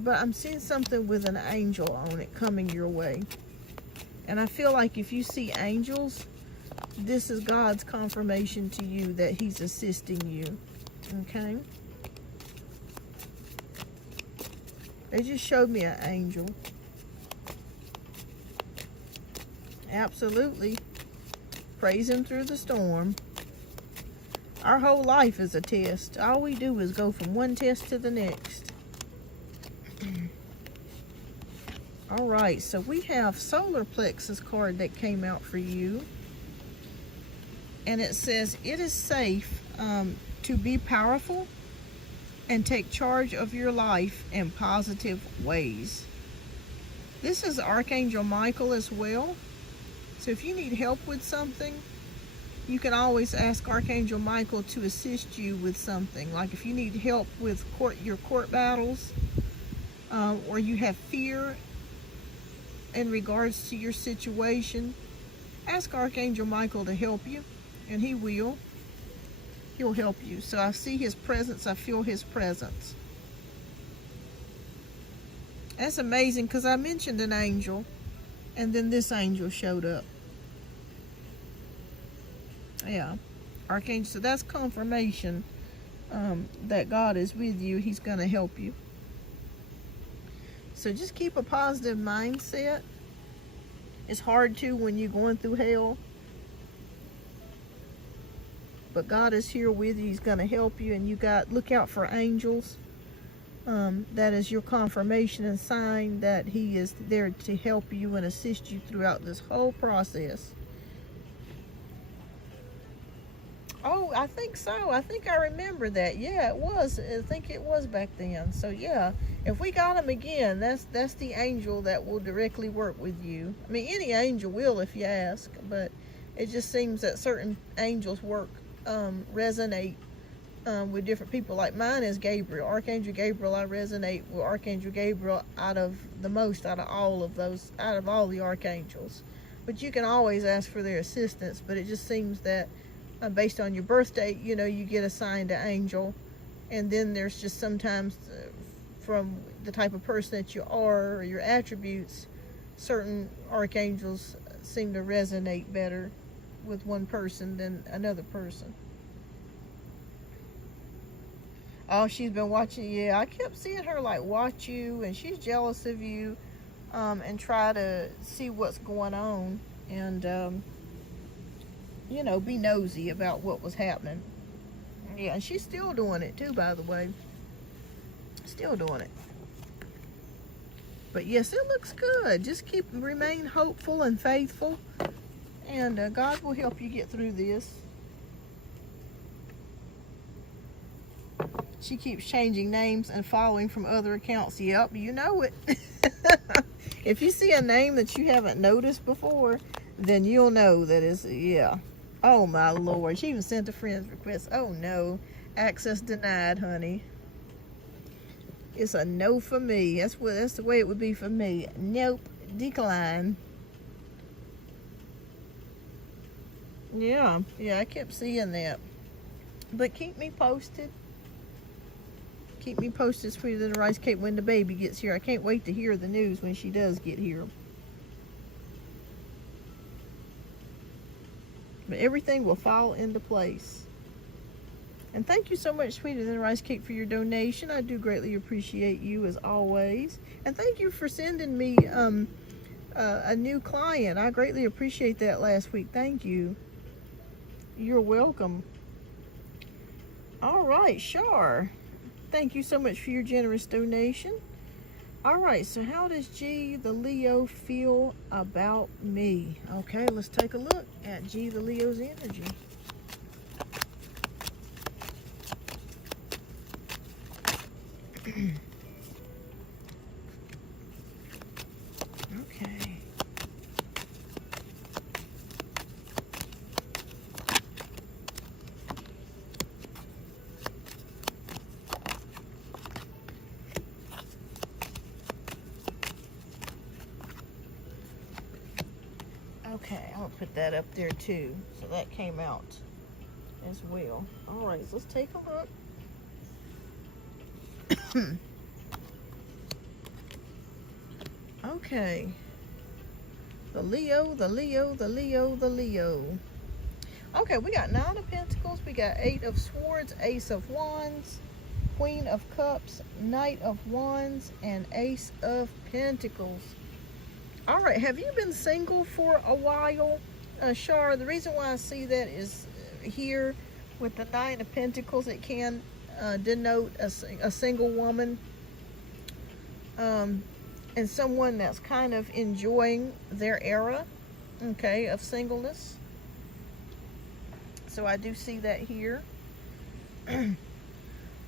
but I'm seeing something with an angel on it coming your way. And I feel like if you see angels, this is God's confirmation to you that he's assisting you. Okay? They just showed me an angel. Absolutely. Praise him through the storm. Our whole life is a test. All we do is go from one test to the next. All right, so we have solar plexus card that came out for you. And it says, it is safe to be powerful and take charge of your life in positive ways. This is Archangel Michael as well. So if you need help with something, you can always ask Archangel Michael to assist you with something. Like if you need help with your court battles, or you have fear in regards to your situation, ask Archangel Michael to help you, and he will. He'll help you. So I see his presence. I feel his presence. That's amazing, because I mentioned an angel, and then this angel showed up. Yeah, Archangel. So that's confirmation that God is with you. He's going to help you. So just keep a positive mindset. It's hard to when you're going through hell. But God is here with you. He's going to help you. And look out for angels. That is your confirmation and sign that he is there to help you and assist you throughout this whole process. Oh, I think so. I think I remember that. Yeah, it was. I think it was back then. So yeah, if we got him again, that's the angel that will directly work with you. I mean, any angel will if you ask, but it just seems that certain angels resonate with different people. Like mine is Gabriel, Archangel Gabriel. I resonate with Archangel Gabriel out of all the archangels. But you can always ask for their assistance. But it just seems that based on your birth date, you get assigned an angel, and then there's just sometimes from the type of person that you are or your attributes, certain archangels seem to resonate better with one person than another person. Oh, she's been watching. Yeah, I kept seeing her like watch you, and she's jealous of you. and try to see what's going on, and you know, be nosy about what was happening. Yeah, and she's still doing it too, by the way. Still doing it. But yes, it looks good. Just remain hopeful and faithful, and God will help you get through this. She keeps changing names and following from other accounts. Yep, you know it. If you see a name that you haven't noticed before, then you'll know that it's, yeah. Oh my Lord, she even sent a friend's request. Oh no, access denied, honey. It's a no for me. That's the way it would be for me. Nope, decline. Yeah, I kept seeing that. But keep me posted. Keep me posted, sweeter than a rice cake, when the baby gets here. I can't wait to hear the news when she does get here. But everything will fall into place. And thank you so much, sweeter than a rice cake, for your donation. I do greatly appreciate you, as always. And thank you for sending me a new client. I greatly appreciate that last week. Thank you. You're welcome. All right, Shar. Thank you so much for your generous donation. All right, so how does G the Leo feel about me? Okay, let's take a look at G the Leo's energy. Okay. Okay, I'm gonna put that up there too. So that came out as well. All right, so let's take a look. Okay. The Leo, the Leo, the Leo, the Leo. Okay, we got 9 of Pentacles, we got 8 of Swords, Ace of Wands, Queen of Cups, Knight of Wands, and Ace of Pentacles. All right, have you been single for a while, Shar? The reason why I see that is here with the 9 of Pentacles, it can denote a single woman, and someone that's kind of enjoying their era, okay, of singleness. So I do see that here.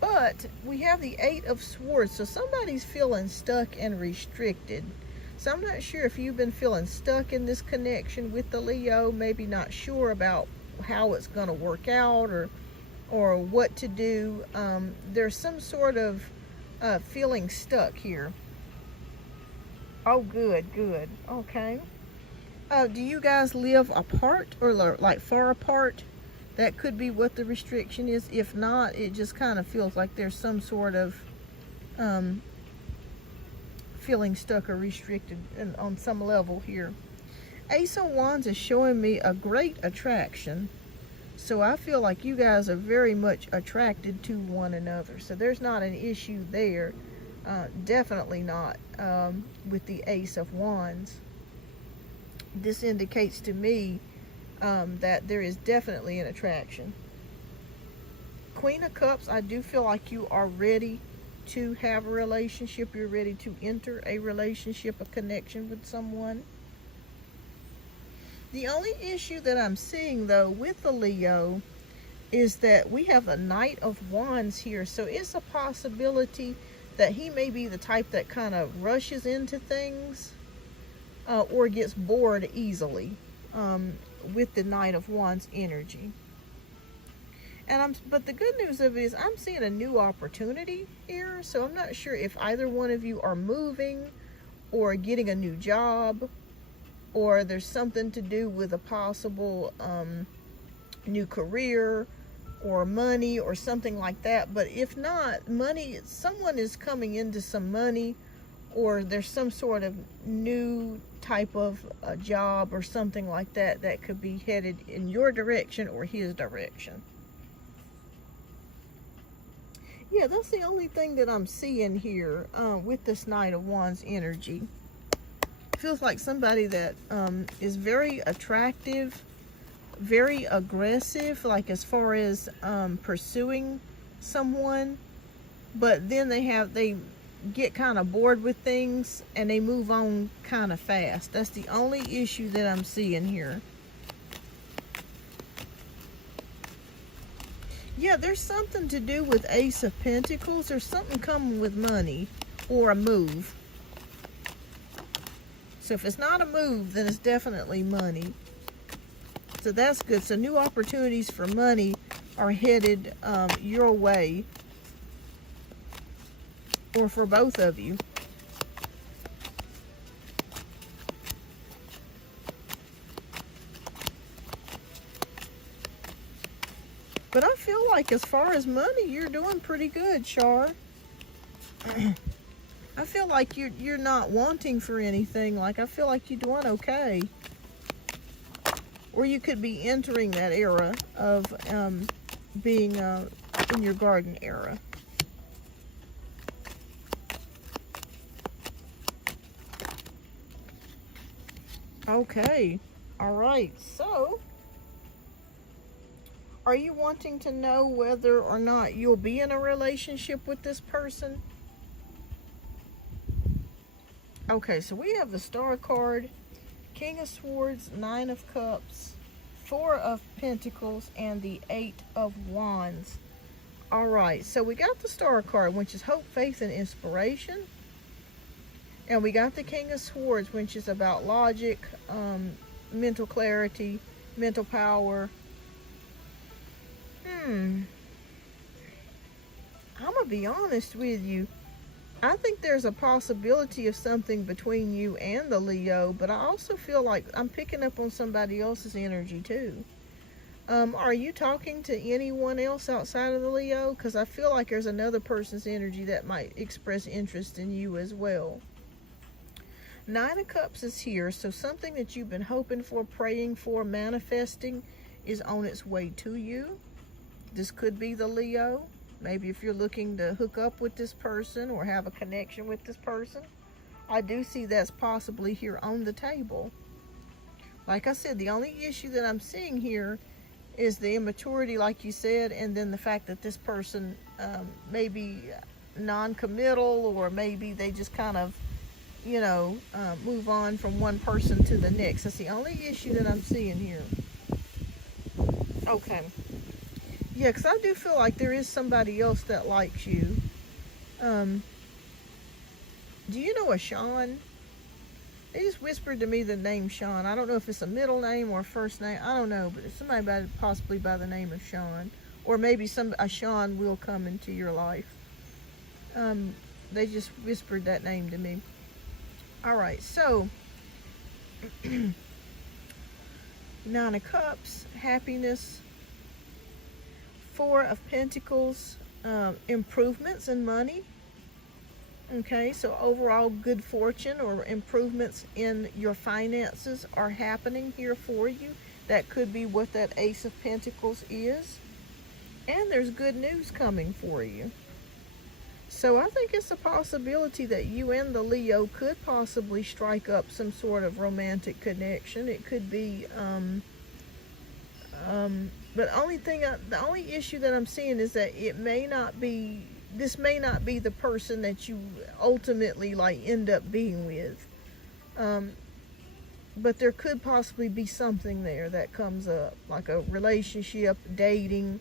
But we have the 8 of Swords, so somebody's feeling stuck and restricted. So I'm not sure if you've been feeling stuck in this connection with the Leo, maybe not sure about how it's going to work out, or what to do. There's some sort of feeling stuck here. Oh, good. Okay. Do you guys live apart, or like far apart? That could be what the restriction is. If not, it just kind of feels like there's some sort of feeling stuck or restricted on some level here. Ace of Wands is showing me a great attraction. So I feel like you guys are very much attracted to one another. So there's not an issue there. Definitely not with the Ace of Wands. This indicates to me that there is definitely an attraction. Queen of Cups, I do feel like you are ready to have a relationship. You're ready to enter a relationship, a connection with someone. The only issue that I'm seeing, though, with the Leo is that we have the Knight of Wands here. So it's a possibility that he may be the type that kind of rushes into things or gets bored easily with the Knight of Wands energy. But the good news of it is I'm seeing a new opportunity here. So I'm not sure if either one of you are moving or getting a new job, or there's something to do with a possible new career or money or something like that. But if not, money, someone is coming into some money, or there's some sort of new type of a job or something like that that could be headed in your direction or his direction. Yeah, that's the only thing that I'm seeing here with this Knight of Wands energy. feels like somebody that is very attractive, very aggressive, like as far as pursuing someone, but then they get kind of bored with things and they move on kind of fast. That's the only issue that I'm seeing here. Yeah, there's something to do with Ace of Pentacles. There's something coming with money or a move. So if it's not a move, then it's definitely money. So that's good. So new opportunities for money are headed your way, or for both of you. But I feel like as far as money, you're doing pretty good, Char. I feel like you're not wanting for anything. Like, I feel like you're doing okay. Or you could be entering that era of being in your garden era. Okay. All right. So, are you wanting to know whether or not you'll be in a relationship with this person? Okay, so we have the Star card, King of Swords, Nine of Cups, Four of Pentacles, and the Eight of Wands. All right, so we got the Star card, which is hope, faith, and inspiration. And we got the King of Swords, which is about logic, mental clarity, mental power. I'm gonna be honest with you. I think there's a possibility of something between you and the Leo, but I also feel like I'm picking up on somebody else's energy too. Are you talking to anyone else outside of the Leo? Because I feel like there's another person's energy that might express interest in you as well. Nine of Cups is here, so something that you've been hoping for, praying for, manifesting is on its way to you. This could be the Leo. Maybe if you're looking to hook up with this person or have a connection with this person, I do see that's possibly here on the table. Like I said, the only issue that I'm seeing here is the immaturity, like you said, and then the fact that this person may be non-committal, or maybe they just kind of, you know, move on from one person to the next. That's the only issue that I'm seeing here. Okay. Yeah, because I do feel like there is somebody else that likes you. Do you know a Sean? They just whispered to me the name Sean. I don't know if it's a middle name or a first name. I don't know, but it's somebody possibly by the name of Sean. Or maybe a Sean will come into your life. They just whispered that name to me. All right, so Nine of Cups, happiness. Four of Pentacles, improvements in money. Okay, so overall good fortune or improvements in your finances are happening here for you. That could be what that Ace of Pentacles is. And there's good news coming for you. So I think it's a possibility that you and the Leo could possibly strike up some sort of romantic connection. It could be but the only issue that I'm seeing is that this may not be the person that you ultimately like end up being with. But there could possibly be something there that comes up, like a relationship, dating,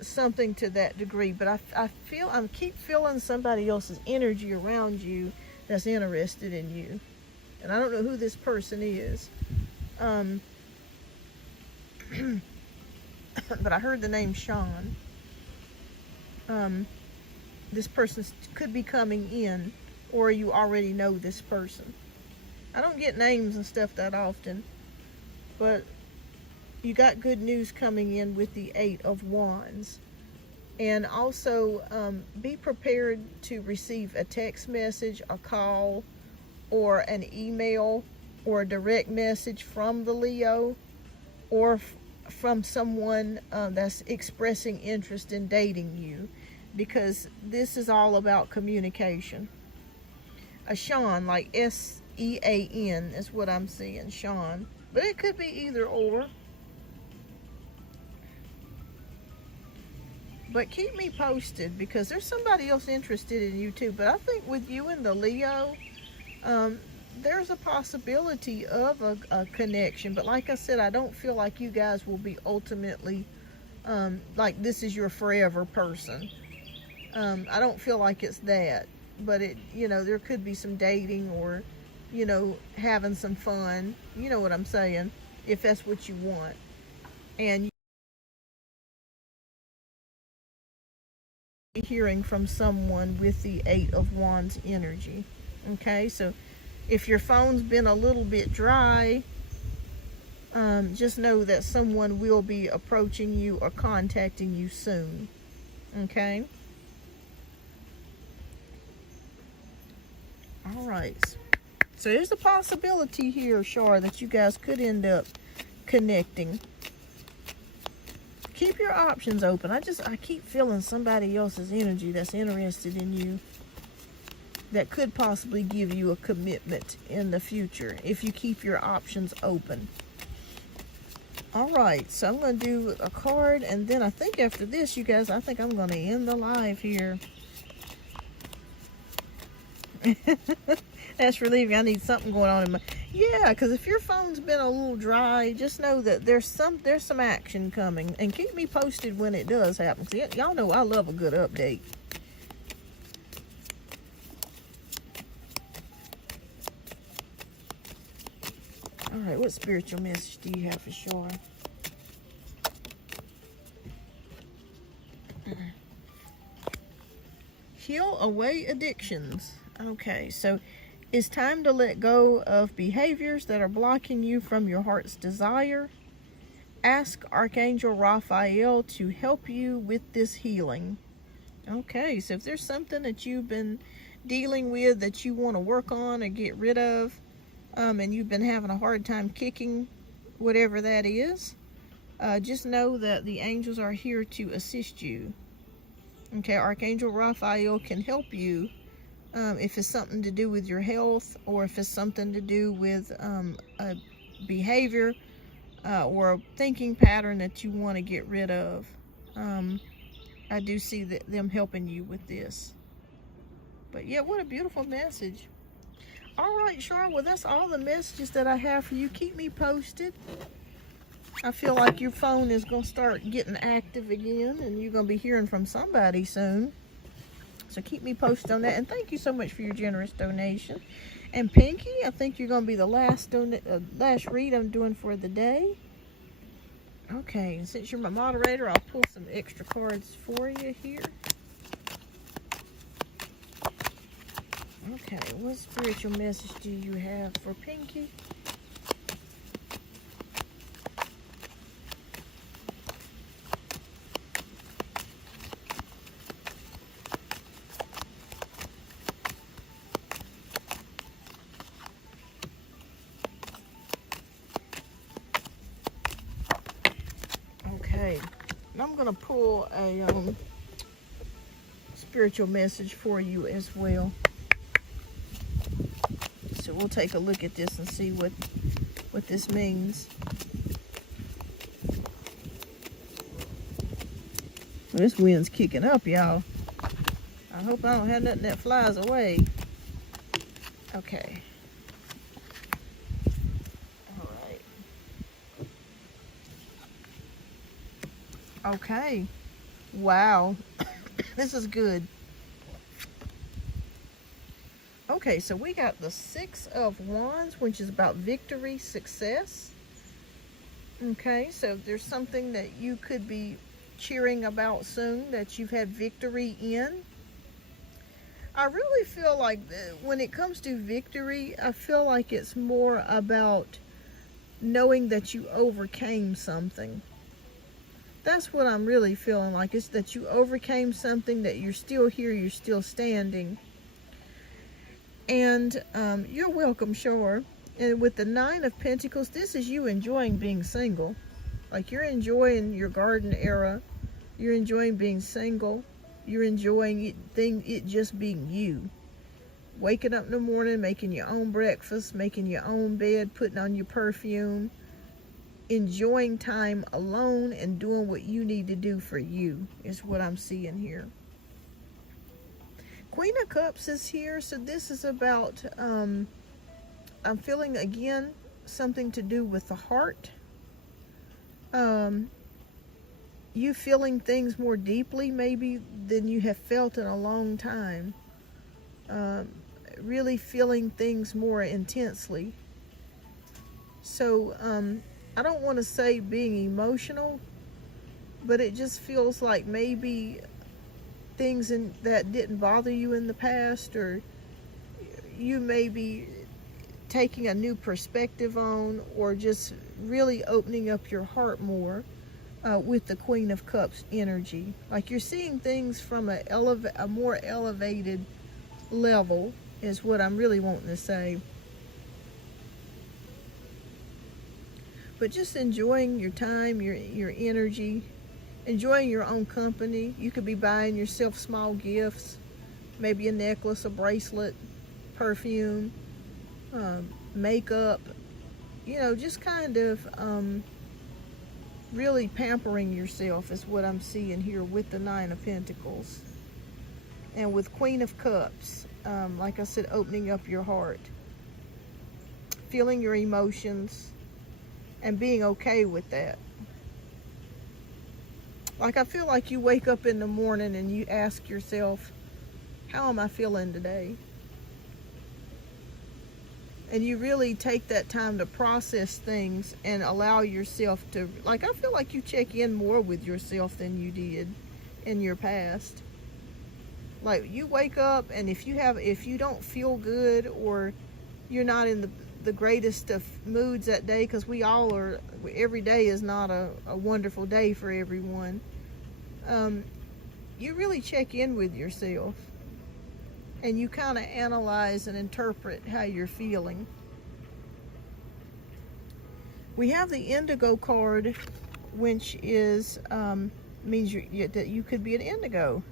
something to that degree. But I keep feeling somebody else's energy around you that's interested in you. And I don't know who this person is. But I heard the name Sean. This person could be coming in, or you already know this person. I don't get names and stuff that often, but you got good news coming in with the Eight of Wands. And also be prepared to receive a text message, a call, or an email, or a direct message from the Leo, or from someone that's expressing interest in dating you, because this is all about communication. A Sean, like E-A-N is what I'm seeing, Sean. But it could be either or. But keep me posted, because there's somebody else interested in you too. But I think with you and the Leo, there's a possibility of a connection. But like I said, I don't feel like you guys will be ultimately, like this is your forever person. I don't feel like it's that. But it, there could be some dating, or, having some fun. You know what I'm saying? If that's what you want. And hearing from someone with the 8 of Wands energy. Okay, so if your phone's been a little bit dry, just know that someone will be approaching you or contacting you soon. Okay, all right, so there's a possibility here, Char, that you guys could end up connecting. Keep your options open. I keep feeling somebody else's energy that's interested in you, that could possibly give you a commitment in the future if you keep your options open. All right, so I'm going to do a card, and then I think after this, you guys, I think I'm going to end the live here. That's relieving. I need something going on in my... Yeah, because if your phone's been a little dry, just know that there's some action coming. And keep me posted when it does happen. See, y'all know I love a good update. All right, what spiritual message do you have for sure? Heal away addictions. Okay, so it's time to let go of behaviors that are blocking you from your heart's desire. Ask Archangel Raphael to help you with this healing. Okay, so if there's something that you've been dealing with that you want to work on or get rid of, and you've been having a hard time kicking whatever that is, just know that the angels are here to assist you. Okay, Archangel Raphael can help you if it's something to do with your health, or if it's something to do with a behavior or a thinking pattern that you want to get rid of. I do see them helping you with this. But yeah, what a beautiful message. All right, Char, well, that's all the messages that I have for you. Keep me posted. I feel like your phone is going to start getting active again, and you're going to be hearing from somebody soon. So keep me posted on that. And thank you so much for your generous donation. And Pinky, I think you're going to be the last read I'm doing for the day. Okay, and since you're my moderator, I'll pull some extra cards for you here. Okay, what spiritual message do you have for Pinky? Okay, and I'm going to pull a spiritual message for you as well. So we'll take a look at this and see what this means. Well, this wind's kicking up, y'all. I hope I don't have nothing that flies away. Okay. All right. Okay. Wow. This is good. Okay, so we got the 6 of Wands, which is about victory, success. Okay, so there's something that you could be cheering about soon that you've had victory in. I really feel like when it comes to victory, I feel like it's more about knowing that you overcame something. That's what I'm really feeling like, is that you overcame something, that you're still here, you're still standing. And you're welcome, sure. And with the 9 of Pentacles, this is you enjoying being single. Like, you're enjoying your garden era. You're enjoying being single. You're enjoying it just being you. waking up in the morning, making your own breakfast, making your own bed, putting on your perfume, enjoying time alone and doing what you need to do for you is what I'm seeing here. Queen of Cups is here, so this is about, I'm feeling again something to do with the heart. You feeling things more deeply maybe than you have felt in a long time. Really feeling things more intensely. So I don't want to say being emotional, but it just feels like maybe things that didn't bother you in the past, or you may be taking a new perspective on, or just really opening up your heart more with the Queen of Cups energy. Like you're seeing things from a more elevated level is what I'm really wanting to say. But just enjoying your time, your energy, enjoying your own company. You could be buying yourself small gifts, maybe a necklace, a bracelet, perfume, makeup, you know, just kind of really pampering yourself is what I'm seeing here with the Nine of Pentacles. And with Queen of Cups, like I said, opening up your heart, feeling your emotions, and being okay with that. Like I feel like you wake up in the morning and you ask yourself, how am I feeling today? And you really take that time to process things and allow yourself to, like I feel like you check in more with yourself than you did in your past. Like you wake up, and if you don't feel good, or you're not in the greatest of moods that day, because we all are, every day is not a wonderful day for everyone. You really check in with yourself, and you kind of analyze and interpret how you're feeling. We have the Indigo card, which is means that you could be an indigo.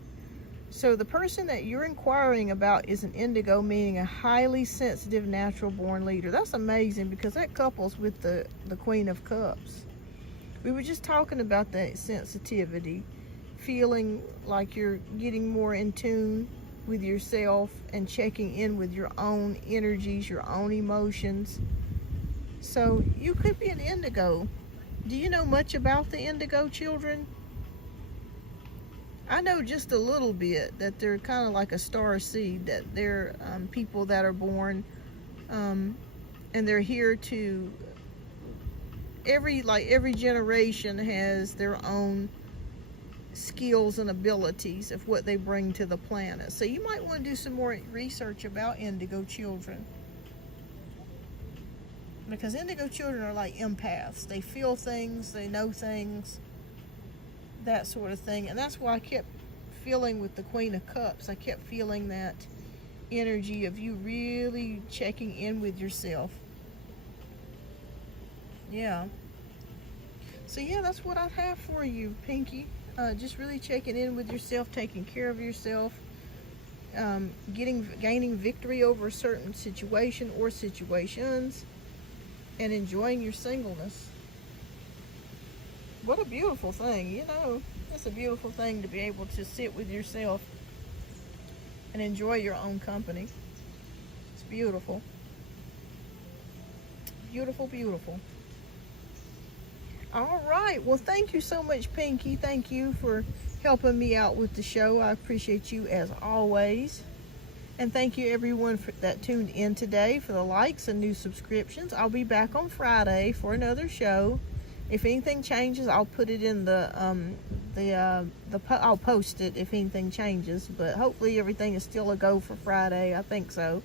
So the person that you're inquiring about is an indigo, meaning a highly sensitive, natural-born leader. That's amazing, because that couples with the Queen of Cups. We were just talking about that sensitivity, feeling like you're getting more in tune with yourself and checking in with your own energies, your own emotions. So you could be an indigo. Do you know much about the indigo, children? I know just a little bit, that they're kind of like a star seed, that they're people that are born, and they're here to, every generation has their own skills and abilities of what they bring to the planet. So you might want to do some more research about indigo children, because indigo children are like empaths. They feel things, they know things, that sort of thing. And that's why I kept feeling with the Queen of Cups, I kept feeling that energy of you really checking in with yourself. Yeah. So yeah, that's what I have for you, Pinky. Just really checking in with yourself, taking care of yourself, gaining victory over a certain situation or situations, and enjoying your singleness. What a beautiful thing, you know. It's a beautiful thing to be able to sit with yourself and enjoy your own company. It's beautiful. Beautiful, beautiful. All right. Well, thank you so much, Pinky. Thank you for helping me out with the show. I appreciate you as always. And thank you everyone that tuned in today, for the likes and new subscriptions. I'll be back on Friday for another show. If anything changes, I'll put it in I'll post it if anything changes. But hopefully everything is still a go for Friday. I think so.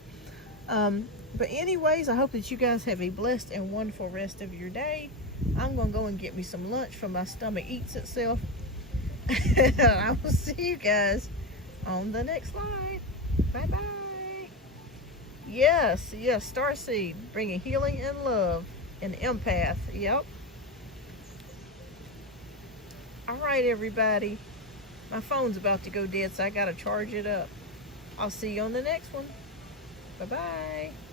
But anyways, I hope that you guys have a blessed and wonderful rest of your day. I'm going to go and get me some lunch for my stomach eats itself. I will see you guys on the next slide. Bye-bye. Yes, Starseed, bringing healing and love. An empath, yep. All right, everybody. My phone's about to go dead, so I got to charge it up. I'll see you on the next one. Bye-bye.